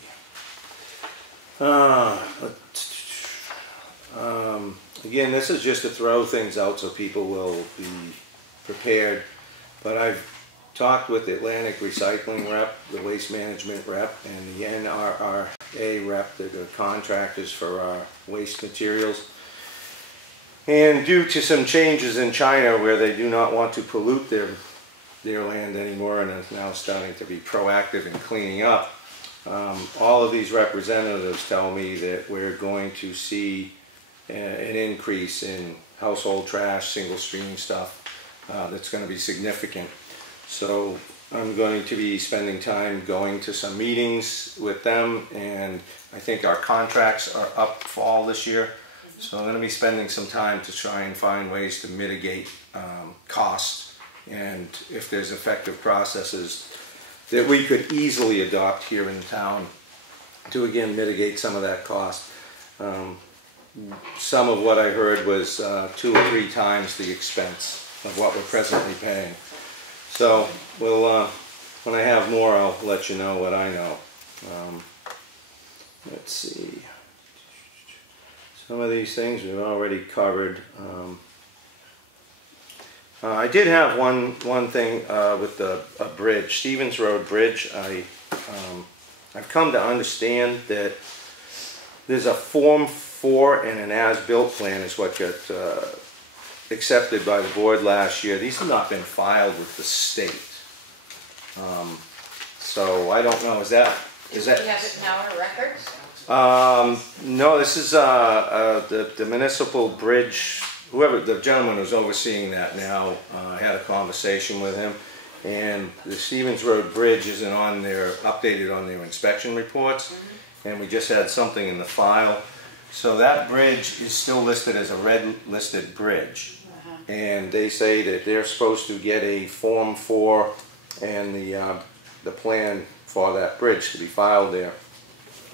Again, this is just to throw things out so people will be prepared. But I've talked with the Atlantic Recycling rep, the Waste Management rep, and the NRRA rep, the contractors for our waste materials. And due to some changes in China where they do not want to pollute their land anymore and is now starting to be proactive in cleaning up, all of these representatives tell me that we're going to see an increase in household trash, single stream stuff that's going to be significant. So I'm going to be spending time going to some meetings with them, and I think our contracts are up fall this year. So I'm going to be spending some time to try and find ways to mitigate costs, and if there's effective processes that we could easily adopt here in town to again mitigate some of that cost. Some of what I heard was 2 or 3 times the expense of what we're presently paying. So we'll, when I have more, I'll let you know what I know. Let's see. Some of these things we've already covered. I did have one thing with a bridge, Stevens Road Bridge. I've come to understand that there's a Form 4 and an as-built plan is what got accepted by the board last year. These have not been filed with the state. So I don't know, is that? Do we have it in our records? No, this is the municipal bridge. Whoever, the gentleman who's overseeing that now, I had a conversation with him, and the Stevens Road Bridge isn't on their, updated on their inspection reports, and we just had something in the file. So that bridge is still listed as a red listed bridge, and they say that they're supposed to get a Form 4 and the plan for that bridge to be filed there.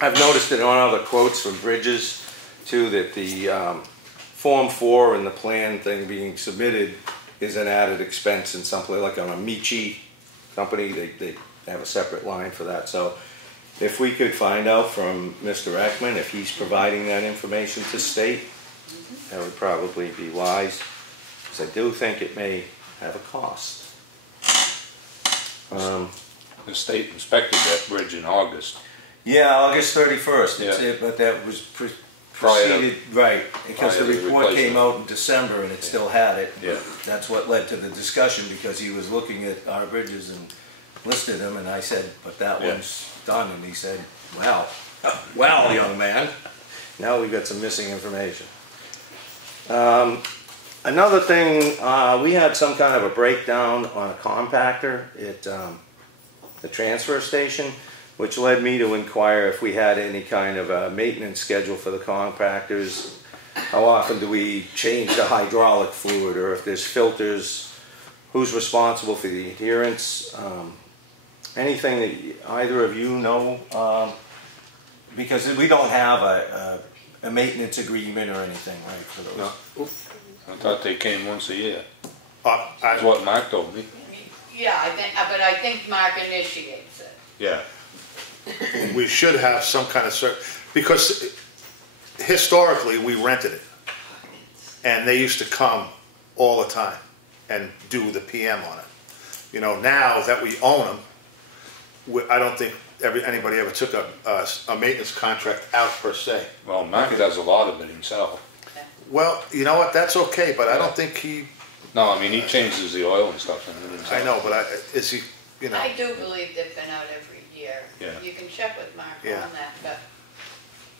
I've noticed it on other quotes from bridges too, that the Form 4 and the plan thing being submitted is an added expense in someplace, like on a Michi company, they have a separate line for that. So if we could find out from Mr. Ekman if he's providing that information to state, that would probably be wise, because I do think it may have a cost. The state inspected that bridge in August. Yeah, August 31st, Yeah. but that was preceded, right, because the prior to the report came replacement. out in December and it still had it. Yeah. That's what led to the discussion, because he was looking at our bridges and listed them, and I said, but that Yeah. one's done, and he said, well, well, young man, now we've got some missing information. Another thing, we had some kind of a breakdown on a compactor at the transfer station, which led me to inquire if we had any kind of a maintenance schedule for the compactors. How often do we change the hydraulic fluid, or if there's filters, who's responsible for the adherence? Anything that either of you know? Because we don't have a maintenance agreement or anything, right, for those? No. I thought they came once a year. That's what Mark told me. Yeah, but I think Mark initiates it. Yeah. We should have some kind of because historically we rented it, and they used to come all the time and do the PM on it. You know, now that we own them, I don't think anybody ever took a maintenance contract out per se. Well, Mark does a lot of it himself. Well, you know what, that's okay, but I don't think he... No, I mean, he changes the oil and stuff in it himself. I know, but is he, you know... I do believe they've been out every year. Yeah. You can check with Mark Yeah. on that, but.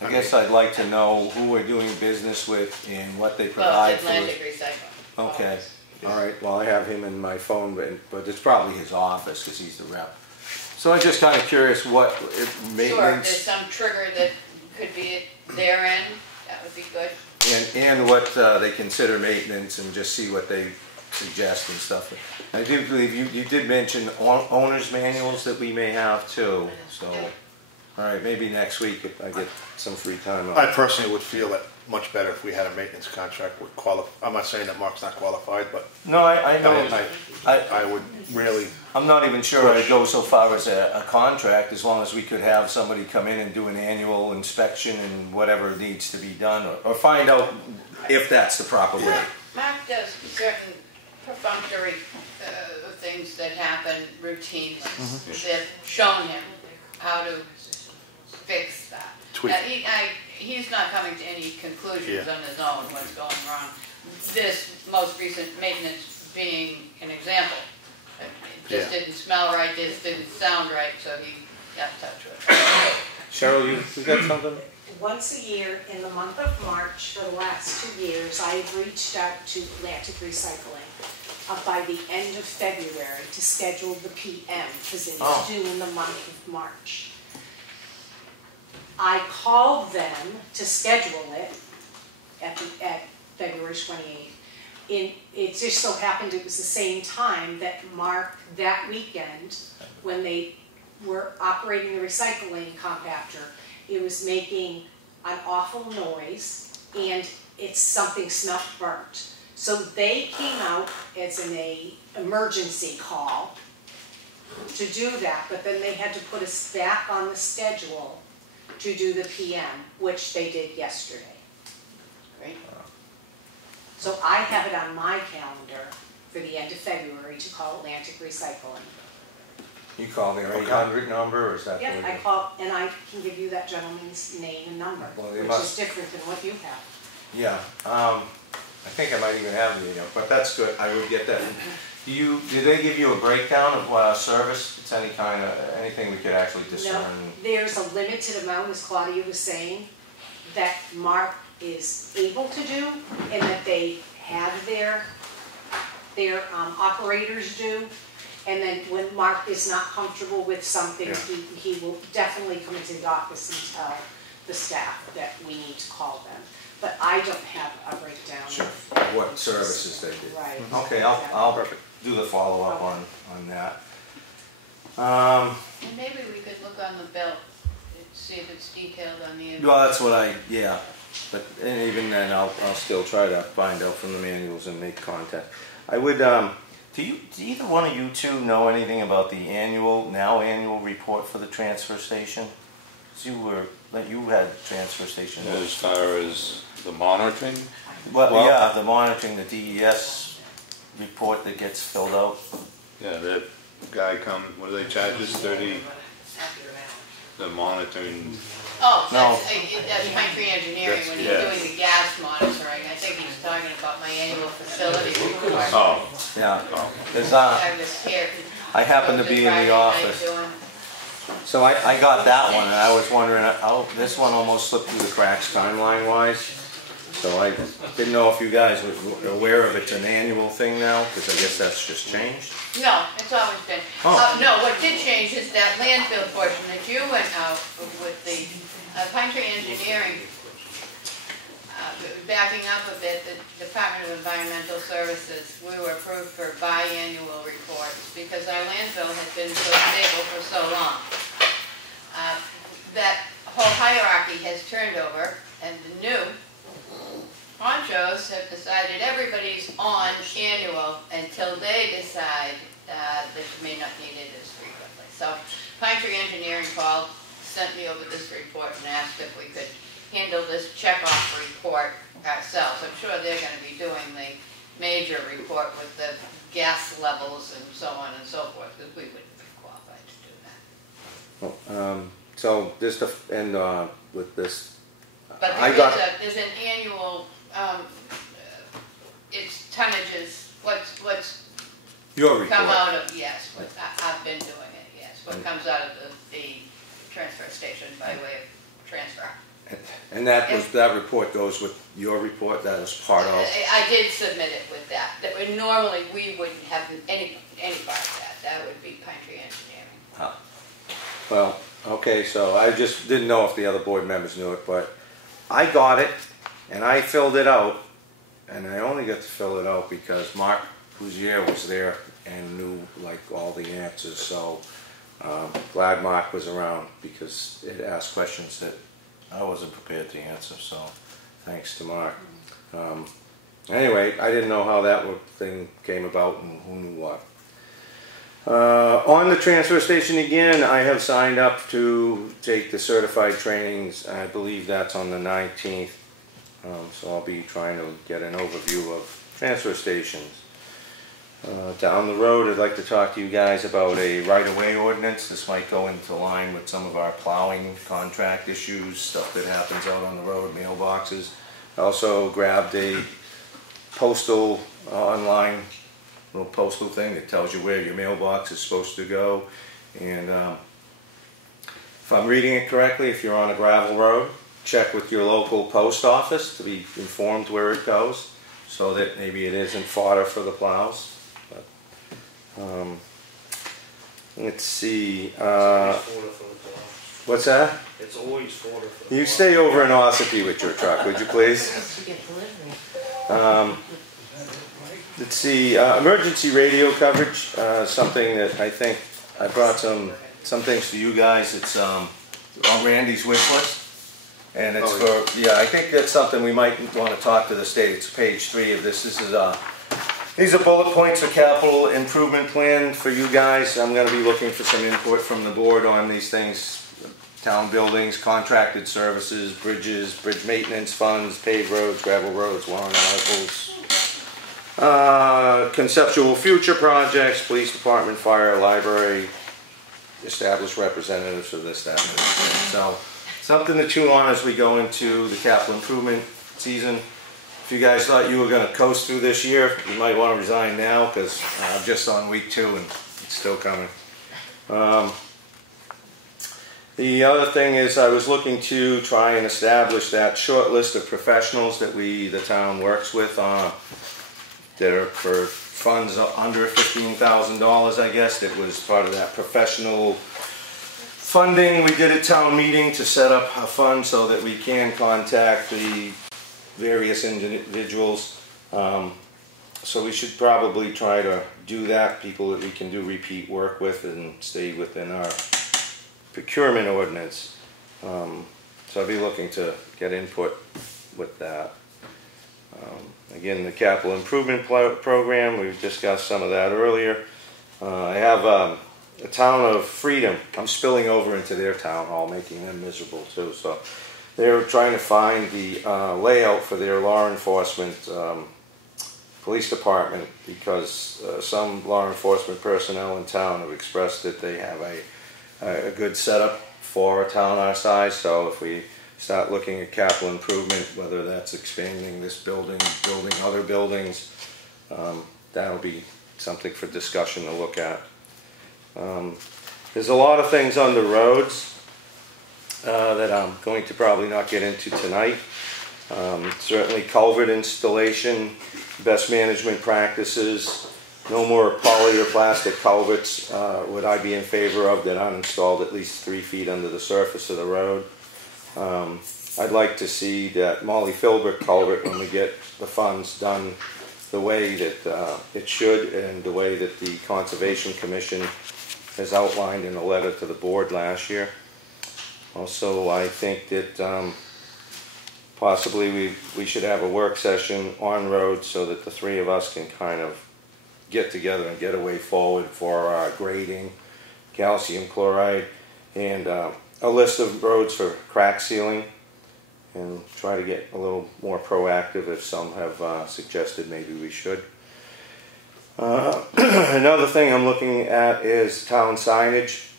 I guess I'd like to know who we're doing business with and what they Well, provide it's for Atlantic us. Recycling. Okay, all right, well, I have him in my phone, but it's probably his office, because he's the rep. So I'm just kind of curious what Sure, if maintenance... there's some trigger that could be at their end, that would be good. And what they consider maintenance, and just see what they suggest and stuff. I do believe you did mention owner's manuals that we may have too, so, all right, maybe next week if I get some free time. I personally would feel that much better if we had a maintenance contract with I'm not saying that Mark's not qualified, but... No, I know. I would really... I'm not even sure I'd go so far as a contract, as long as we could have somebody come in and do an annual inspection and whatever needs to be done, or find out if that's the proper way. Mark does certain perfunctory things that happen routinely. They've shown him how to fix that. He's not coming to any conclusions on his own what's going wrong. This most recent maintenance being an example. It just didn't smell right, this didn't sound right, so he got in touch with it. Cheryl, you got something? Once a year, in the month of March, for the last 2 years, I have reached out to Atlantic Recycling by the end of February to schedule the PM, because it is due in the month of March. I called them to schedule it at February 28th. It just so happened it was the same time that Mark, that weekend, when they were operating the recycling compactor, it was making an awful noise, and something smelled burnt. So they came out as an emergency call to do that, but then they had to put us back on the schedule to do the PM, which they did yesterday. Right? So I have it on my calendar for the end of February to call Atlantic Recycling. You call their 800 number, or is that? Yeah, I call, and I can give you that gentleman's name and number, which is different than what you have. Yeah, I think I might even have the email, but that's good, I would get that. Did they give you a breakdown of service? It's any kind of, anything we could actually discern? No, there's a limited amount, as Claudia was saying, that Mark is able to do, and that they have their operators do. And then when Mark is not comfortable with something, he will definitely come into the office and tell the staff that we need to call them. But I don't have a breakdown of what services they do. Right. Okay, I'll do the follow-up on that. And maybe we could look on the bill, see if it's detailed on the invoice. Well, that's what but even then, I'll still try to find out from the manuals and make contact. I would, do either one of you two know anything about the annual report for the transfer station? You had transfer station. As far as the monitoring? Well, yeah, the monitoring, the DES report that gets filled out. Yeah, that guy what do they charge us, 30? The monitoring. Oh, that's Pine Tree Engineering when he's doing the gas monitoring. I think he's talking about my annual facility report. Oh. Yeah. I happen to be in the office. So I got that one, and I was wondering, this one almost slipped through the cracks timeline-wise. So I didn't know if you guys were aware of it's an annual thing now, because I guess that's just changed. No, it's always been. No, what did change is that landfill portion that you went out with the Pine Tree Engineering. Backing up a bit, the Department of Environmental Services, we were approved for biannual reports because our landfill had been so stable for so long. That whole hierarchy has turned over, and the new honchos have decided everybody's on annual until they decide that you may not need it as frequently. So Pine Tree Engineering called, sent me over this report and asked if we could handle this check-off report ourselves. I'm sure they're going to be doing the major report with the gas levels and so on and so forth, because we wouldn't be qualified to do that. Well, so just to end with this, But there's an annual, it's tonnages, what's your report. come out of, yes, what I've been doing it, yes, what comes out of the transfer station by way of transfer. And that report goes with your report, that is part of? I did submit it with that. Normally, we wouldn't have any part of that. That would be Pine Tree Engineering. Huh. Well, okay, so I just didn't know if the other board members knew it, but I got it, and I filled it out, and I only got to fill it out because Mark Pouzier was there and knew like all the answers, so glad Mark was around because it asked questions that I wasn't prepared to answer, so thanks to Mark. Anyway, I didn't know how that thing came about and who knew what. On the transfer station again, I have signed up to take the certified trainings. I believe that's on the 19th, so I'll be trying to get an overview of transfer stations. Down the road, I'd like to talk to you guys about a right-of-way ordinance. This might go into line with some of our plowing contract issues, stuff that happens out on the road, mailboxes. I also grabbed a postal online little postal thing that tells you where your mailbox is supposed to go. And if I'm reading it correctly, if you're on a gravel road, check with your local post office to be informed where it goes, so that maybe it isn't fodder for the plows. Let's see. What's that? It's always fodder for the You stay over in Ossipee with your truck, would you please? Let's see. Emergency radio coverage. Something that I think I brought some things to you guys. It's on Randy's wish list, and it's for I think that's something we might want to talk to the state. It's page 3 of this. These are bullet points for capital improvement plan for you guys. I'm going to be looking for some input from the board on these things. Town buildings, contracted services, bridges, bridge maintenance funds, paved roads, gravel roads, warrant articles, conceptual future projects, police department, fire, library, establish representatives for this, that, and this. So something to chew on as we go into the capital improvement season. If you guys thought you were going to coast through this year, you might want to resign now because I'm just on week 2 and it's still coming. The other thing is I was looking to try and establish that short list of professionals that the town works with that are for funds under $15,000, I guess. That was part of that professional funding we did at town meeting to set up a fund so that we can contact the various individuals. So we should probably try to do that, people that we can do repeat work with and stay within our procurement ordinance. So I'll be looking to get input with that. Again, the capital improvement program, we've discussed some of that earlier. I have a town of Freedom. I'm spilling over into their town hall, making them miserable too. So they're trying to find the layout for their law enforcement police department, because some law enforcement personnel in town have expressed that they have a good setup for a town our size. So if we start looking at capital improvement, whether that's expanding this building, building other buildings, that'll be something for discussion to look at. There's a lot of things on the roads that I'm going to probably not get into tonight. Certainly culvert installation, best management practices, no more poly or plastic culverts would I be in favor of that aren't installed at least 3 feet under the surface of the road. I'd like to see that Molly Philbrook culvert, when we get the funds, done the way that it should and the way that the Conservation Commission has outlined in a letter to the board last year. Also, I think that possibly we should have a work session on roads so that the 3 of us can kind of get together and get a way forward for our grading, calcium chloride, and a list of roads for crack sealing. and try to get a little more proactive if some have suggested maybe we should. Another thing I'm looking at is town signage,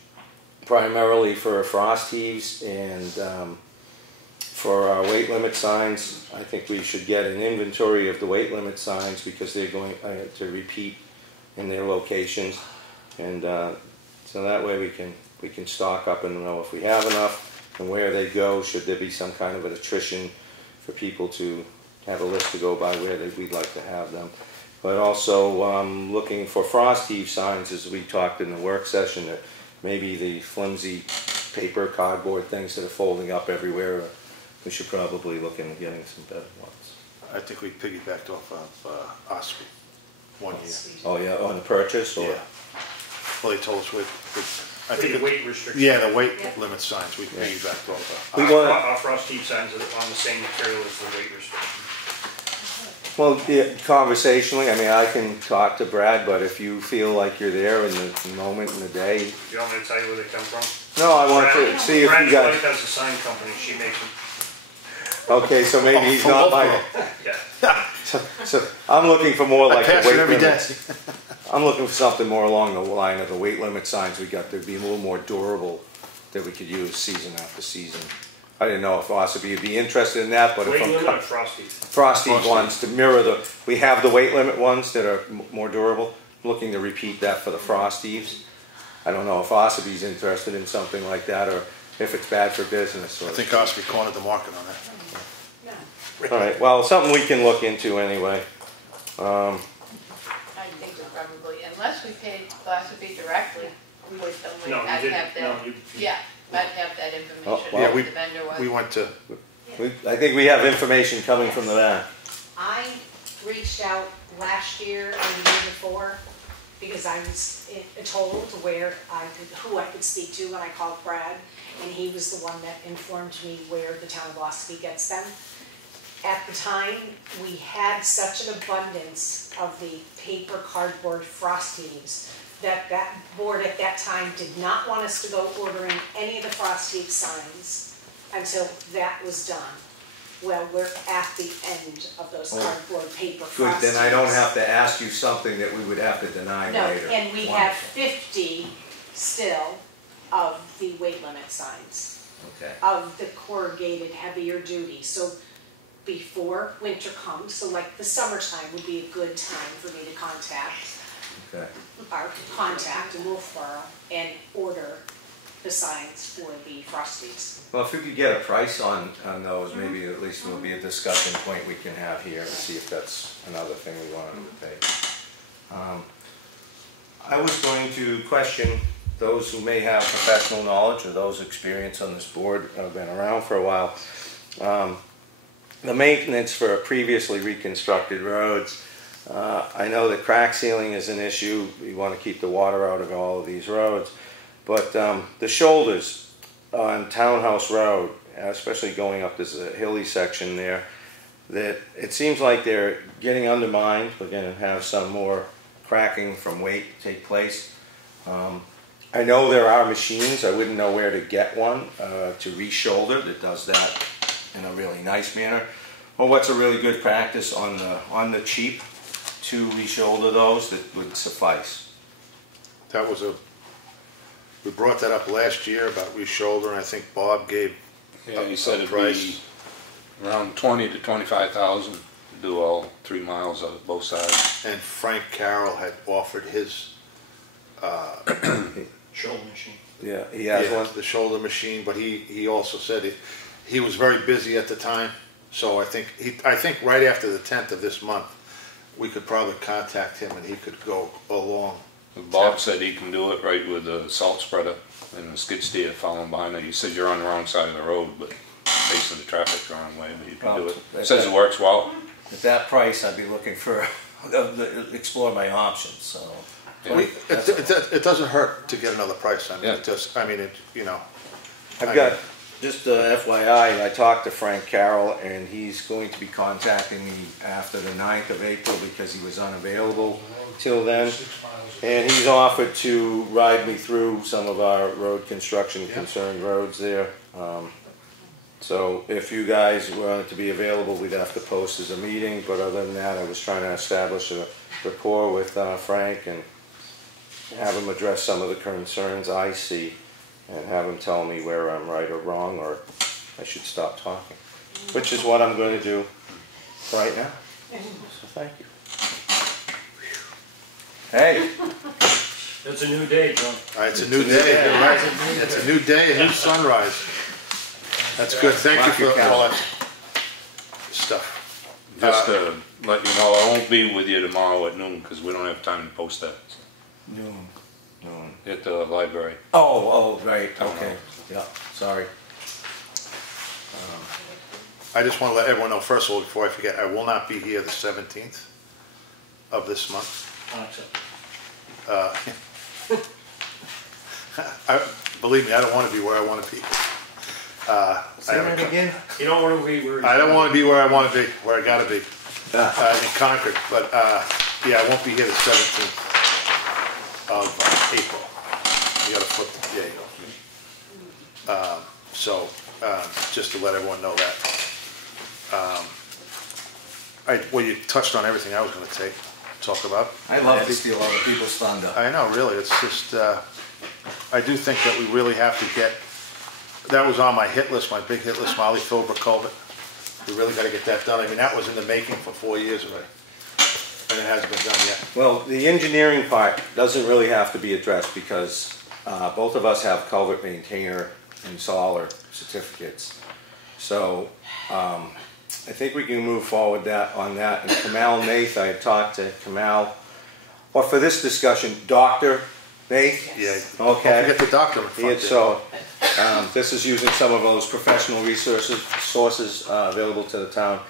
primarily for frost heaves and for our weight limit signs. I think we should get an inventory of the weight limit signs because they're going to repeat in their locations, and so that way we can stock up and know if we have enough and where they go. Should there be some kind of an attrition for people to have a list to go by where we'd like to have them. But also looking for frost heave signs, as we talked in the work session, that maybe the flimsy paper, cardboard things that are folding up everywhere, we should probably look into getting some better ones. I think we piggybacked off of Espie 1 year. Oh yeah, on the purchase? Or? Yeah. Well, they told us I think the weight restriction. Yeah, the weight limit signs, we piggybacked off of. Our frost heave signs are on the same material as the weight restriction. Well, yeah, conversationally, I mean, I can talk to Brad, but if you feel like you're there in the moment in the day. Do you want me to tell you where they come from? No, I want to see if you guys. Brad's wife has a sign company, she makes them. Okay, so maybe he's not my. Yeah. So I'm looking for more like I the weight every limit. day. I'm looking for something more along the line of the weight limit signs we got to be a little more durable that we could use season after season. I didn't know if Ossipee would be interested in that, but weight if I'm limit or frosty? Frosty ones to mirror we have the weight limit ones that are more durable. I'm looking to repeat that for the Frosties. I don't know if Ossopee's interested in something like that or if it's bad for business. I think Espie cornered the market on that. All right, well, something we can look into anyway. I think we probably, unless we paid Ossipee directly, we would only, No, I'd you didn't. have that. No, you- Yeah, I'd have that information, Oh, who well, the vendor was. We went to, I think we have information coming from the back. I reached out last year and the year before because I was told who I could speak to when I called Brad, and he was the one that informed me where the town of Ossipee gets them. At the time, we had such an abundance of the paper cardboard frosties that board at that time did not want us to go ordering any of the frosty signs until that was done. Well, we're at the end of those cardboard paper frosties. Good, then I don't have to ask you something that we would have to deny No, later. and we have 50 still of the weight limit signs. Okay. Of the corrugated heavier duty. So before winter comes, so like the summertime would be a good time for me to contact in Wolfboro and order the signs for the Frosties. Well, if we could get a price on those, maybe at least it'll be a discussion point we can have here and see if that's another thing we wanted to take. I was going to question those who may have professional knowledge or those experienced on this board have been around for a while. The maintenance for previously reconstructed roads. I know that crack sealing is an issue. We want to keep the water out of all of these roads. But the shoulders on Townhouse Road, especially going up this hilly section there, that it seems like they're getting undermined. We're going to have some more cracking from weight take place. I know there are machines. I wouldn't know where to get one to re-shoulder that does that in a really nice manner. Well, what's a really good practice on the cheap to re-shoulder those that would suffice? We brought that up last year about re-shouldering. I think Bob gave he said it'd price. be around 20 to 25,000 to do all 3 miles of both sides. And Frank Carroll had offered his Shoulder machine. Yeah, he has one. The shoulder machine, but he also said he was very busy at the time. So I think right after the 10th of this month, we could probably contact him and he could go along. Bob said he can do it right with the salt spreader and the skid steer following behind it. He says you're on the wrong side of the road, but facing the traffic the wrong way, but you can do it. Says it works well. At that price, I'd be looking for explore my options. So yeah. It doesn't hurt to get another price. I mean, I've got just FYI. I talked to Frank Carroll, and he's going to be contacting me after the 9th of April because he was unavailable till then. And he's offered to ride me through some of our road construction concerned roads there. So if you guys wanted to be available, we'd have to post as a meeting, but other than that, I was trying to establish a rapport with Frank and have him address some of the concerns I see and have him tell me where I'm right or wrong or I should stop talking, which is what I'm going to do right now. So thank you. Hey. It's a new day, John. It's a new day. It's a new day, a new sunrise. That's good. Thank you for all that stuff. Just to let you know, I won't be with you tomorrow at noon because we don't have time to post that. Noon. At the library. Oh, right. Okay. Yeah. Sorry. I just want to let everyone know, first of all, before I forget, I will not be here the 17th of this month. Believe me, I don't want to be where I want to be. Say that again? You don't want to be where I don't want to be where I want to be, where I got to be, in Concord. But yeah, I won't be here the 17th of April. You got to flip. There you go. So just to let everyone know that. Well, you touched on everything I was going to talk about. I love to steal other people's thunder. I know, really. It's just, I do think that we really have to get, that was on my hit list, my big hit list, Molly Philbrook culvert. We really got to get that done. I mean, that was in the making for 4 years already, and it hasn't been done yet. Well, the engineering part doesn't really have to be addressed because both of us have culvert maintainer installer certificates. So I think we can move forward on that. And Comeau Nath, I had talked to Comeau. Well, for this discussion, Dr. Nath? Yeah. Okay. Don't forget the doctor in front. So this is using some of those professional sources available to the town.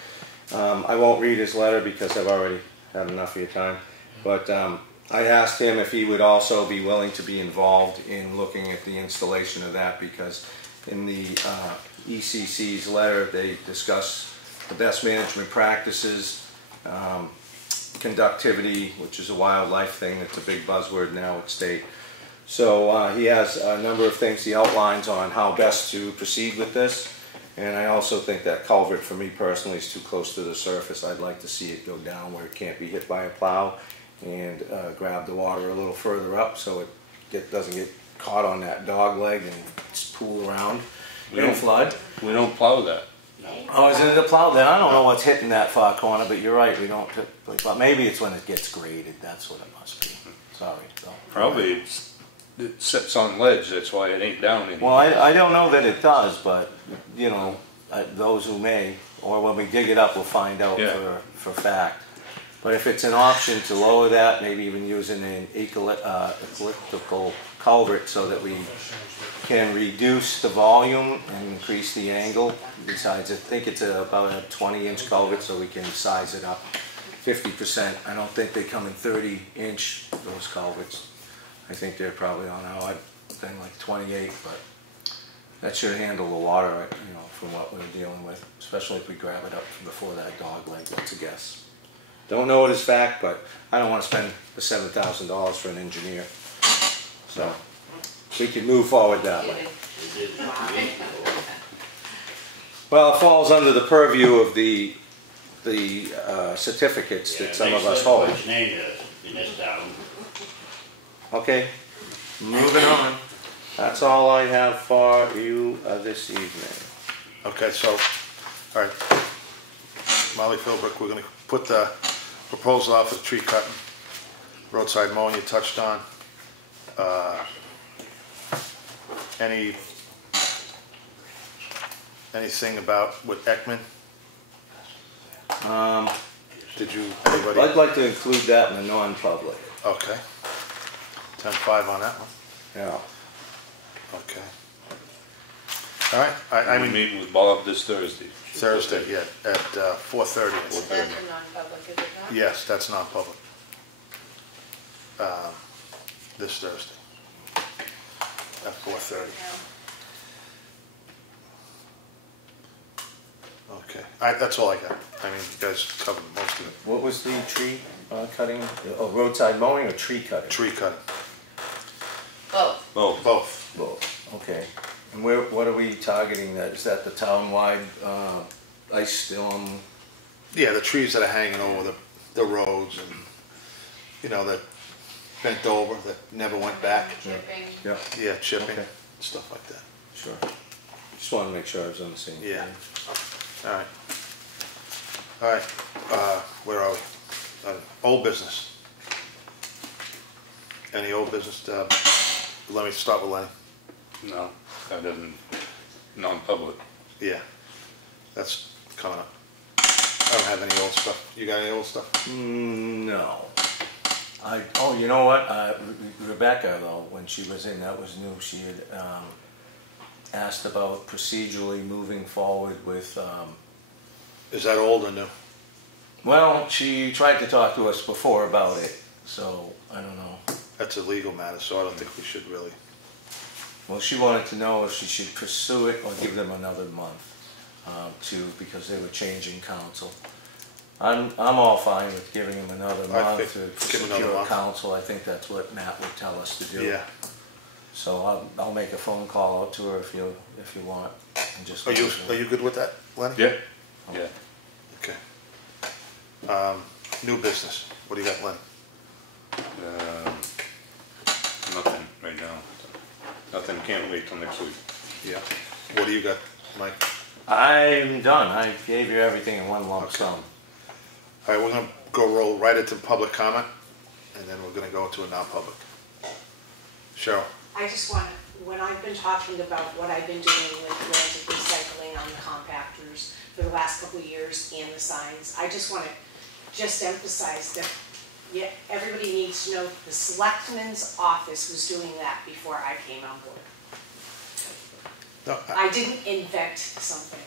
I won't read his letter because I've already had enough of your time. But I asked him if he would also be willing to be involved in looking at the installation of that because in the ECC's letter they discuss the best management practices, conductivity, which is a wildlife thing that's a big buzzword now at state. So he has a number of things he outlines on how best to proceed with this. And I also think that culvert, for me personally, is too close to the surface. I'd like to see it go down where it can't be hit by a plow and grab the water a little further up so it doesn't get caught on that dog leg and pool around and flood. We don't plow that. Oh, is it the plow? Then I don't know what's hitting that far corner, but you're right, we don't typically plow. Maybe it's when it gets graded, that's what it must be. Sorry. Probably it sits on ledge, that's why it ain't down anymore. Well, I don't know that it does, but, you know, those who may, or when we dig it up, we'll find out for fact. But if it's an option to lower that, maybe even using an elliptical culvert so that we can reduce the volume and increase the angle. Besides, I think it's about a 20-inch culvert, so we can size it up 50%. I don't think they come in 30-inch, those culverts. I think they're probably on an odd thing like 28, but that should handle the water, you know, from what we're dealing with, especially if we grab it up before that dog leg. That's a guess. Don't know it as fact, but I don't want to spend the $7,000 for an engineer. So we can move forward that way. Well, it falls under the purview of the certificates that some of us hold. In this town. Okay, moving on. That's all I have for you this evening. Okay, so, all right. Molly Philbrook, we're going to put the proposal out for the tree cutting, roadside mowing you touched on. Anything about with Ekman? Did you, anybody? I'd like to include that in the non-public. Okay. 10-5 on that one. Yeah. Okay. All right. I'm meeting with Bob this Thursday. Thursday, yeah, at 4:30. Is that the non-public, is it not? Yes, that's non-public. This Thursday at 4:30. Okay, that's all I got. I mean, you guys covered most of it. What was the tree cutting? Oh, roadside mowing or tree cutting? Tree cutting. Both. Both. Both. Both. Okay. And what are we targeting that? Is that the town-wide ice storm? Yeah, the trees that are hanging over the roads and, you know, that bent over, that never went back. Chipping. Yeah. Yeah, chipping, Okay. stuff like that. Sure. Just wanted to make sure I was on the same page. Yeah. All right. All right, where are we? Old business. Any old business? Let me start with Lenny. No, that isn't non-public. Yeah, that's coming up. I don't have any old stuff. You got any old stuff? No. Oh, you know what? Rebecca, though, when she was in, that was new. She had asked about procedurally moving forward with. Is that old or new? Well, she tried to talk to us before about it, so I don't know. That's a legal matter, so I don't think we should really. Well, she wanted to know if she should pursue it or give them another month, because they were changing counsel. I'm all fine with giving them another month to secure counsel. I think that's what Matt would tell us to do. Yeah. So I'll make a phone call out to her if you want. And just Are you good with that, Lenny? Yeah. Yeah. Okay. New business. What do you got, Lenny? Nothing right now. Nothing. Can't wait till next week. Yeah. What do you got, Mike? I'm done. I gave you everything in one lump sum. All right, we're going to roll right into public comment, and then we're going to go into a non-public. Cheryl. I just want to, when I've been talking about what I've been doing with Atlantic recycling on the compactors for the last couple of years and the signs, I just want to emphasize that everybody needs to know the Selectmen's office was doing that before I came on board. No, I didn't invent something.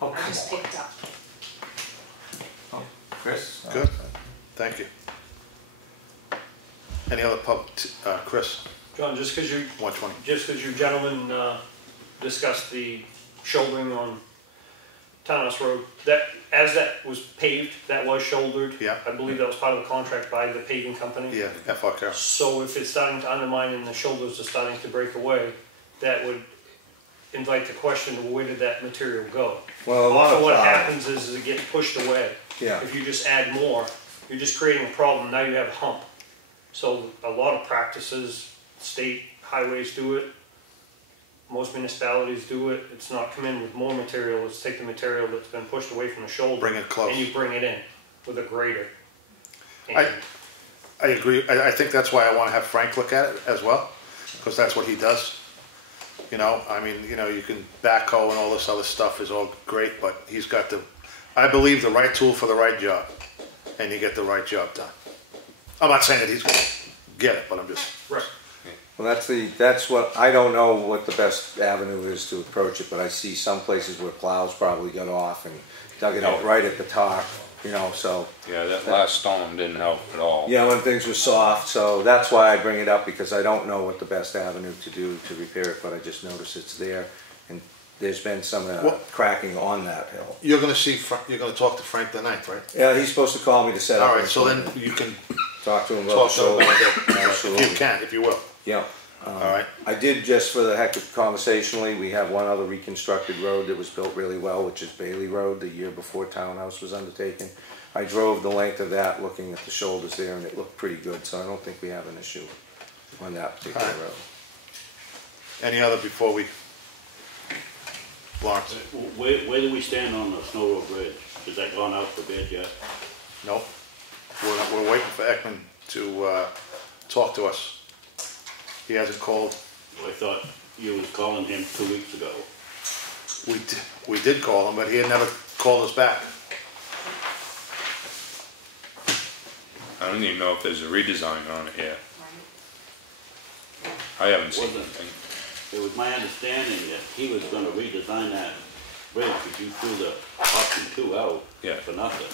Oh, I just picked up. Oh, Chris? Good. Thank you. Any other Chris? John, just because you 120. Just because you gentlemen discussed the shouldering on Townhouse Road, that as that was paved, that was shouldered. Yeah. I believe that was part of the contract by the paving company. Yeah, FRK. So if it's starting to undermine and the shoulders are starting to break away, that would invite the question of where did that material go? Well, a lot of what happens is it gets pushed away. Yeah. If you just add more, you're just creating a problem. Now you have a hump. So a lot of practices, state highways do it. Most municipalities do it. It's not come in with more material. It's take the material that's been pushed away from the shoulder. Bring it close. And you bring it in with a grader. I agree. I think that's why I want to have Frank look at it as well, because that's what he does. You know, I mean, you know, you can backhoe and all this other stuff is all great, but he's got I believe, the right tool for the right job, and you get the right job done. I'm not saying that he's going to get it, but I'm just... Right. Well, that's what, I don't know what the best avenue is to approach it, but I see some places where plows probably got off and dug it out right at the top, you know, so. Yeah, that last storm didn't help at all. Yeah, when things were soft, so that's why I bring it up, because I don't know what the best avenue to do to repair it, but I just noticed it's there, and there's been some cracking on that hill. You're going to you're going to talk to Frank the 9th, right? Yeah, he's supposed to call me to set up. All right, so then you can talk to him about the shoulder. Absolutely. If you can, if you will. Yeah. All right. I did, just for the heck of conversationally, we have one other reconstructed road that was built really well, which is Bailey Road, the year before Townhouse was undertaken. I drove the length of that looking at the shoulders there, and it looked pretty good, so I don't think we have an issue on that particular road. Any other before we... Lawrence? Where do we stand on the Snow Road Bridge? Has that gone out for bid yet? Nope. We're waiting for Ekman to talk to us. He hasn't called. I thought you was calling him 2 weeks ago. We did call him, but he had never called us back. I don't even know if there's a redesign on it yet. I haven't seen anything. It was my understanding that he was going to redesign that bridge, because you threw the option 2 out for nothing.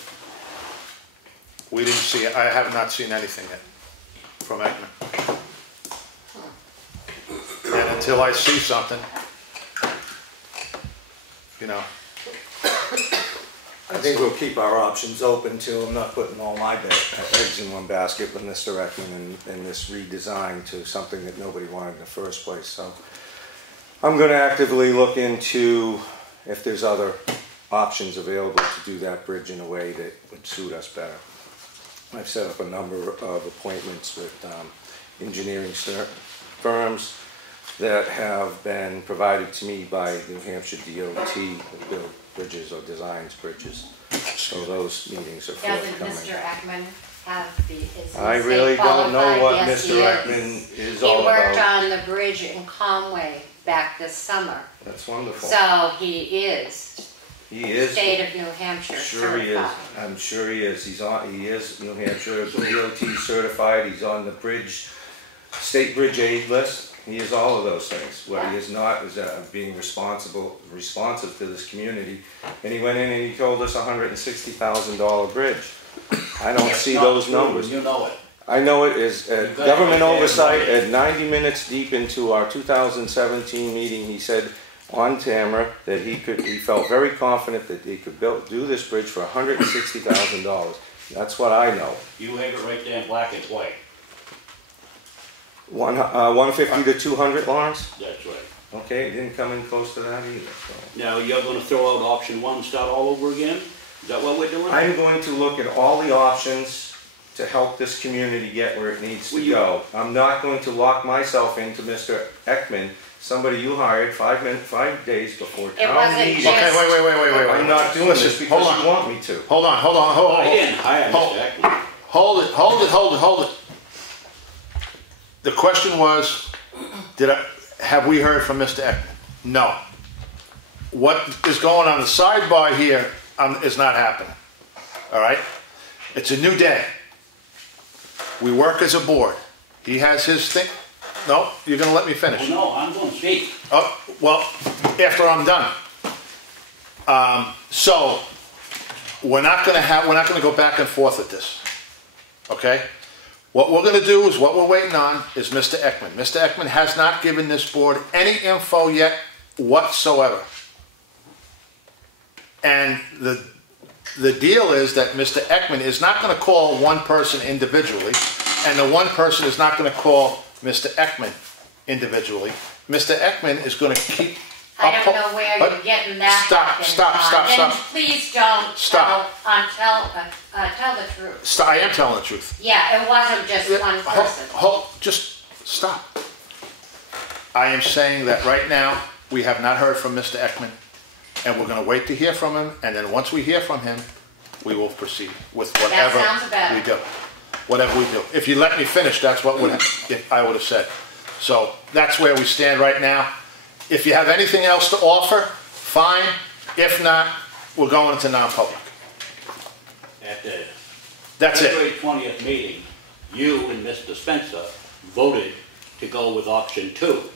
We didn't see it. I have not seen anything yet from Ekman. And until I see something, you know. I think we'll keep our options open too. I'm not putting all my eggs in one basket with Mr. Ekman and this redesign to something that nobody wanted in the first place. So I'm going to actively look into if there's other options available to do that bridge in a way that would suit us better. I've set up a number of appointments with engineering firms that have been provided to me by New Hampshire DOT that build bridges or designs bridges. So those meetings are forthcoming. Doesn't Mr. Ekman have the, is he I really don't know qualified? what Yes, Mr. he Ekman is all He worked about. on the bridge in Conway back this summer. That's wonderful. So he is state of New Hampshire Sure he is. certified. I'm sure he is. He is New Hampshire DOT certified. He's on the bridge, state bridge aid list. He is all of those things. What he is not is being responsive to this community. And he went in and he told us $160,000 bridge. I don't see those numbers. You know it. I know it is government oversight at 90 minutes deep into our 2017 meeting. He said on camera that he felt very confident that he could do this bridge for $160,000. That's what I know. You have it right there in black and white. 150 to 200, Lawrence? That's right. Okay, it didn't come in close to that either. So. Now, you're gonna throw out option one, start all over again? Is that what we're doing? I'm going to look at all the options to help this community get where it needs to go. I'm not going to lock myself into Mr. Ekman, somebody you hired 5 days before town meeting. Okay, wait. I'm not doing this because you want me to. Hold on. I didn't hire Mr. Ekman. Hold it. The question was, have we heard from Mr. Ekman? No. What is going on the sidebar here is not happening. All right? It's a new day. We work as a board. He has his thing. No, you're going to let me finish. Oh, no, I'm going to speak. Oh, well, after I'm done. So we're not going to go back and forth with this. Okay? What we're going to do is what we're waiting on is Mr. Ekman. Mr. Ekman has not given this board any info yet whatsoever. And the deal is that Mr. Ekman is not going to call one person individually, and the one person is not going to call Mr. Ekman individually. Mr. Ekman is going to keep... I don't know where you're getting that. Stop. Please don't tell the truth. I am telling the truth. Yeah, it wasn't just one person. Just stop. I am saying that right now, we have not heard from Mr. Ekman, and we're going to wait to hear from him, and then once we hear from him, we will proceed with whatever we do. Whatever we do. If you let me finish, that's what I would have said. So that's where we stand right now. If you have anything else to offer, fine. If not, we're going into non-public. At the That's February 20th meeting, you and Mr. Spencer voted to go with option 2.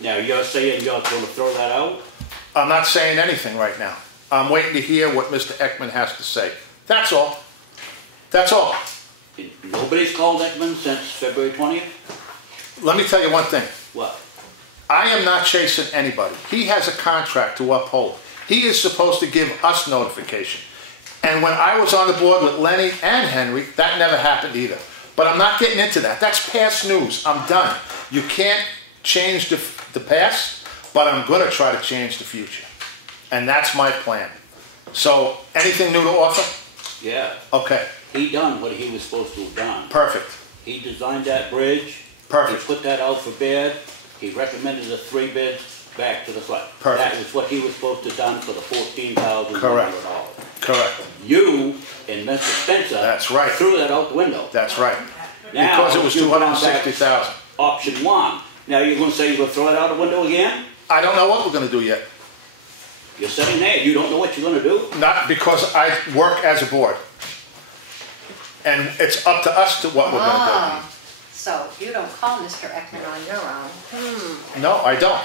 Now, you're saying you're going to throw that out? I'm not saying anything right now. I'm waiting to hear what Mr. Ekman has to say. That's all. That's all. Nobody's called Ekman since February 20th? Let me tell you one thing. What? I am not chasing anybody. He has a contract to uphold. He is supposed to give us notification. And when I was on the board with Lenny and Henry, that never happened either. But I'm not getting into that. That's past news. I'm done. You can't change the past, but I'm going to try to change the future. And that's my plan. So, anything new to offer? Yeah. Okay. He done what he was supposed to have done. Perfect. He designed that bridge. Perfect. He put that out for bid. He recommended the 3 bids back to the select. Perfect. That was what he was supposed to have done for the $14,100. Correct. You and Mr. Spencer threw that out the window. That's right. Now, because it was $260,000. Option 1. Now you're going to say you're going to throw it out the window again? I don't know what we're going to do yet. You're sitting there, you don't know what you're going to do? Not because I work as a board. And it's up to us to what we're going to do. So you don't call Mr. Ekman on your own. No, I don't.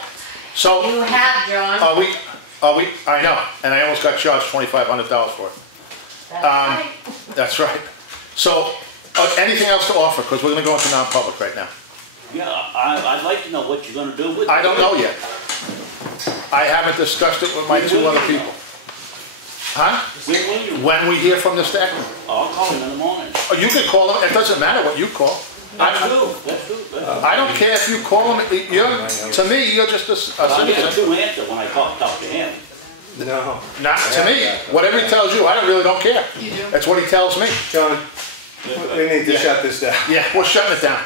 So you have, John. I know, and I almost got charged $2,500 for it. That's right. That's right. So, anything else to offer? Because we're going to go into non-public right now. Yeah, I'd like to know what you're going to do with it. I don't know yet. I haven't discussed it with my 2 other people. Huh? When will you? When we hear from Mr. Ekman. I'll call him in the morning. Oh, you can call him. It doesn't matter what you call. That's true. I don't care if you call him, to me, you're just a I get a citizen. true answer when I talk to him. No. Not to me, whatever he tells you, I really don't care. You do? That's what he tells me. John, we need to shut this down. Yeah, we're shutting it down.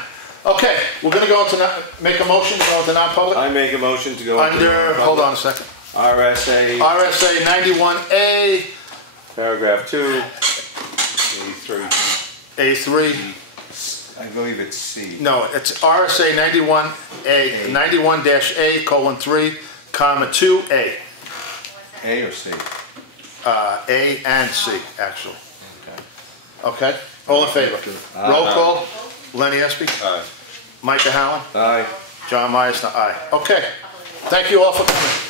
Okay, we're gonna go into, make a motion to go into non-public? I make a motion to go into Under, non-public. hold on a second. RSA, RSA 91A, paragraph 2, A3. A3, I believe it's C. no, it's RSA 91A, 91-A:3, comma 2A. A or C? A and C, actually. Okay, all in favor? Roll call, Lenny Espie, Aye. Mike Cahalane, Aye. John Meisner, aye. Okay, thank you all for coming.